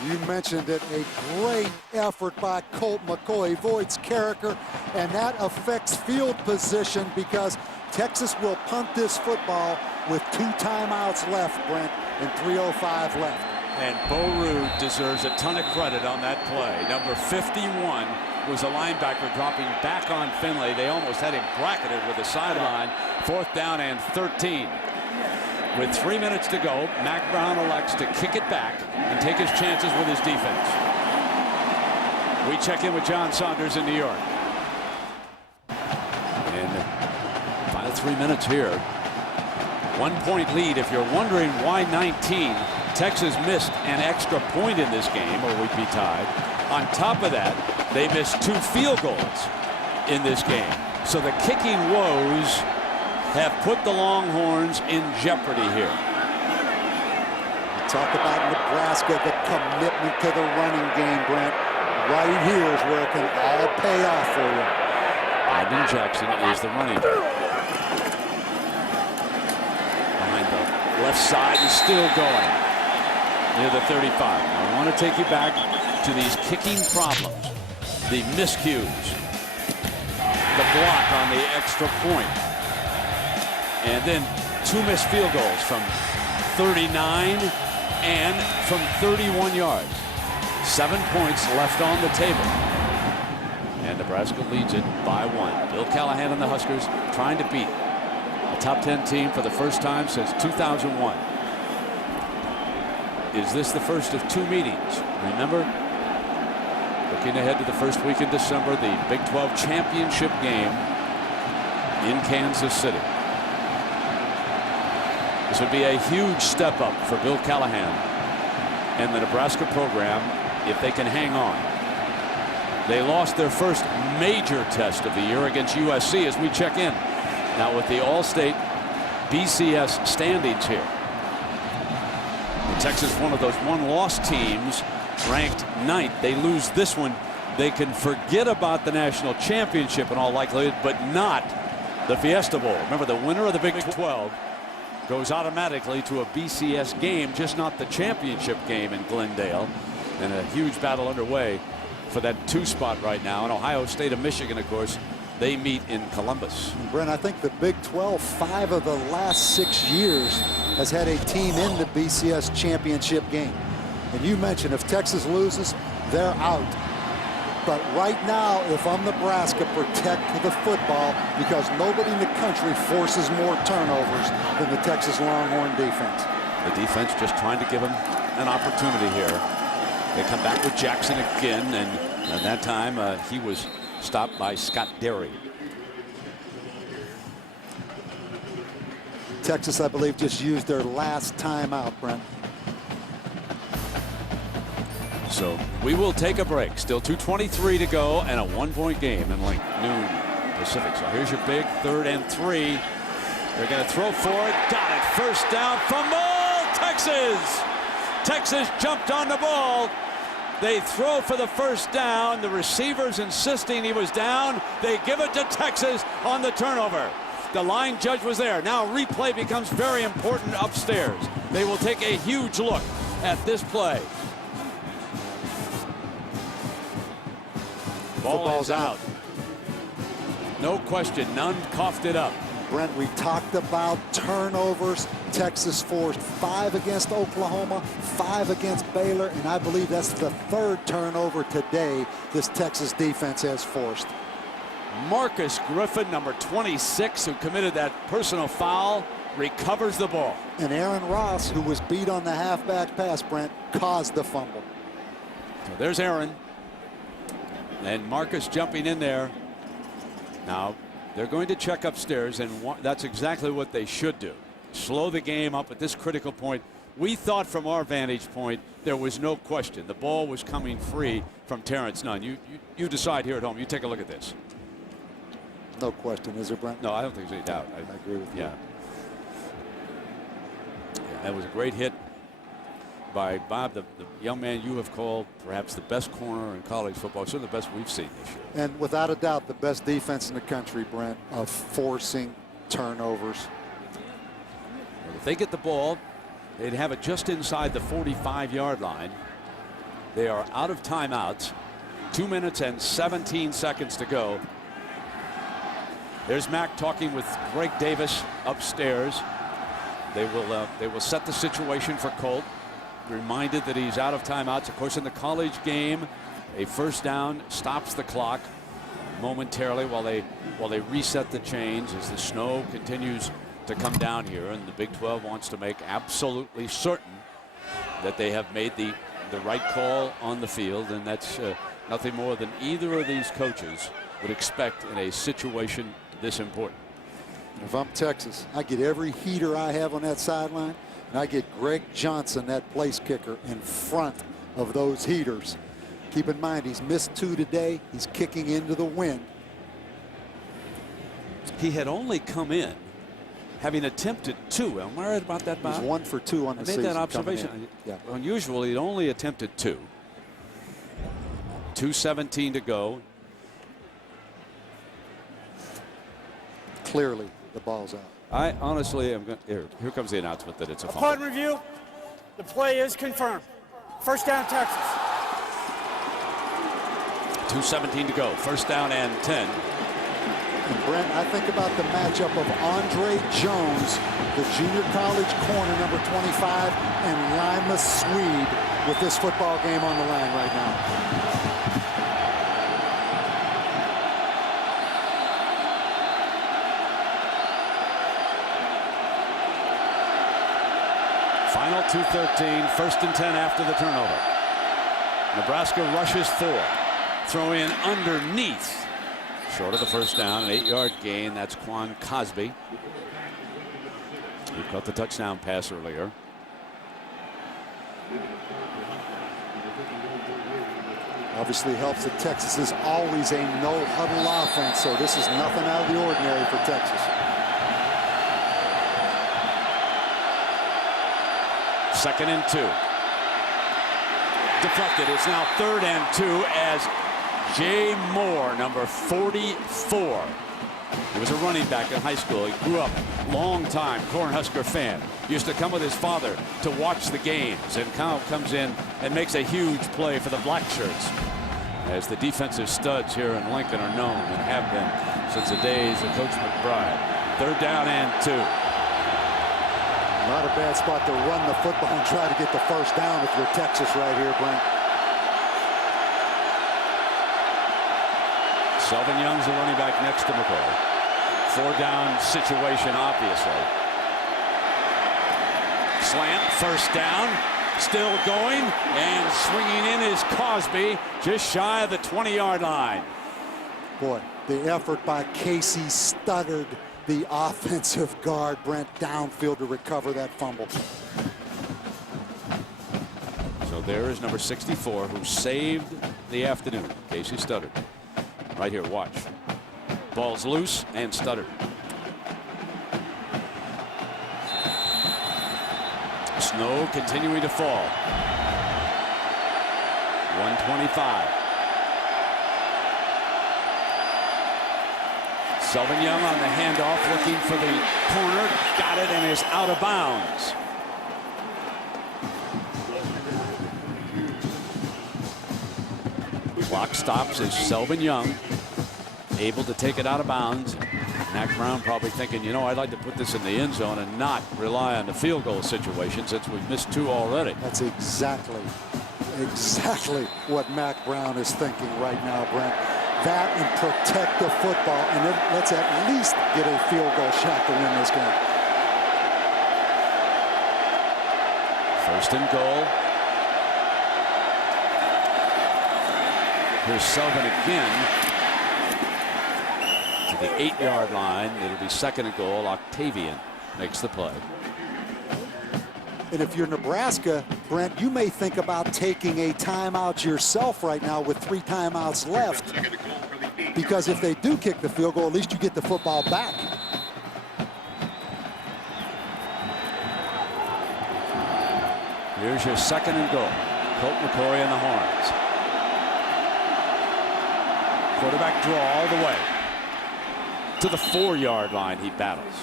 You mentioned it, a great effort by Colt McCoy, avoids Carricker, and that affects field position because Texas will punt this football with 2 timeouts left, Brent, and 3:05 left. And Bo Rude deserves a ton of credit on that play. Number 51 was a linebacker dropping back on Finley. They almost had him bracketed with a sideline. 4th down and 13. With 3 minutes to go, Mack Brown elects to kick it back and take his chances with his defense. We check in with John Saunders in New York. And final 3 minutes here. 1-point lead. If you're wondering why 19, Texas missed an extra point in this game, or we'd be tied. On top of that, they missed 2 field goals in this game. So the kicking woes have put the Longhorns in jeopardy here. Talk about Nebraska, the commitment to the running game, Brent. Right here is where it can all pay off for you. Ivan Jackson is the running back. Behind the left side and still going. Near the 35. Now, I want to take you back to these kicking problems. The miscues. The block on the extra point. And then 2 missed field goals from 39 and from 31 yards. 7 points left on the table. And Nebraska leads it by 1. Bill Callahan and the Huskers trying to beat a top 10 team for the first time since 2001. Is this the first of 2 meetings? Remember, looking ahead to the first week in December, the Big 12 championship game in Kansas City. This would be a huge step up for Bill Callahan and the Nebraska program if they can hang on. They lost their first major test of the year against USC as we check in now with the All-State BCS standings here. Texas, one of those one-loss teams, ranked 9th. They lose this one, they can forget about the national championship in all likelihood, but not the Fiesta Bowl. Remember, the winner of the Big 12 goes automatically to a BCS game, just not the championship game in Glendale. And a huge battle underway for that 2 spot right now. And Ohio State and Michigan, of course, they meet in Columbus. Brent, I think the Big 12, 5 of the last 6 years has had a team in the BCS championship game. And you mentioned if Texas loses, they're out. But right now, if I'm Nebraska, protect the football, because nobody in the country forces more turnovers than the Texas Longhorn defense. The defense just trying to give them an opportunity here. They come back with Jackson again, and at that time he was stopped by Scott Derry. Texas, I believe, just used their last timeout, Brent. So we will take a break. Still 2:23 to go and a 1-point game in like noon Pacific. So here's your big 3rd and 3. They're going to throw for it. Got it. First down. Fumble. Texas. Texas jumped on the ball. They throw for the first down. The receivers insisting he was down. They give it to Texas on the turnover. The line judge was there. Now replay becomes very important upstairs. They will take a huge look at this play. Ball is out. No question. None coughed it up. Brent, we talked about turnovers. Texas forced 5 against Oklahoma, 5 against Baylor, and I believe that's the 3rd turnover today this Texas defense has forced. Marcus Griffin, number 26, who committed that personal foul, recovers the ball. And Aaron Ross, who was beat on the halfback pass, Brent, caused the fumble. So there's Aaron. And Marcus jumping in there. Now, they're going to check upstairs, and that's exactly what they should do. Slow the game up at this critical point. We thought from our vantage point there was no question. The ball was coming free from Terrence Nunn. You decide here at home. You take a look at this. No question, is there, Brent? No, I don't think there's any doubt. I agree with you. Yeah, that was a great hit by Bob, the young man you have called perhaps the best corner in college football, certainly the best we've seen this year. And without a doubt, the best defense in the country, Brent, of forcing turnovers. If they get the ball, they'd have it just inside the 45-yard line. They are out of timeouts. 2 minutes and 17 seconds to go. There's Mack talking with Greg Davis upstairs. They will set the situation for Colt. Reminded that he's out of timeouts. Of course, in the college game, a first down stops the clock momentarily while they reset the chains as the snow continues to come down here, and the Big 12 wants to make absolutely certain that they have made the right call on the field, and that's nothing more than either of these coaches would expect in a situation this important. If I'm Texas, I get every heater I have on that sideline, and I get Greg Johnson, that place kicker, in front of those heaters. Keep in mind, he's missed 2 today. He's kicking into the wind. He had only come in having attempted 2. Am I right about that, Bob? He's 1 for 2 on the season. I made that observation. Yeah. Unusual, he'd only attempted 2. 2:17 to go. Clearly, the ball's out. I honestly am going. Here comes the announcement that it's a fumble. Upon review, the play is confirmed. First down, Texas. 2:17 to go. First down and 10. And Brent, I think about the matchup of Andre Jones, the junior college corner, number 25, and Lima Swede with this football game on the line right now. Final 2:13, 1st and 10 after the turnover. Nebraska rushes 4. Throw in underneath. Short of the first down, an 8-yard gain. That's Quan Cosby. He caught the touchdown pass earlier. Obviously helps that Texas is always a no-huddle offense, so this is nothing out of the ordinary for Texas. Second and 2. Deflected. It's now 3rd and 2 as Jay Moore, number 44. He was a running back in high school. He grew up long-time Cornhusker fan. Used to come with his father to watch the games, and Kyle comes in and makes a huge play for the black shirts, as the defensive studs here in Lincoln are known and have been since the days of Coach McBride. 3rd down and 2. Not a bad spot to run the football and try to get the first down if you're Texas right here, Brent. Selvin Young's the running back next to McCoy. 4-down situation, obviously. Slant, 1st down, still going, and swinging in is Cosby, just shy of the 20-yard line. Boy, the effort by Casey stuttered the offensive guard, Brent, downfield to recover that fumble. So there is number 64, who saved the afternoon. Casey Studdard. Right here, watch. Ball's loose and Studdard. Snow continuing to fall. 125. Selvin Young on the handoff, looking for the corner. Got it and is out of bounds. Clock stops as Selvin Young able to take it out of bounds. Mack Brown probably thinking, you know, I'd like to put this in the end zone and not rely on the field goal situation since we've missed 2 already. That's exactly what Mack Brown is thinking right now, Brent. That and protect the football, and let's at least get a field goal shot to win this game. 1st and goal. Here's Selvin again to the 8-yard line. It'll be 2nd and goal. Octavian makes the play. And if you're Nebraska, Brent, you may think about taking a timeout yourself right now with 3 timeouts left, because if they do kick the field goal, at least you get the football back. Here's your 2nd and goal. Colt McCoy in the horns. Quarterback draw all the way to the 4-yard line. He battles.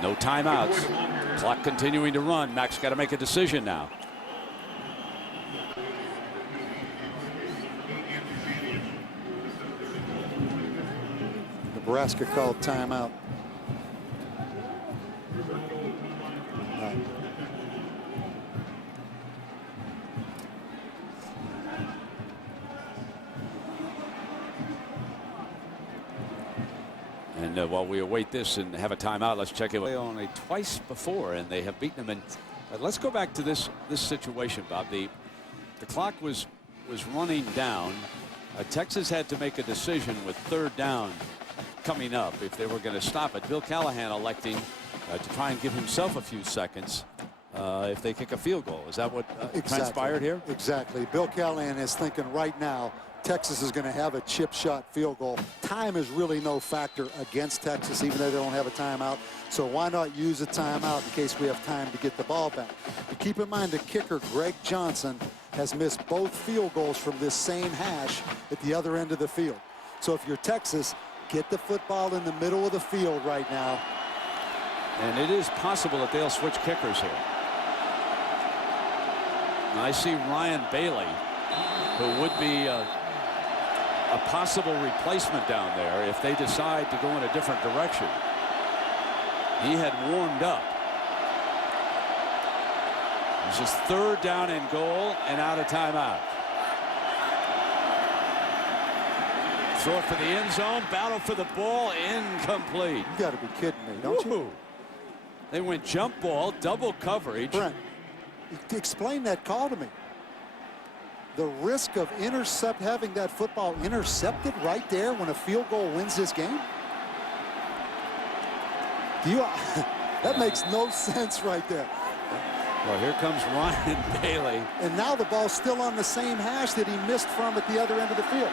No timeouts. Clock continuing to run. Mack's got to make a decision now. Nebraska called timeout. And while we await this and have a timeout, let's check it. Only twice before, and they have beaten them. And let's go back to this situation, Bob. The clock was running down. Texas had to make a decision with 3rd down coming up if they were going to stop it. Bill Callahan electing to try and give himself a few seconds if they kick a field goal. Is that what transpired here? Exactly. Bill Callahan is thinking right now Texas is going to have a chip shot field goal. Time is really no factor against Texas, even though they don't have a timeout. So why not use a timeout in case we have time to get the ball back? But keep in mind the kicker, Greg Johnson, has missed both field goals from this same hash at the other end of the field. So if you're Texas, get the football in the middle of the field right now. And it is possible that they'll switch kickers here. And I see Ryan Bailey, who would be a possible replacement down there if they decide to go in a different direction. He had warmed up. It's just 3rd down and goal and out of timeout. Throw it for the end zone. Battle for the ball. Incomplete. You got to be kidding me, don't you? They went jump ball, double coverage. Brent, explain that call to me. The risk of having that football intercepted right there when a field goal wins this game? That makes no sense right there. Well, here comes Ryan Bailey. And now the ball's still on the same hash that he missed from at the other end of the field.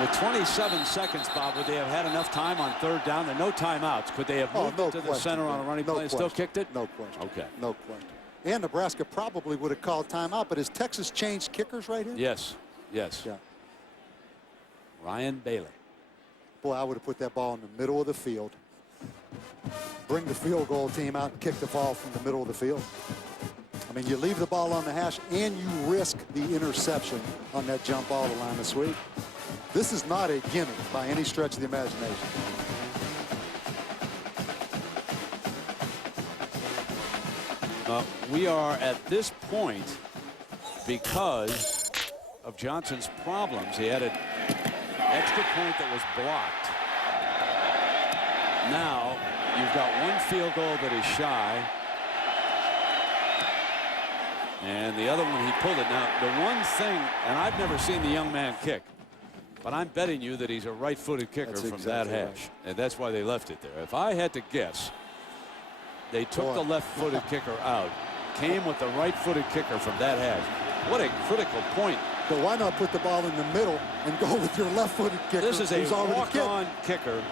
With 27 seconds, Bob, would they have had enough time on 3rd down? There are no timeouts. Could they have moved it to the center on a running play and still kicked it? No question. Okay. No question. And Nebraska probably would have called timeout, but has Texas changed kickers right here? Yes. Yes. Yeah. Ryan Bailey. Boy, I would have put that ball in the middle of the field. Bring the field goal team out and kick the ball from the middle of the field. I mean, you leave the ball on the hash and you risk the interception on that jump ball to line of sweep. This is not a gimme by any stretch of the imagination. We are at this point because of Johnson's problems. He had an extra point that was blocked. Now you've got one field goal that is shy. And the other one, he pulled it. Now, the one thing, and I've never seen the young man kick, but I'm betting you that he's a right-footed kicker from exactly that hash. Right. And that's why they left it there. If I had to guess, they took the left-footed kicker out, came with the right-footed kicker from that hash. What a critical point. But why not put the ball in the middle and go with your left-footed kicker? This is a walk-on kicker,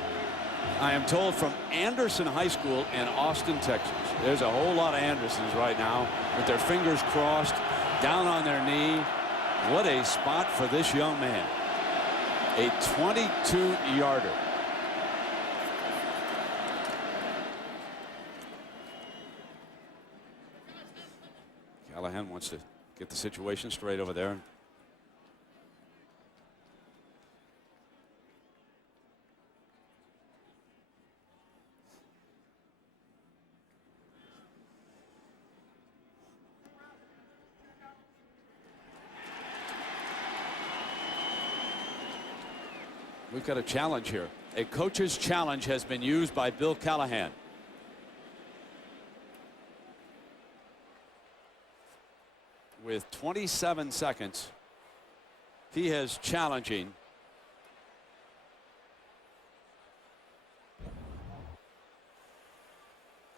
I am told, from Anderson High School in Austin, Texas. There's a whole lot of Andersons right now with their fingers crossed, down on their knee. What a spot for this young man. A 22-yarder. Callahan wants to get the situation straight over there. We've got a challenge here. A coach's challenge has been used by Bill Callahan. With 27 seconds, he is challenging.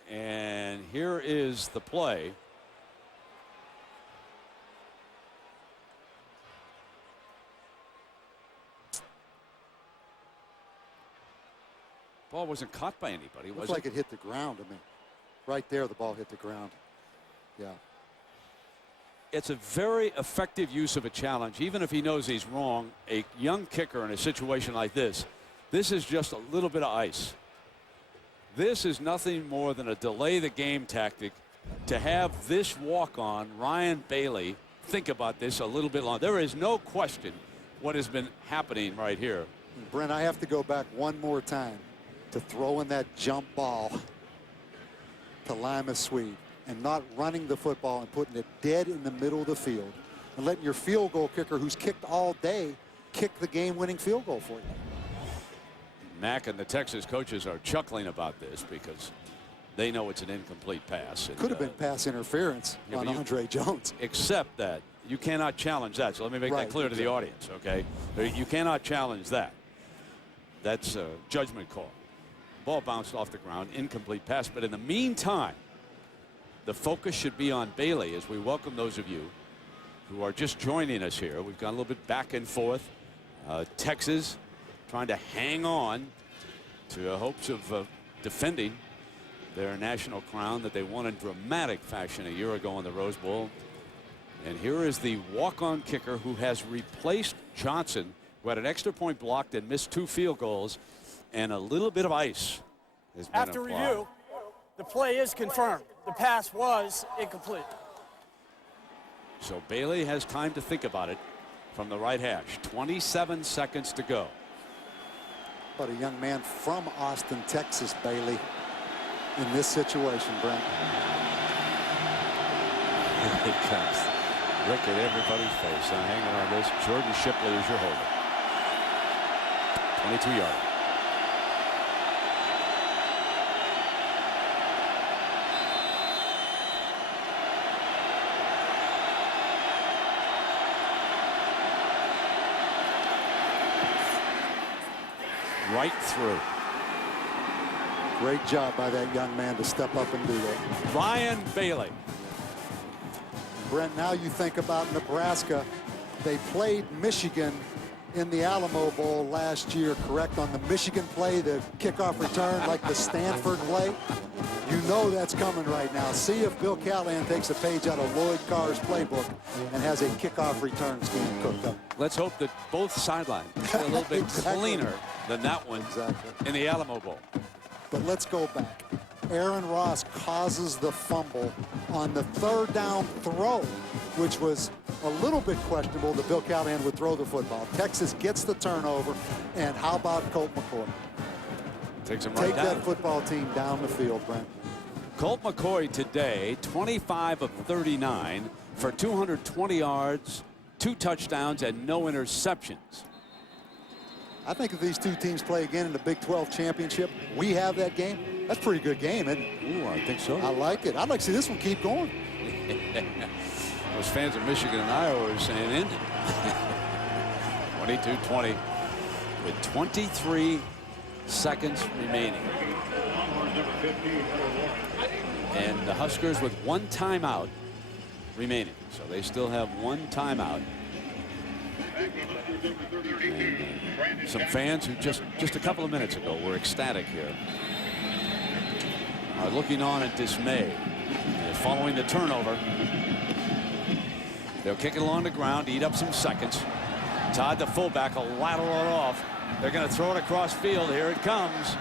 And here is the play. Ball wasn't caught by anybody, was Looks it? like it hit the ground. I mean, right there, the ball hit the ground. Yeah. It's a very effective use of a challenge, even if he knows he's wrong. A young kicker in a situation like this is just a little bit of ice. This is nothing more than a delay the game tactic to have this walk-on, Ryan Bailey, think about this a little bit longer. There is no question what has been happening right here. Brent, I have to go back one more time to throwing that jump ball to Lima Swede and not running the football and putting it dead in the middle of the field and letting your field goal kicker, who's kicked all day, kick the game-winning field goal for you. Mack and the Texas coaches are chuckling about this because they know it's an incomplete pass. Could have been pass interference on Andre Jones. Except that you cannot challenge that. So let me make that clear to the audience, okay? You cannot challenge that. That's a judgment call. Ball bounced off the ground, incomplete pass. But in the meantime, the focus should be on Bailey as we welcome those of you who are just joining us here. We've gone a little bit back and forth. Texas trying to hang on to the hopes of defending their national crown that they won in dramatic fashion a year ago in the Rose Bowl. And here is the walk-on kicker who has replaced Johnson, who had an extra point blocked and missed 2 field goals, and a little bit of ice has been After applied. review, the play is confirmed. The pass was incomplete. So Bailey has time to think about it. from the right hash. 27 seconds to go. But a young man from Austin, Texas, Bailey, in this situation, Brent. Here it comes. Look at everybody's face. I'm hanging on this. Jordan Shipley is your holder. 22-yard. Right through. Great job by that young man to step up and do that. Ryan Bailey. Brent, now you think about Nebraska. They played Michigan in the Alamo Bowl last year, correct? On the Michigan play, the kickoff return, like the Stanford play. You know that's coming right now. See if Bill Callahan takes a page out of Lloyd Carr's playbook and has a kickoff return scheme cooked up. Let's hope that both sidelines are a little bit cleaner than that one in the Alamo Bowl. But let's go back. Aaron Ross causes the fumble on the third down throw, which was a little bit questionable that Bill Callahan would throw the football. Texas gets the turnover, and how about Colt McCoy? Takes him right Take down. that football team down the field, Brent. Colt McCoy today, 25 of 39 for 220 yards, 2 touchdowns, and no interceptions. I think if these two teams play again in the Big 12 championship, we have that game. That's a pretty good game, isn't it? Ooh, I think so. I like it. I'd like to see this one keep going. Those fans of Michigan and Iowa are saying ended. 22-20 with 23 seconds remaining. And the Huskers with 1 timeout remaining. So they still have 1 timeout. And some fans who just a couple of minutes ago were ecstatic here are looking on in dismay. And following the turnover, they'll kick it along the ground, eat up some seconds. Todd, the fullback, will lateral it off. They're going to throw it across field. Here it comes.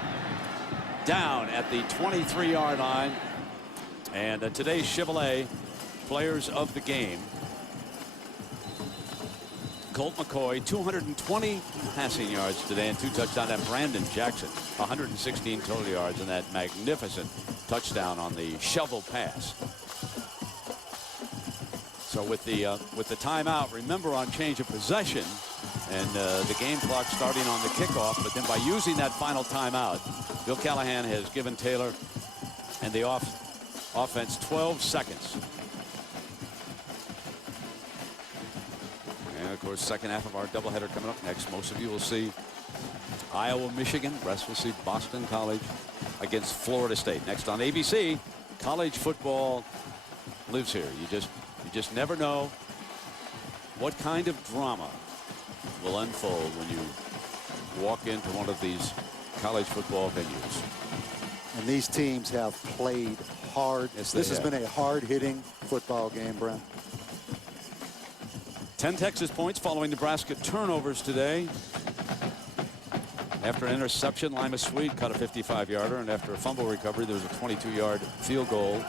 Down at the 23-yard line. And today's Chevrolet players of the game. Colt McCoy, 220 passing yards today and 2 touchdowns. And Brandon Jackson, 116 total yards and that magnificent touchdown on the shovel pass. So with the timeout, remember on change of possession and the game clock starting on the kickoff, but then by using that final timeout, Bill Callahan has given Taylor and the offense 12 seconds. And of course, second half of our doubleheader coming up next. Most of you will see Iowa, Michigan. Rest will see Boston College against Florida State. Next on ABC, college football lives here. You just never know what kind of drama will unfold when you walk into one of these college football venues. And these teams have played hard. Yes, this has been a hard-hitting football game, Brent. 10 Texas points following Nebraska turnovers today. After an interception, Lima Sweet caught a 55-yarder, and after a fumble recovery, there was a 22-yard field goal.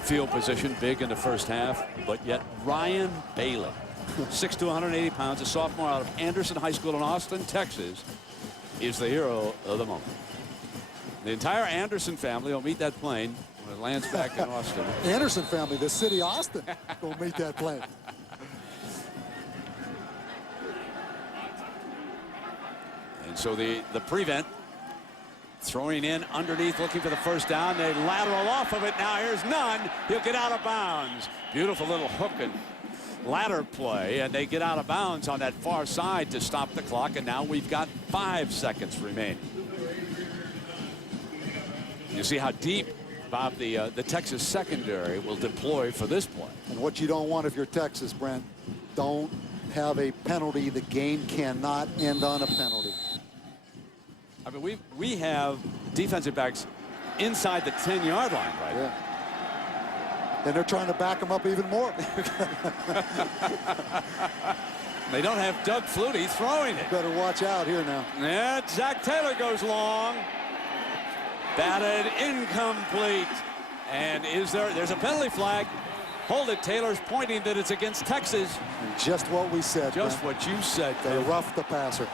Field position big in the first half, but yet Ryan Bailey, 6'2", 180 pounds, a sophomore out of Anderson High School in Austin, Texas, is the hero of the moment. The entire Anderson family will meet that plane when it lands back in Austin. Anderson family, the city of Austin, will meet that plane. And so the prevent throwing in underneath, looking for the first down. They lateral off of it. Now here's none. He'll get out of bounds. Beautiful little hook and ladder play, and they get out of bounds on that far side to stop the clock. And now we've got 5 seconds remaining. You see how deep, Bob, the Texas secondary will deploy for this play. And what you don't want if you're Texas, Brent, don't have a penalty. The game cannot end on a penalty. I mean, we have defensive backs inside the 10-yard line right now. Yeah. And they're trying to back them up even more. They don't have Doug Flutie throwing it. Better watch out here now. Yeah, Zach Taylor goes long. Batted incomplete. And there's a penalty flag. Hold it. Taylor's pointing that it's against Texas. And just what we said. Just Brent. what you said. They Coach. roughed the passer.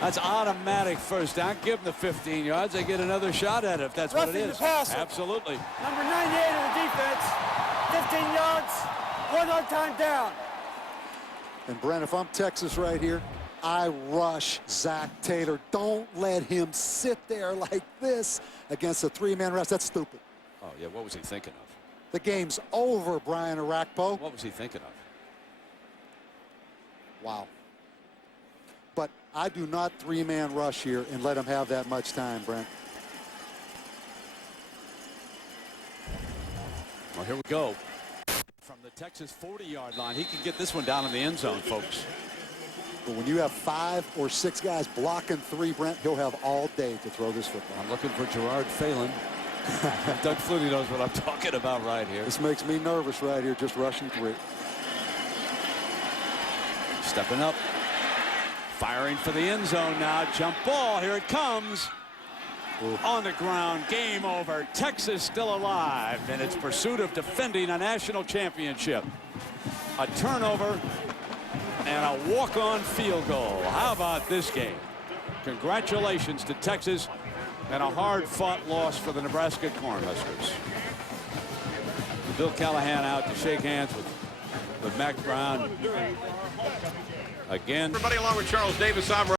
That's automatic first down. Give them the 15 yards. They get another shot at it if that's what it Roughing is. the passer. Absolutely. Number 98 of the defense, 15 yards, 1 on time down. And Brent, if I'm Texas right here, I rush Zach Taylor. Don't let him sit there like this against a 3-man rush. That's stupid. Oh, yeah. What was he thinking of? The game's over, Brian Arakpo. What was he thinking of? Wow. But I do not 3-man rush here and let him have that much time, Brent. Well, here we go. From the Texas 40-yard line, he can get this one down in the end zone, folks. But when you have 5 or 6 guys blocking 3, Brent, he'll have all day to throw this football. I'm looking for Gerard Phelan. Doug Flutie knows what I'm talking about right here. This makes me nervous right here, just rushing 3. Stepping up. Firing for the end zone now. Jump ball. Here it comes. Ooh. On the ground. Game over. Texas still alive in its pursuit of defending a national championship. A turnover and a walk-on field goal. How about this game? Congratulations to Texas and a hard-fought loss for the Nebraska Cornhuskers. Bill Callahan out to shake hands with Mac Brown. Again. Everybody along with Charles Davis, I'm